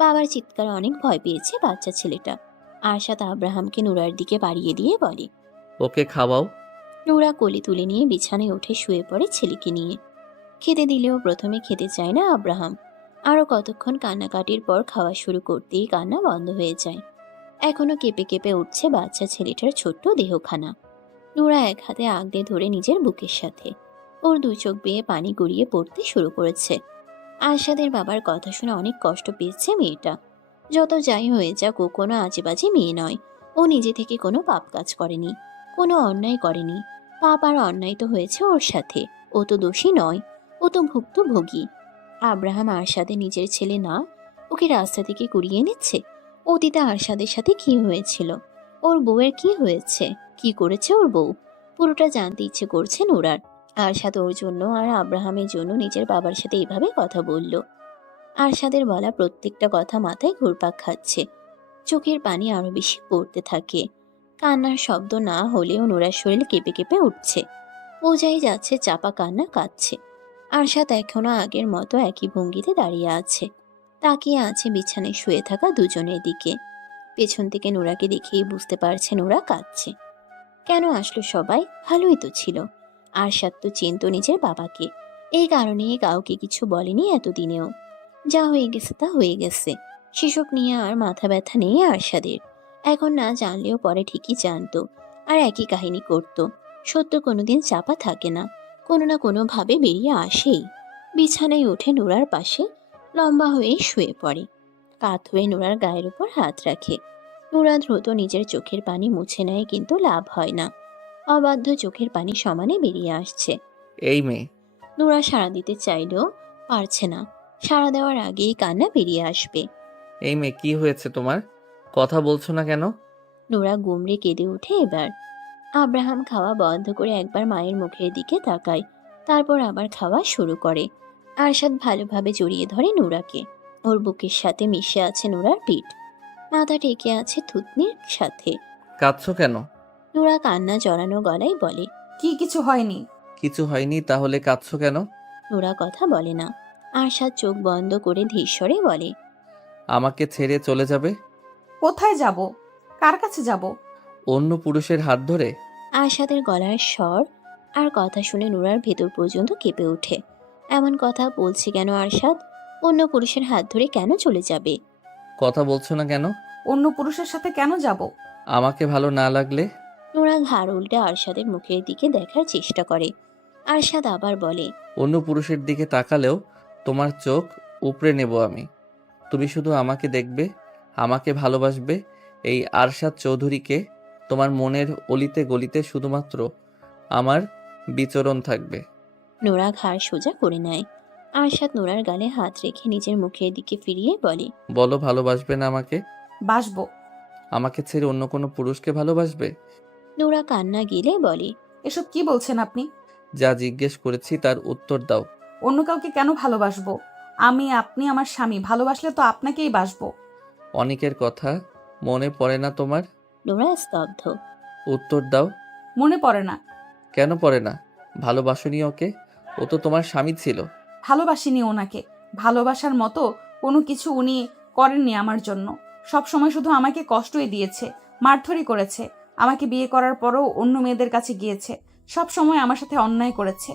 বাবার চিৎকারে অনেক ভয় পেয়েছে বাচ্চা ছেলেটা। আরশাদ আব্রাহামকে নূরার দিকে বাড়িয়ে দিয়ে বলে। ওকে খাওয়াও। নূরা কোলে তুলে নিয়ে বিছানায় উঠে শুয়ে পড়ে ছেলেকে নিয়ে। খেতে দিলেও প্রথমে খেতে চায় না আব্রাহাম। আরও কতক্ষণ কান্নাকাটির পর খাওয়া শুরু করতেই কান্না বন্ধ হয়ে যায়। এখনো কেঁপে কেঁপে উঠছে বাচ্চা ছেলেটার ছোট্ট দেহখানা। নূরা এক হাতে আগলে ধরে নিজের বুকের সাথে। ওর দুই চোখ বেয়ে পানি গড়িয়ে পড়তে শুরু করেছে। আরশাদের বাবার কথা শুনে অনেক কষ্ট পেয়েছে মেয়েটা। যত যাই হয়ে যাক, ও কোনো আজেবাজে মেয়ে নয়। ও নিজে থেকে কোনো পাপ কাজ করেনি, কোনো অন্যায় করেনি। পাপ আর অন্যায় তো হয়েছে ওর সাথে। ও তো দোষী নয়, ও তো ভুক্তভোগী। আব্রাহাম আরশাদের নিজের ছেলে না, ওকে রাস্তা থেকে কুড়িয়ে নিচ্ছে। অতীতে আরশাদের সাথে কি হয়েছিল, ওর বউয়ের কি হয়েছে, কি করেছে ওর বউ, পুরোটা জানতে ইচ্ছে করছে নূরার। আরশাদ ওর জন্য আর আব্রাহামের জন্য নিজের বাবার সাথে এইভাবে কথা বলল। আরশাদের বলা প্রত্যেকটা কথা মাথায় ঘুরপাক খাচ্ছে। চোখের পানি আরো বেশি পড়তে থাকে। কান্নার শব্দ না হলেও নূরার শরীর কেঁপে কেঁপে উঠছে। বোঝাই যাচ্ছে চাপা কান্না কাঁদছে। আরশাদ এখনো আগের মতো একই ভঙ্গিতে দাঁড়িয়ে আছে, তাকিয়ে আছে বিছানায় শুয়ে থাকা দুজনের দিকে। পেছন থেকে নূরাকে দেখেই বুঝতে পারছে নূরা কাঁদছে। কেন আসলো সবাই? ভালোই তো ছিল। আরশাদ তো চিনত নিজের বাবাকে, এই কারণেই কাউকে কিছু বলেনি এতদিনেও। যা হয়ে গেছে তা হয়ে গেছে। সেসব নিয়ে আর মাথা ব্যথা নেই আরশাদের। এখন না জানলেও পরে ঠিকই জানতো, আর একই কাহিনী করত। সত্য কোনোদিন চাপা থাকে না, কোনো না কোনো ভাবে বেরিয়ে আসেই। বিছানায় উঠে নূরার পাশে লম্বা হয়ে শুয়ে পড়ে। কাত হয়ে নূরার গায়ের উপর হাত রাখে। নূরা দ্রুত নিজের চোখের পানি মুছে নেয়, কিন্তু লাভ হয় না। অবাধ্য চোখের পানি সমানে বেরিয়ে আসছে। এই মেয়ে। নূরা সাড়া দিতে চাইলেও পারছে না। সাড়া দেওয়ার আগেই কান্না বেরিয়ে আসবে। এই মেয়ে, কি হয়েছে তোমার? কথা বলছো না কেন? নূরা গুমড়ে কেঁদে ওঠে এবার। আব্রাহাম খাওয়া বন্ধ করে একবার মায়ের মুখের দিকে তাকায়, তারপর আবার খাওয়া শুরু করে। আরশাদ ভালোভাবে জড়িয়ে ধরে নূরাকে। ওর বুকের সাথে মিশে আছে নূরার পিঠ, মাথা টেকে আছে থুতনির সাথে। কাঁদছো কেন? নূরা কান্না জড়ানো গলায় বলে। কি কিছু হয়নি। কিছু হয়নি, তাহলে কাঁদছো কেন? নূরা কথা বলে না। আরশাদ চোখ বন্ধ করে ধীর স্বরে বলে। আমাকে ছেড়ে চলে যাবে? কোথায় যাব? কার কাছে যাব? অন্য পুরুষের হাত ধরে? আরশাদের গলার স্বর আর কথা শুনে নূরার ভেতর পর্যন্ত কেঁপে ওঠে। এমন কথা বলছে কেন আরশাদ? অন্য পুরুষের হাত ধরে কেন চলে যাবে? কথা বলছো না কেন? অন্য পুরুষের সাথে কেন যাব? আমাকে ভালো না লাগলে? নূরা ঘাড় উল্টে আরশাদের মুখের দিকে দেখার চেষ্টা করে। আরশাদ আবার বলে। অন্য পুরুষের দিকে তাকালেও তোমার চোখ উপড়ে নেব আমি। তুমি শুধু আমাকে দেখবে, আমাকে ভালোবাসবে। এই আরশাদ চৌধুরীকে তোমার মনের অলিতে গলিতে শুধুমাত্র আমার বিচরণ থাকবে। নূরা ঘাড় সোজা করে নেয়। আরশাদ নূরার গালে হাত রেখে নিজের মুখের দিকে ফিরিয়ে বলে। বলো, ভালোবাসবে না আমাকে? বাসবো। আমাকে ছেড়ে অন্য কোনো পুরুষকে ভালোবাসবে? নূরা কান্না গিলে বলে। এসব কি বলছেন আপনি? যা জিজ্ঞেস করেছি তার উত্তর দাও। অন্য কাউকে কেন ভালোবাসবো? আপনি আমার স্বামী, ভালোবাসলে তো আপনাকেই বাসবো। অনেকের কথা মনে পড়ে না তোমার? নূরা স্তব্ধ। উত্তর দাও। মনে পড়ে না। কেন পড়ে না? ভালোবাসনি ওকে? ও তো তোমার স্বামী ছিল। ভালোবাসিনি ওনাকে। ভালোবাসার মতো কোনো কিছু উনি করেননি আমার জন্য। সব সময় শুধু আমাকে কষ্টই দিয়েছে, মারধরি করেছে। আমাকে বিয়ে করার পরও অন্য মেয়েদের কাছে গিয়েছে। সব সময় আমার সাথে অন্যায় করেছে।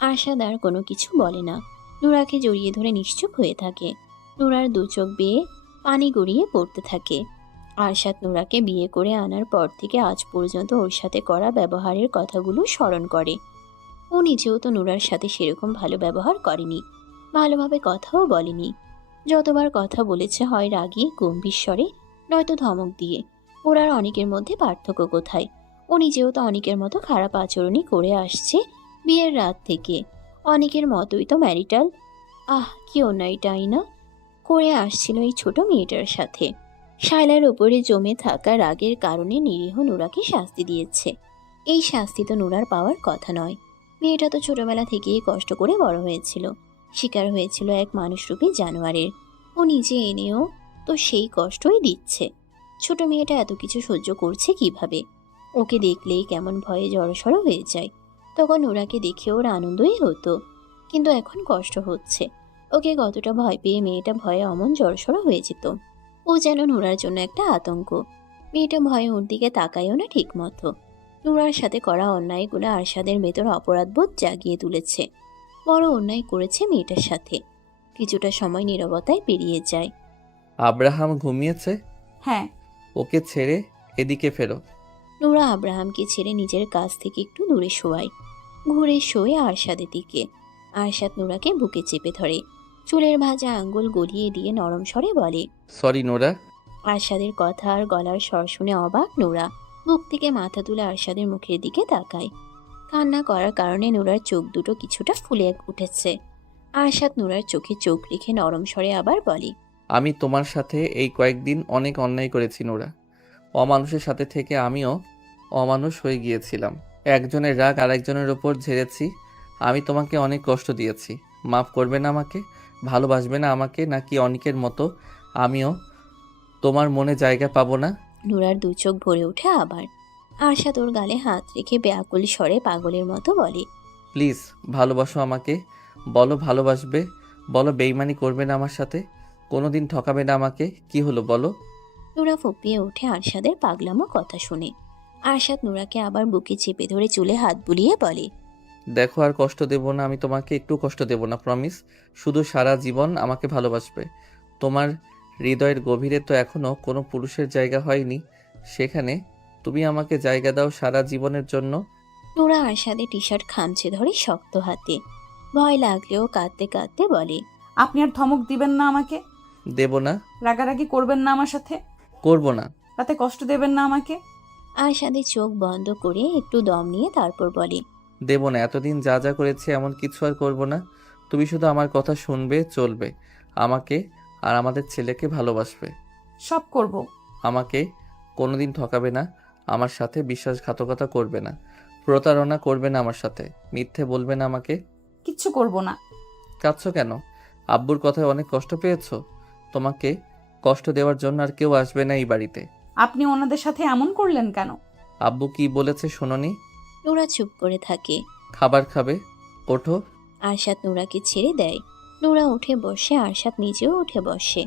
আরশাদ আর কোনো কিছু বলে না। নূরাকে জড়িয়ে ধরে নিশ্চুপ হয়ে থাকে। নূরার দু চোখ বেয়ে পানি গড়িয়ে পড়তে থাকে। আরশাদ নূরাকে বিয়ে করে আনার পর থেকে আজ পর্যন্ত ওর সাথে করা ব্যবহারের কথাগুলো স্মরণ করে। ও নিজেও তো নূরার সাথে সেরকম ভালো ব্যবহার করেনি, ভালোভাবে কথাও বলেনি। যতবার কথা বলেছে হয় রাগী গম্ভীর স্বরে, নয়তো ধমক দিয়ে। ওর আর অনেকের মধ্যে পার্থক্য কোথায়? ও নিজেও তো অনেকের মতো খারাপ আচরণই করে আসছে বিয়ের রাত থেকে অনেকের মতোই তো ম্যারিটাল কি অন্যায়টাই না করে আসছিল এই ছোট মেয়েটার সাথে। শায়লার উপরে জমে থাকা রাগের কারণে নিরীহ নুরাকে শাস্তি দিয়েছে। এই শাস্তি তো নুরার পাওয়ার কথা নয়। মেয়েটা তো ছোটবেলা থেকেই কষ্ট করে বড় হয়েছিল, শিকার হয়েছিল এক মানুষরূপী জানোয়ারের। ও নিজে এনেও তো সেই কষ্টই দিচ্ছে। ছোট মেয়েটা এত কিছু সহ্য করছে কিভাবে? ওকে দেখলেই কেমন ভয়ে জড়সড় হয়ে যায়। তখন নুরাকে দেখে ওর আনন্দই হতো, কিন্তু এখন কষ্ট হচ্ছে। ওকে কতটা ভয় পেয়ে মেয়েটা ভয়ে অমন জড়সড় হয়ে যেত। ও যেন নুরার জন্য একটা আতঙ্ক। মেয়েটা ভয়ে ওর দিকে তাকায়ও না ঠিক মতো। নুরার সাথে করা অন্যায়গুলো আরশাদের ভেতর অপরাধবোধ জাগিয়ে তুলেছে। বড় অন্যায় করেছে মেয়েটার সাথে। কিছুটা সময় নীরবতায় পেরিয়ে যায়। আব্রাহাম ঘুমিয়েছে? হ্যাঁ। ওকে ছেড়ে এদিকে ফেরো। নুরা আব্রাহামকে ছেড়ে নিজের কাছ থেকে একটু দূরে শোয়ায়। ঘুরে শোয় আরশাদের দিকে। আরশাদ নুরাকে বুকে চেপে ধরে, চুলের ভাজা আঙ্গুল গলিয়ে দিয়ে নরম স্বরে বলে, সরি নোরা। আরশাদের কথা আর গলার স্বর শুনে অবাক নুরা। বুক থেকে মাথা তুলে আরশাদের মুখের দিকে তাকায়। কান্না করার কারণে নুরার চোখ দুটো কিছুটা ফুলে উঠেছে। আরশাদ নুরার চোখে চোখ রেখে নরম স্বরে আবার বলে, আমি তোমার সাথে এই কয়েকদিন অনেক অন্যায় করেছি নোরা। অমানুষের সাথে থেকে আমিও অমানুষ হয়ে গিয়েছিলাম। একজনের রাগ আরেকজনের ওপর ঝেড়েছি। আমি তোমাকে অনেক কষ্ট দিয়েছি। মাফ করবে না আমাকে? ভালোবাসবে না আমাকে? নাকি অনেকের মতো আমিও তোমার মনে জায়গা পাবো না? নুরার দু চোখ ভরে ওঠে আবার। আরশাদ ওর গালে হাত রেখে ব্যাকুল স্বরে পাগলের মতো বলে, প্লিজ ভালোবাসো আমাকে। বলো ভালোবাসবে। বলো বেইমানি করবে না আমার সাথে। কোনোদিন ঠকাবে না আমাকে। কি হলো বলো? নুরা ফুঁপিয়ে ওঠে আরশাদের পাগলামো কথা শুনে। আরশাদ নুরাকে আবার বুকে চেপে ধরে চুলে হাত বুলিয়ে বলে, দেখো আর কষ্ট দেব না আমি তোমাকে, একটু কষ্ট দেব না, প্রমিস। শুধু সারা জীবন আমাকে ভালোবাসবে। তোমার হৃদয়ের গভীরে তো এখনো কোনো পুরুষের জায়গা হয়নি, সেখানে তুমি আমাকে জায়গা দাও সারা জীবনের জন্য। নুরা আরশাদের টি শার্ট খামচে ধরে শক্ত হাতে। ভয় লাগলেও কাঁদতে কাঁদতে বলে, আপনি আর ধমক দিবেন না আমাকে? দেব না। রাগারাগি করবেন না আমার সাথে? করব না। রাতে কষ্ট দেবেন না আমাকে? আরশাদের চোখ বন্ধ করে একটু দম নিয়ে তারপর বলে, দেব না। এতদিন যা যা করেছি এমন কিছু আর করব না। তুমি শুধু আমার কথা শুনবে, চলবে। আমাকে আর আমাদের ছেলেকে ভালোবাসবে। সব করব। আমাকে কোনোদিন ঠকাবে না, আমার সাথে বিশ্বাসঘাতকতা করবে না, প্রতারণা করবে না আমার সাথে, মিথ্যে বলবে না আমাকে। কিচ্ছু করব না। কাঁদছো কেন? আব্বুর কথায় অনেক কষ্ট পেয়েছো? তোমাকে কষ্ট দেওয়ার জন্য আর কেউ আসবে না এই বাড়িতে। আপনি ওনাদের সাথে এমন করলেন কেন? আব্বু কি বলেছে শোনোনি? নুরা চুপ করে থাকে। খাবার খাবে? ওঠো। আরশাদ নুরাকে ছেড়ে দেয়। নুরা উঠে বসে, আরশাদ নিজেও উঠে বসে।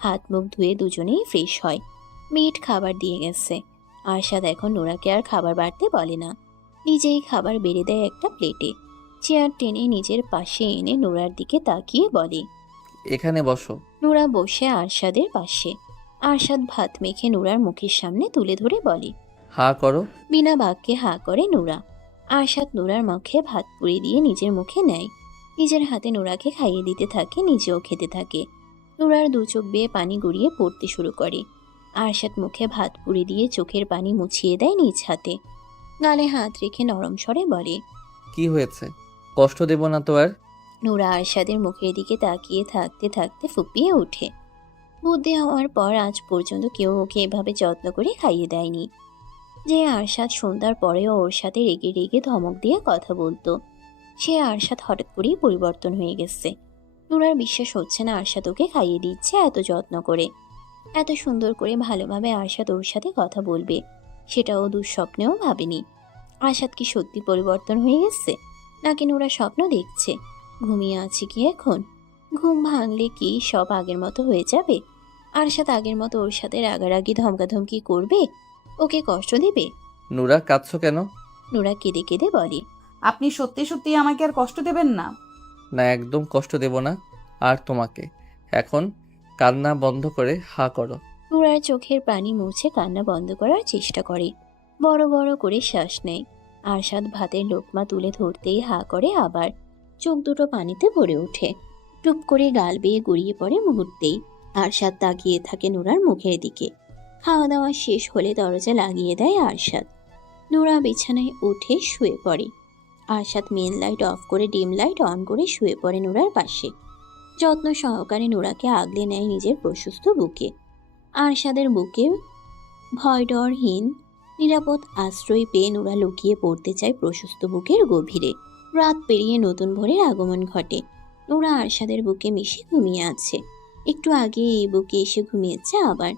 হাত মুখ ধুয়ে দুজনেই ফ্রেশ হয়। মিট খাবার দিয়ে গেছে। আরশাদ এখন নুরাকে আর খাবার বাড়তে বলে না, নিজেই খাবার বেড়ে দেয় একটা প্লেটে। চেয়ার টেনে নিজের পাশে এনে নুরার দিকে তাকিয়ে বলে, এখানে বসো। নুরা বসে আরশাদের পাশে। আরশাদ ভাত মেখে নুরার মুখের সামনে তুলে ধরে বলে, হা করো। বিনা বাক্যে হা করে নুরা। আরশাদ নুরার মুখে ভাত পুড়ে দিয়ে নিজের মুখে নেয়। নিজের হাতে নুরাকে খাইয়ে দিতে থাকে, নিজেও খেতে থাকে। নুরার দু চোখ বেয়ে পানি গড়িয়ে পড়তে শুরু করে। আরশাদ মুখে ভাত পুড়ে দিয়ে চোখের পানি মুছিয়ে দেয় নিজ হাতে। গালে হাত রেখে নরম স্বরে বলে, কি হয়েছে? কষ্ট দেব না তো আর? নুরা আরশাদের মুখের দিকে তাকিয়ে থাকতে থাকতে ফুপিয়ে ওঠে। বুদ্ধি হওয়ার পর আজ পর্যন্ত কেউ ওকে এভাবে যত্ন করে খাইয়ে দেয়নি। যে আরশাদ সন্ধ্যার পরেও ওর সাথে রেগে রেগে ধমক দিয়ে কথা বলতো, সে আরশাদ হঠাৎ করেই পরিবর্তন হয়ে গেছে। নুরার বিশ্বাস হচ্ছে না আরশাদ ওকে খাইয়ে দিচ্ছে এত যত্ন করে। এত সুন্দর করে ভালোভাবে আরশাদ ওর সাথে কথা বলবে, সেটাও দুঃস্বপ্নেও ভাবেনি। আরশাদ কি সত্যি পরিবর্তন হয়ে গেছে, নাকি নুরা স্বপ্ন দেখছে? ঘুমিয়ে আছে কি এখন? ঘুম ভাঙলে কি সব আগের মতো হয়ে যাবে? আরশাদ আগের মতো ওর সাথে রাগারাগি ধমকাধমকি করবে, ওকে কষ্ট দেবে? নুরা কাঁদছো কেন? নুরা কেঁদে কেঁদে বলে, আপনি সত্যি সত্যি আমাকে আর কষ্ট দেবেন না? না, একদম কষ্ট দেব না আর তোমাকে। এখন কান্না বন্ধ করে হা করো। নুরার চোখের পানি মুছে কান্না বন্ধ করার চেষ্টা করে। বড় বড় করে শ্বাস নেয়। আরশাদ ভাতের লোকমা তুলে ধরতেই হা করে আবার। চোখ দুটো পানিতে ভরে ওঠে। টুপ করে গাল বেয়ে গড়িয়ে পড়ে মুহূর্তেই। আরশাদ তাকিয়ে থাকে নুরার মুখের দিকে। খাওয়া দাওয়া শেষ হলে দরজা লাগিয়ে দেয় আরশাদ। নুরা বিছানায় উঠে শুয়ে পড়ে। আরশাদ মেন লাইট অফ করে ডিম লাইট অন করে শুয়ে পড়ে নুরার পাশে। যত্ন সহকারে নুরাকে আগলে নেয় নিজের প্রশস্ত বুকে। আরশাদের বুকে ভয় ডরহীন নিরাপদ আশ্রয় পেয়ে নুরা লুকিয়ে পড়তে চায় প্রশস্ত বুকের গভীরে। রাত পেরিয়ে নতুন ভোরের আগমন ঘটে। নুরা আরশাদের বুকে মিশে ঘুমিয়ে আছে। একটু আগে এই বুকে এসে ঘুমিয়েছে আবার।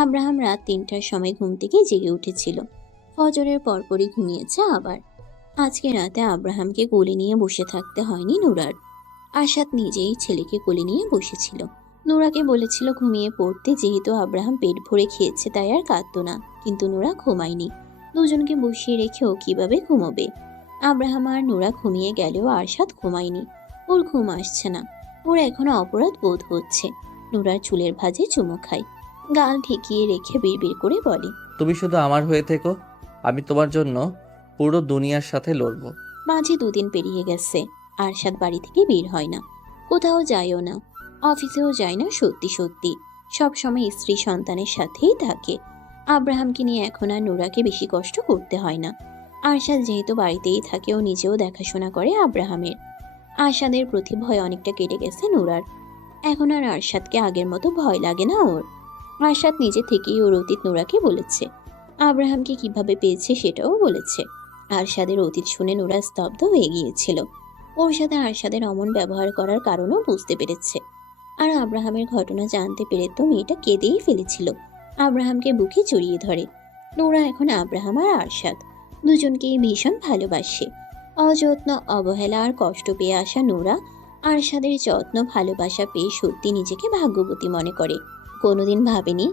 আব্রাহাম রাত 3টার সময় ঘুম থেকে জেগে উঠেছিল। ফজরের পরপরই ঘুমিয়েছে আবার। আজকে রাতে আব্রাহামকে কোলে নিয়ে বসে থাকতে হয়নি নুরার। আরশাদ নিজেই ছেলেকে কোলে নিয়ে বসেছিল। নুরাকে বলেছিল ঘুমিয়ে পড়তে, যেহেতু আব্রাহাম পেট ভরে খেয়েছে তাই আর কাঁদত না। কিন্তু নুরা ঘুমায়নি। দুজনকে বসিয়ে রেখেও কিভাবে ঘুমোবে? আব্রাহাম আর নুরা ঘুমিয়ে গেলেও আরশাদ ঘুমায়নি। ওর ঘুম আসছে না। ওর এখনো অপরাধ বোধ হচ্ছে। নুরার চুলের ভাঁজে চুমু খায়। গাল ঠেকিয়ে রেখে বিড়বিড় করে বলে, তুমি শুধু আমার হয়ে থেকো, আমি তোমার জন্য পুরো দুনিয়ার সাথে লড়বো। মাঝে 2 দিন পেরিয়ে গেছে। আরশাদ বাড়ি থেকে বের হয় না, কোথাও যায়ও না, অফিসেও যায় না। সত্যি সত্যি সব সময় স্ত্রী সন্তানের সাথেই থাকে। আব্রাহামকে নিয়ে এখন আর নুরাকে বেশি কষ্ট করতে হয় না। আরশাদ যেহেতু বাড়িতেই থাকে, ও নিজেও দেখাশোনা করে আব্রাহামের। আরশাদের প্রতি ভয় অনেকটা কেটে গেছে নুরার। এখন আর আরশাদকে আগের মতো ভয় লাগে না ওর। আরশাদ নিজে থেকেই ওর অতীত নুরাকে বলেছে। আব্রাহামকে কিভাবে পেয়েছে সেটাও বলেছে। আরশাদের অতীত শুনে নুরা স্তব্ধ হয়ে গিয়েছিল। ওর সাথে আরশাদের অমন ব্যবহার করার কারণও বুঝতে পেরেছে। আর আব্রাহামের ঘটনা জানতে পেরে তো মেয়েটা কেঁদেই ফেলেছিল। আব্রাহামকে বুকে জড়িয়ে ধরে। নুরা এখন আব্রাহাম আর আরশাদ দুজনকেই ভীষণ ভালোবাসে। অযত্ন, অবহেলা আর কষ্ট পেয়ে আসা নুরা আরশাদের যত্ন, ভালোবাসা পেয়ে সত্যি নিজেকে ভাগ্যবতী মনে করে। কোনোদিন ভাবেনি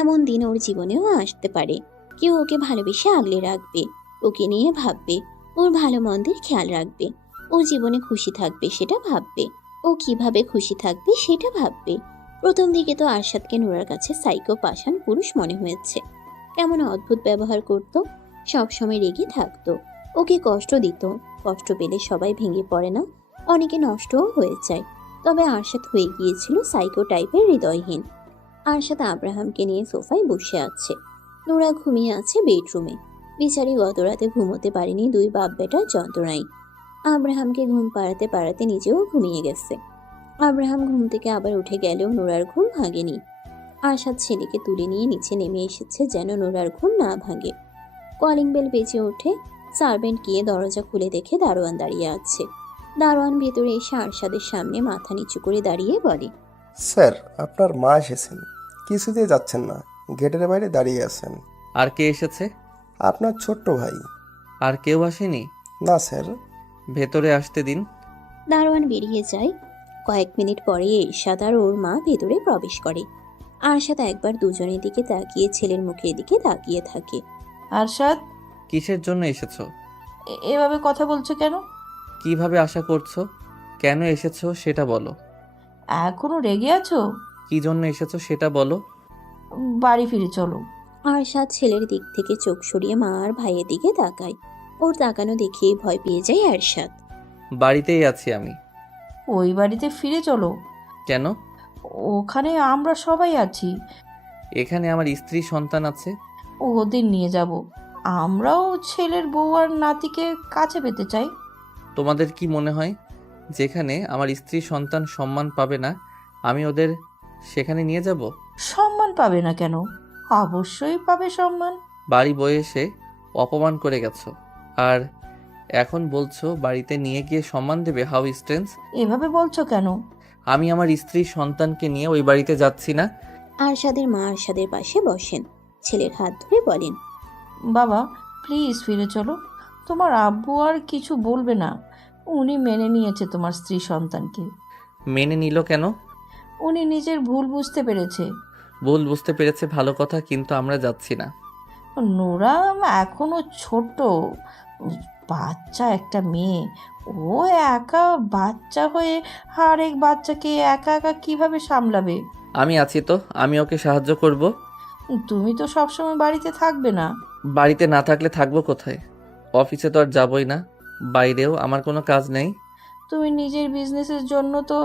এমন দিন ওর জীবনেও আসতে পারে। কেউ ওকে ভালোবেসে আগলে রাখবে, ওকে নিয়ে ভাববে, ওর ভালো মন্দের খেয়াল রাখবে, ওর জীবনে খুশি থাকবে সেটা ভাববে, ও কিভাবে খুশি থাকবে সেটা ভাববে। প্রথম দিকে তো আরশাদকে নুরার কাছে সাইকো পাষাণ পুরুষ মনে হয়েছে। কেমন অদ্ভুত ব্যবহার করত, সবসময় রেগে থাকতো, ওকে কষ্ট দিত। কষ্ট পেলে সবাই ভেঙে পড়ে না, অনেকে নষ্টও হয়ে যায়। তবে আরশাদ হয়ে গিয়েছিল সাইকো টাইপের হৃদয়হীন। আরশাদ আব্রাহামকে নিয়ে সোফায় বসে আছে। নুরা ঘুমিয়ে আছে বেডরুমে। বিচারি গত রাতে ঘুমোতে পারেনি 2 বাপ বেটার যন্ত্রণায়। আব্রাহামকে ঘুম পাড়াতে পাড়াতে নিজেও ঘুমিয়ে গেছে। আব্রাহাম ঘুম থেকে আবার উঠে গেলেও নুরার ঘুম ভাঙেনি। আরশাদ ছেলেকে তুলে নিয়ে নিচে নেমে এসেছে যেন নুরার ঘুম না ভাঙে। কলিং বেল বেজে ওঠে। সার্ভেন্ট গিয়ে দরজা খুলে দেখে দারোয়ান দাঁড়িয়ে আছে। দারোয়ান ভেতরে এসে আরশাদের সামনে মাথা নিচু করে দাঁড়িয়ে বলে, স্যার, আপনার মা এসেছেন, কিছুতেই যাচ্ছেন না, গেটের বাইরে দাঁড়িয়ে আছেন। আর কে এসেছে? আপনার ছোট্ট ভাই। আর কেউ আসেনি? না স্যার। ভেতরে আসতে দিন। দারোয়ান বেরিয়ে যায়। কয়েক মিনিট পরে এরশাদ আর ওর মা ভেতরে প্রবেশ করে। আরশাদ একবার দুজনের দিকে তাকিয়ে ছেলের মুখের দিকে তাকিয়ে থাকে। আরশাদ, কিসের জন্য এসেছো? এভাবে কথা বলছো কেন? কিভাবে আশা করছো? কেন এসেছো সেটা বলো। এখনো রেগে আছো? কি জন্য এসেছো সেটা বলো। বাড়ি ফিরে চলো। আরশাদ ছেলের দিক থেকে চোখ সরিয়ে মা আর ভাইয়ের দিকে তাকায়। ওর তাকানো দেখেই ভয় পেয়ে যায় আরশাদ। বাড়িতেই আছি আমি। ওই বাড়িতে ফিরে চলো। কেন? ওখানে আমরা সবাই আছি। এখানে আমার স্ত্রী সন্তান আছে। ওদের নিয়ে যাব। আমরাও ছেলের বউ আর নাতিকে কাছে পেতে চাই। তোমাদের কি মনে হয় যেখানে আমার স্ত্রী সন্তান সম্মান পাবে না আমি ওদের সেখানে নিয়ে যাব? সম্মান পাবে না কেন? অবশ্যই পাবে সম্মান। বাড়ি বয়ে এসে অপমান করে গেছো, আর এখন বলছো বাড়িতে নিয়ে গিয়ে সম্মান দেবে? How strange. এভাবে বলছো কেন? আমি আমার স্ত্রী সন্তানকে নিয়ে ওই বাড়িতে যাচ্ছি না। আরশাদের মা আরশাদের পাশে বসেন। ছেলের হাত ধরে বলেন, বাবা প্লিজ ফিরে চলো। তোমার আব্বু আর কিছু বলবে না। উনি মেনে নিয়েছে তোমার স্ত্রী সন্তানকে। মেনে নিল কেন? উনি নিজের ভুল বুঝতে পেরেছে। ভুল বুঝতে পেরেছে ভালো কথা, কিন্তু আমরা যাচ্ছি না। নোরা এখনো ছোট বাচ্চা, একটা মেয়ে। ও একা বাচ্চা হয়ে আরেক বাচ্চাকে একা একা কিভাবে সামলাবে? আমি আছি তো, আমি ওকে সাহায্য করব। তুমি তো সবসময় বাড়িতে থাকবে না। বাড়িতে না থাকলে থাকবো কোথায়? অফিসে তো আর যাবই না, বাইরেও আমার কোনো কাজ নেই। তুমি নিজের বিজনেসের জন্য তো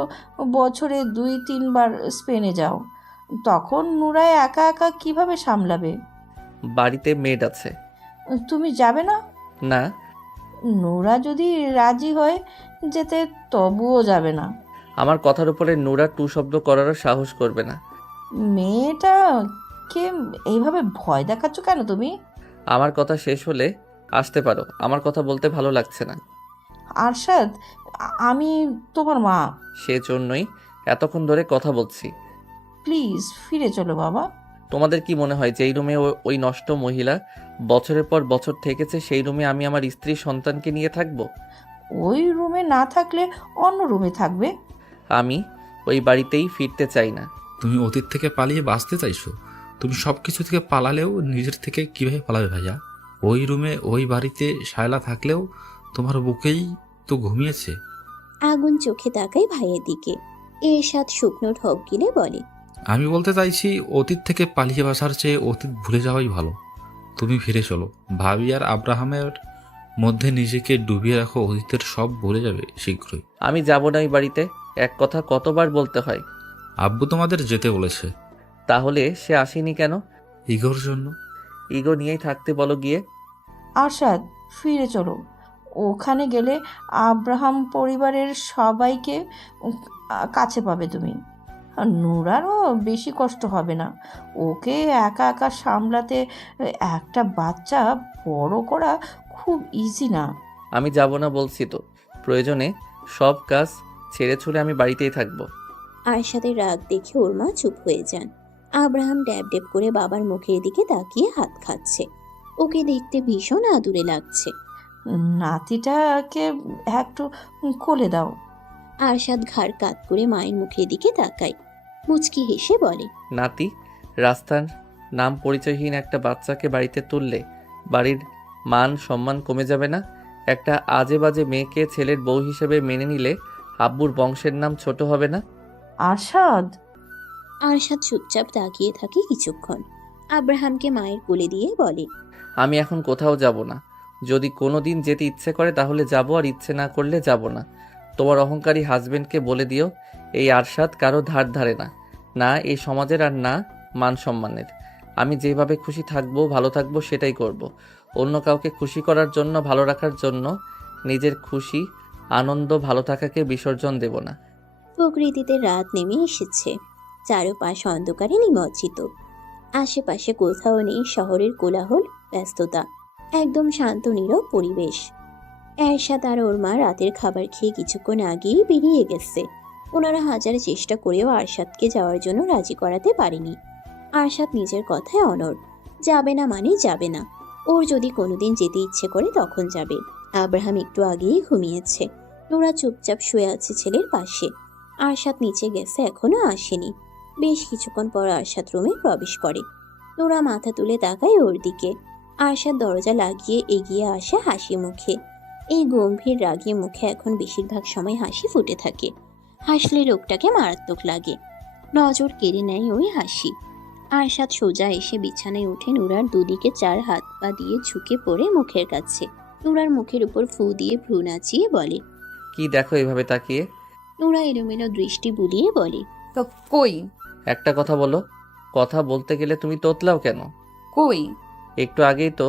বছরে 2-3 বার স্পেনে যাও। তখন নুরায় একা একা কিভাবে সামলাবে? বাড়িতে মেড আছে। তুমি যাবে না? না। নোরা যদি রাজি হয় যেতে তবুও যাবে না। আমার কথার উপরে নুরা টু শব্দ করারও সাহস করবে না। মেয়েটাকে এইভাবে ভয় দেখাচ্ছ কেন তুমি? আমার কথা শেষ হলে আসতে পারো, আমার কথা বলতে ভালো লাগছে না। আরশাদ, আমি তোমার মা। সেজন্যই এতক্ষণ ধরে কথা বলছি। প্লিজ ফিরে চলো বাবা। তোমাদের কি মনে হয় যেই রুমে ওই নষ্ট মহিলা বছরের পর বছর থেকেছে সেই রুমে আমি আমার স্ত্রী সন্তানকে নিয়ে থাকবো? ওই রুমে না থাকলে অন্য রুমে থাকবে। আমি ওই বাড়িতেই ফিরতে চাই না। তুমি অতীত থেকে পালিয়ে বাঁচতে চাইছো? তুমি সব কিছু থেকে পালালেও নিজের থেকে কিভাবে পালাবে ভাইয়া? ওই রুমে ওই বাড়িতে শায়লা থাকলেও তোমার বুকেই তো ঘুমিয়েছে। আগুন চোখে তাকায় ভাইয়ের দিকে। এরশাদ শুকনো ঢোক গিলে বলে, আমি বলতে চাইছি অতীত থেকে পালিয়ে বাসার চেয়ে অতীত ভুলে যাওয়াই ভালো। তুমি ফিরে চলো। ভাবি আর আব্রাহামের মধ্যে নিজেকে ডুবিয়ে রাখো, অতীতের সব ভুলে যাবে শীঘ্রই। আমি যাব না ওই বাড়িতে। এক কথা কতবার বলতে হয়? আব্বু তোমাদের যেতে বলেছে। তাহলে সে আসেনি কেন? ইগোর জন্য। ইগো নিয়েই থাকতে বলো গিয়ে। আরশাদ, ফিরে চলো। ওখানে গেলে আব্রাহাম পরিবারের সবাইকে কাছে পাবে তুমি। আর নূরারও বেশি কষ্ট হবে না। ওকে একা একা সামলাতে একটা বাচ্চা বড় করা খুব ইজি না। আমি যাব না বলছি তো। প্রয়োজনে সব কাজ ছেড়ে ছুড়ে আমি বাড়িতেই থাকবো। আরশাদের রাগ দেখে ওর মা চুপ হয়ে যান। আব্রাহাম ড্যাব ড্যাব করে বাবার মুখের দিকে তাকিয়ে হাত খাচ্ছে। ওকে দেখতে ভীষণ আদুরে লাগছে। নাতিটাকে একটু কোলে দাও। আরশাদ ঘাড় কাত করে মায়ের মুখের দিকে তাকায়। মুচকি হেসে বলে, নাতি? রাস্তার নাম পরিচয়হীন একটা বাচ্চাকে বাড়িতে তুললে বাড়ির মান সম্মান কমে যাবে না? একটা আজে বাজে মেয়েকে ছেলের বউ হিসেবে মেনে নিলে আব্বুর বংশের নাম ছোট হবে না? আরশাদ। আরশাদ চুপচাপ তাকিয়ে থাকে কিছুক্ষণ। আব্রাহামকে মায়ের কোলে দিয়ে বলে, আমি এখন কোথাও যাব না। যদি কোনো দিন যেতে ইচ্ছে করে তাহলে যাব, আর ইচ্ছে না করলে যাব না। তোমার অহংকারী হাজবেন্ডকে বলে দিও এই আরশাদ কারো ধার ধারে না, না এই সমাজের আর না মান সম্মানের। আমি যেভাবে খুশি থাকবো, ভালো থাকবো, সেটাই করব। অন্য কাউকে খুশি করার জন্য, ভালো রাখার জন্য নিজের খুশি, আনন্দ, ভালো থাকাকে বিসর্জন দেব না। প্রকৃতিতে রাত নেমে এসেছে। চারপাশ অন্ধকারে নিমজ্জিত। আশেপাশে কোথাও নেই শহরের কোলাহল, ব্যস্ততা। একদম শান্ত নীরব পরিবেশ। এরশাদ আর ওর মা রাতের খাবার খেয়ে কিছুক্ষণ আগেই বেরিয়ে গেছে। ওনারা হাজার চেষ্টা করেও আরশাদকে যাওয়ার জন্য রাজি করাতে পারেনি। আরশাদ নিজের কথায় অনড়। যাবে না মানে যাবে না। ওর যদি কোনোদিন যেতে ইচ্ছে করে তখন যাবে। আব্রাহাম একটু আগেই ঘুমিয়েছে। নোরা চুপচাপ শুয়ে আছে ছেলের পাশে। আরশাদ নিচে গেছে, এখনো আসেনি। বেশ কিছুক্ষণ পর আরশাদ রুমে প্রবেশ করে। নোরা মাথা তুলে তাকায় ওর দিকে। আরশাদ দরজা লাগিয়ে এগিয়ে আসে হাসি মুখে। এই গম্ভীর রাগী মুখে এখন বেশিরভাগ সময় হাসি ফুটে থাকে। হাসলে লোকটাকে মারাত্মক লাগে। নজর কেড়ে নেয় ওই হাসি। আরশাদ সোজা এসে বিছানায় উঠে নুরার দুদিকে চার হাত পা দিয়ে ঝুঁকে পড়ে মুখের কাছে। নুরার মুখের উপর ফু দিয়ে ভ্রু নাচিয়ে বলে, কি দেখো এভাবে তাকিয়ে? নুরা এলোমেলো দৃষ্টি বুলিয়ে বলে, তো কই? একটা কথা বলো। কথা বলতে গেলে তুমি তোতলাও কেন? কই? একটু আগেই তো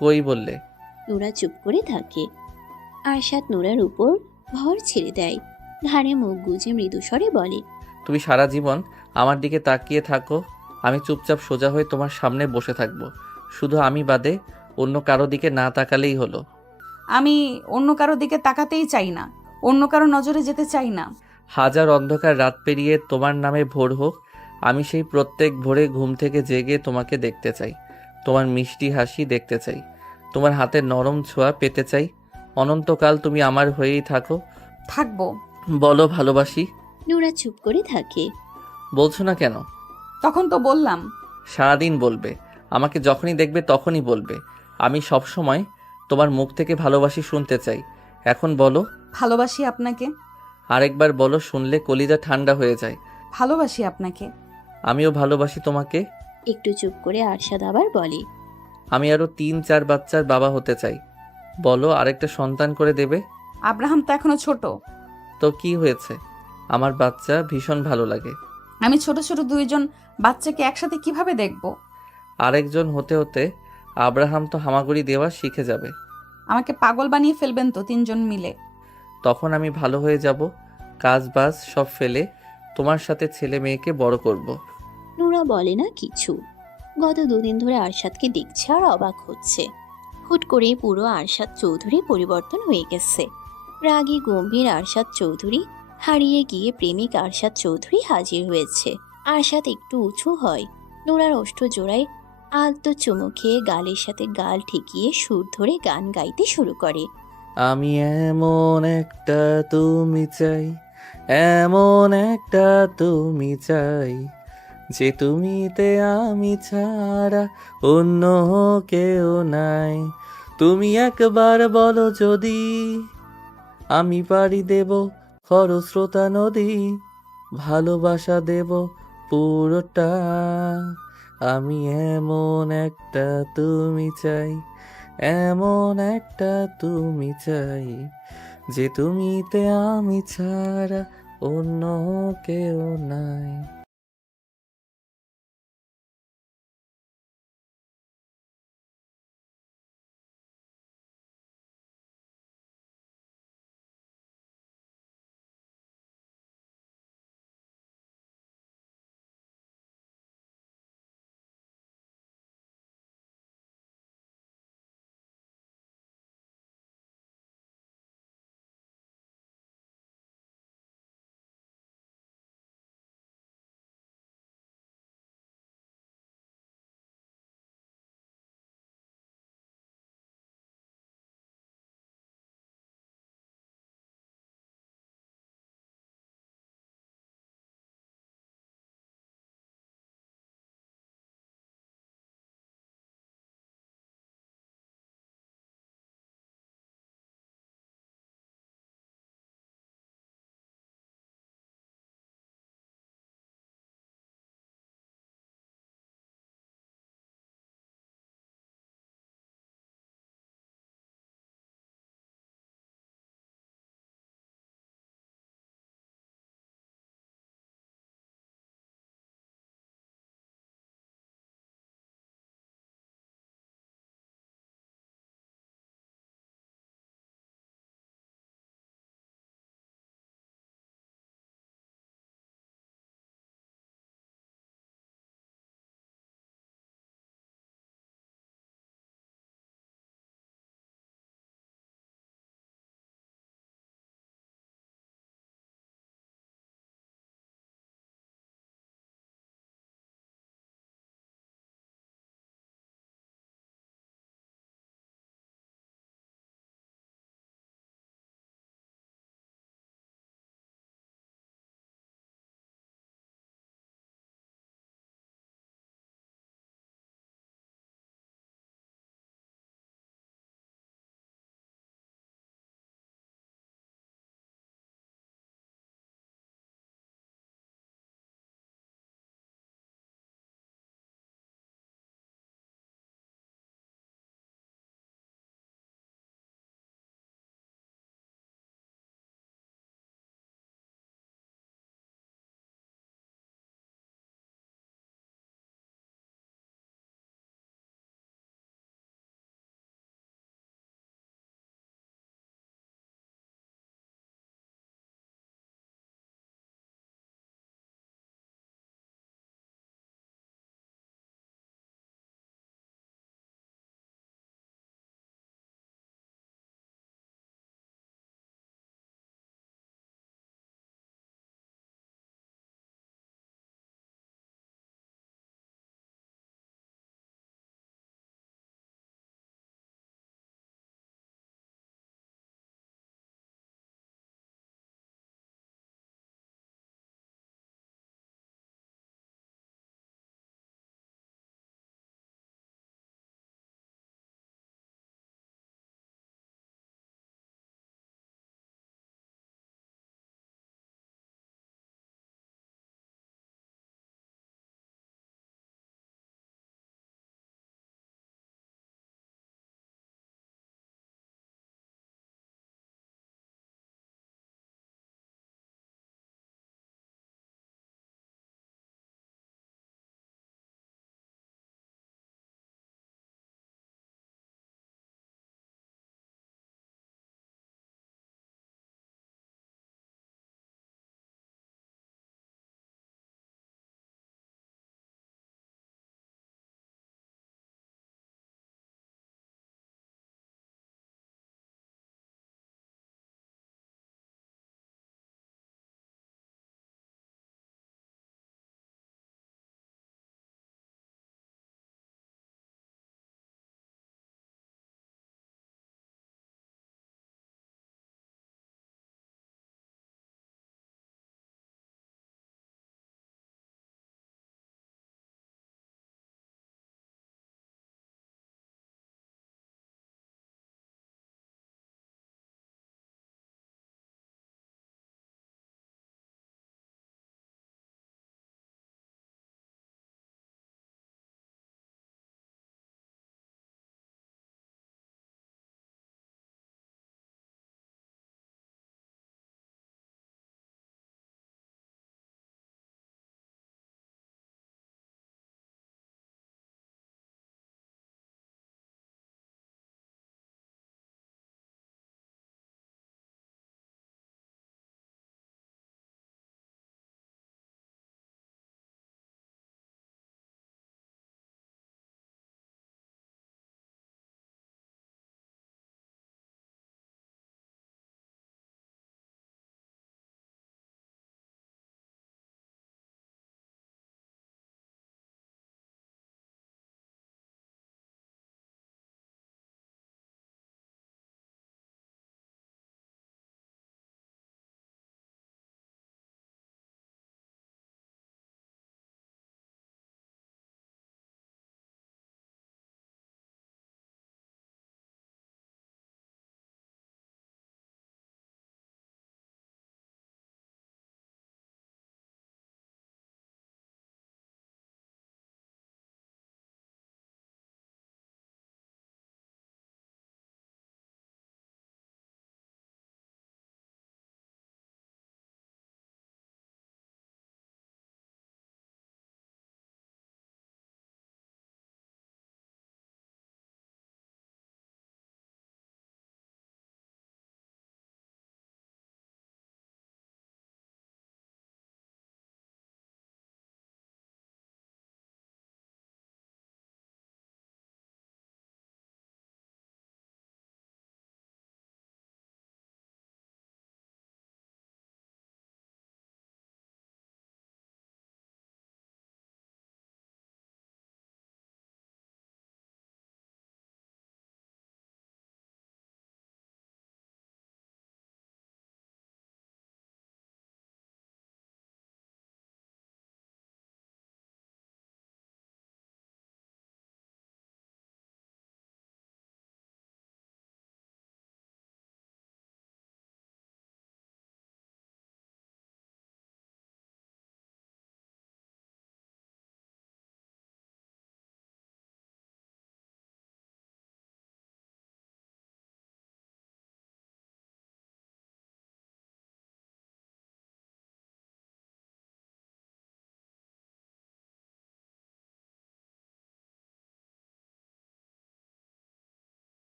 কই বললে। নুরা চুপ করে থাকে। আরশাদ নুরার উপর ভর ছেড়ে দেয়। ঘাড়ে মুখ গুজে মৃদুস্বরে বলে, তুমি সারা জীবন আমার দিকে তাকিয়ে থাকো, আমি চুপচাপ সোজা হয়ে তোমার সামনে বসে থাকবো। শুধু আমি বাদে অন্য কারো দিকে না তাকালেই হলো। আমি অন্য কারো দিকে তাকাতেই চাই না, অন্য কারো নজরে যেতে চাই না। হাজার অন্ধকার রাত পেরিয়ে তোমার নামে ভোর হোক, আমি সেই প্রত্যেক ভোরে ঘুম থেকে জেগে তোমাকে দেখতে চাই। তোমার মিষ্টি হাসি দেখতে চাই, তোমার হাতের নরম ছোঁয়া পেতে চাই। অনন্তকাল তুমি আমার হয়েই থাকো। থাকবো। বলো ভালোবাসি। নুরা চুপ করে থাকে। বলছো না কেন? তখন তো বললাম। সারাদিন বলবে, আমাকে যখনই দেখবে তখনই বলবে। আমি সব সময় তোমার মুখ থেকে ভালোবাসি শুনতে চাই। এখন বলো। ভালোবাসি আপনাকে। আরেকবার বলো, শুনলে কলিজা ঠান্ডা হয়ে যায়। ভালোবাসি আপনাকে। আমিও ভালোবাসি তোমাকে। একটু চুপ করে আরশাদ আবার বলে, আমি আরো 3-4 বাচ্চার বাবা হতে চাই। বলো, আরেকটা সন্তান করে দেবে? আব্রাহাম তো এখনো ছোট। তো কি হয়েছে, আমার বাচ্চা ভীষণ ভালো লাগে। আমি ছোট ছোট দুইজন বাচ্চাকে একসাথে কিভাবে দেখব? আরেকজন হতে হতে আব্রাহাম তো হামাগুড়ি দেওয়া শিখে যাবে। আমাকে পাগল বানিয়ে ফেলবেন তো তিনজন মিলে। তখন আমি ভালো হয়ে যাব, কাজ বাজ সব ফেলে তোমার সাথে ছেলে মেয়েকে বড় করব। নুরা বলে না কিছু। গত 2 দিন ধরে আরশাদকে দেখছে আর অবাক হচ্ছে। হুট করে পুরো আরশাদ চৌধুরী পরিবর্তন হয়ে গেছে। রাগী গম্ভীর আরশাদ চৌধুরী হারিয়ে গিয়ে প্রেমিক আরশাদ চৌধুরী হাজির হয়েছে। আরশাদ একটু উঁচু হয়, নুরার ওষ্ঠ জোড়ায় আলতো চুমু খেয়ে গালের সাথে গাল ঠেকিয়ে সুর ধরে গান গাইতে শুরু করে। আমি এমন একটা তুমি চাই, এমন একটা তুমি চাই, যে তুমিতে আমি ছাড়া অন্য কেউ নাই। তুমি একবার বলো যদি, আমি পাড়ি দেব খরস্রোতা নদী, ভালোবাসা দেব পুরোটা। আমি এমন একটা তুমি চাই, এমন একটা তুমি চাই, যে তুমিতে আমি ছাড়া অন্য কেউ নাই।